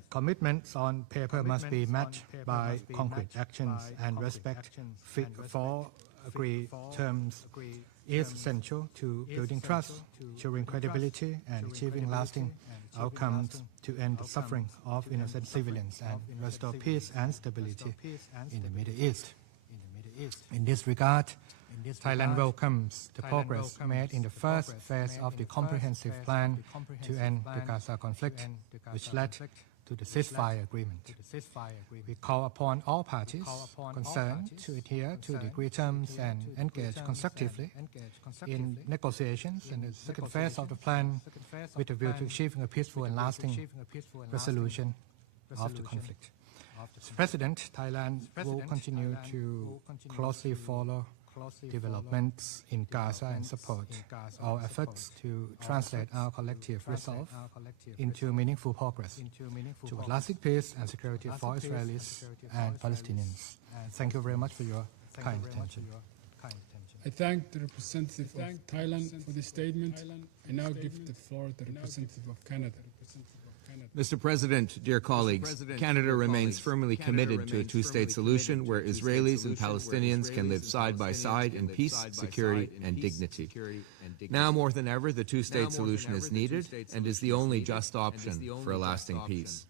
Commitments on paper must be matched by concrete actions, and respect for agreed terms is essential to building trust, ensuring credibility, and achieving lasting outcomes to end the suffering of innocent civilians and restore peace and stability in the Middle East. In this regard, Thailand welcomes the progress made in the first phase of the comprehensive plan to end the Gaza conflict, which led to the ceasefire agreement. We call upon all parties concerned to adhere to the agreed terms and engage constructively in negotiations in the second phase of the plan with a view to achieving a peaceful and lasting resolution of the conflict. Mr. President, Thailand will continue to closely follow developments in Gaza and support our efforts to translate our collective resolve into meaningful progress toward lasting peace and security for Israelis and Palestinians. Thank you very much for your kind attention. I thank the representative of Thailand for this statement. I now give the floor to the representative of Canada. Mr. President, dear colleagues, Canada remains firmly committed to a two-state solution where Israelis and Palestinians can live side by side in peace, security, and dignity. Now more than ever, the two-state solution is needed and is the only just option for a lasting peace.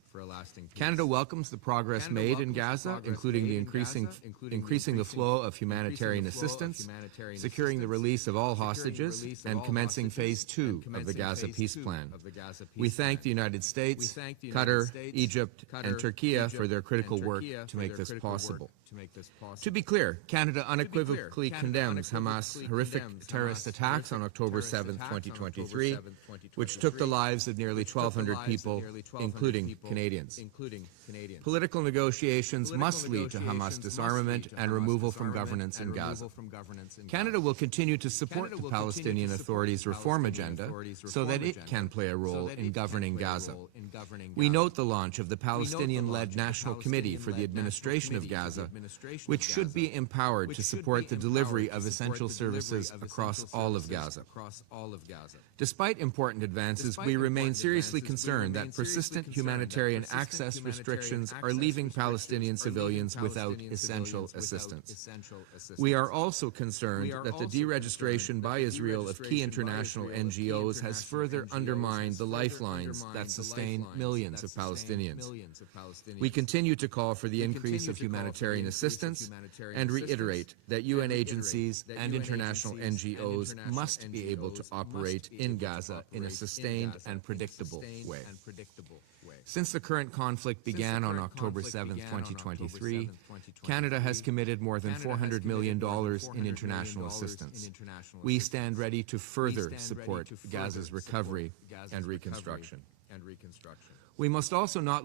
Canada welcomes the progress made in Gaza, including the increasing the flow of humanitarian assistance, securing the release of all hostages, and commencing Phase 2 of the Gaza peace plan. We thank the United States, Qatar, Egypt, and Turkey for their critical work to make this possible. To be clear, Canada unequivocally condemns Hamas' horrific terrorist attacks on October 7, 2023, which took the lives of nearly 1,200 people, including Canadians. Political negotiations must lead to Hamas disarmament and removal from governance in Gaza. Canada will continue to support the Palestinian Authority's reform agenda so that it can play a role in governing Gaza. We note the launch of the Palestinian-led National Committee for the Administration of Gaza, which should be empowered to support the delivery of essential services across all of Gaza. Despite important advances, we remain seriously concerned that persistent humanitarian access restrictions are leaving Palestinian civilians without essential assistance. We are also concerned that the deregistration by Israel of key international NGOs has further undermined the lifelines that sustain millions of Palestinians. We continue to call for the increase of humanitarian assistance and reiterate that UN agencies and international NGOs must be able to operate in Gaza in a sustained and predictable way. Since the current conflict began on October 7, 2023, Canada has committed more than $400 million in international assistance. We stand ready to further support Gaza's recovery and reconstruction. We must also not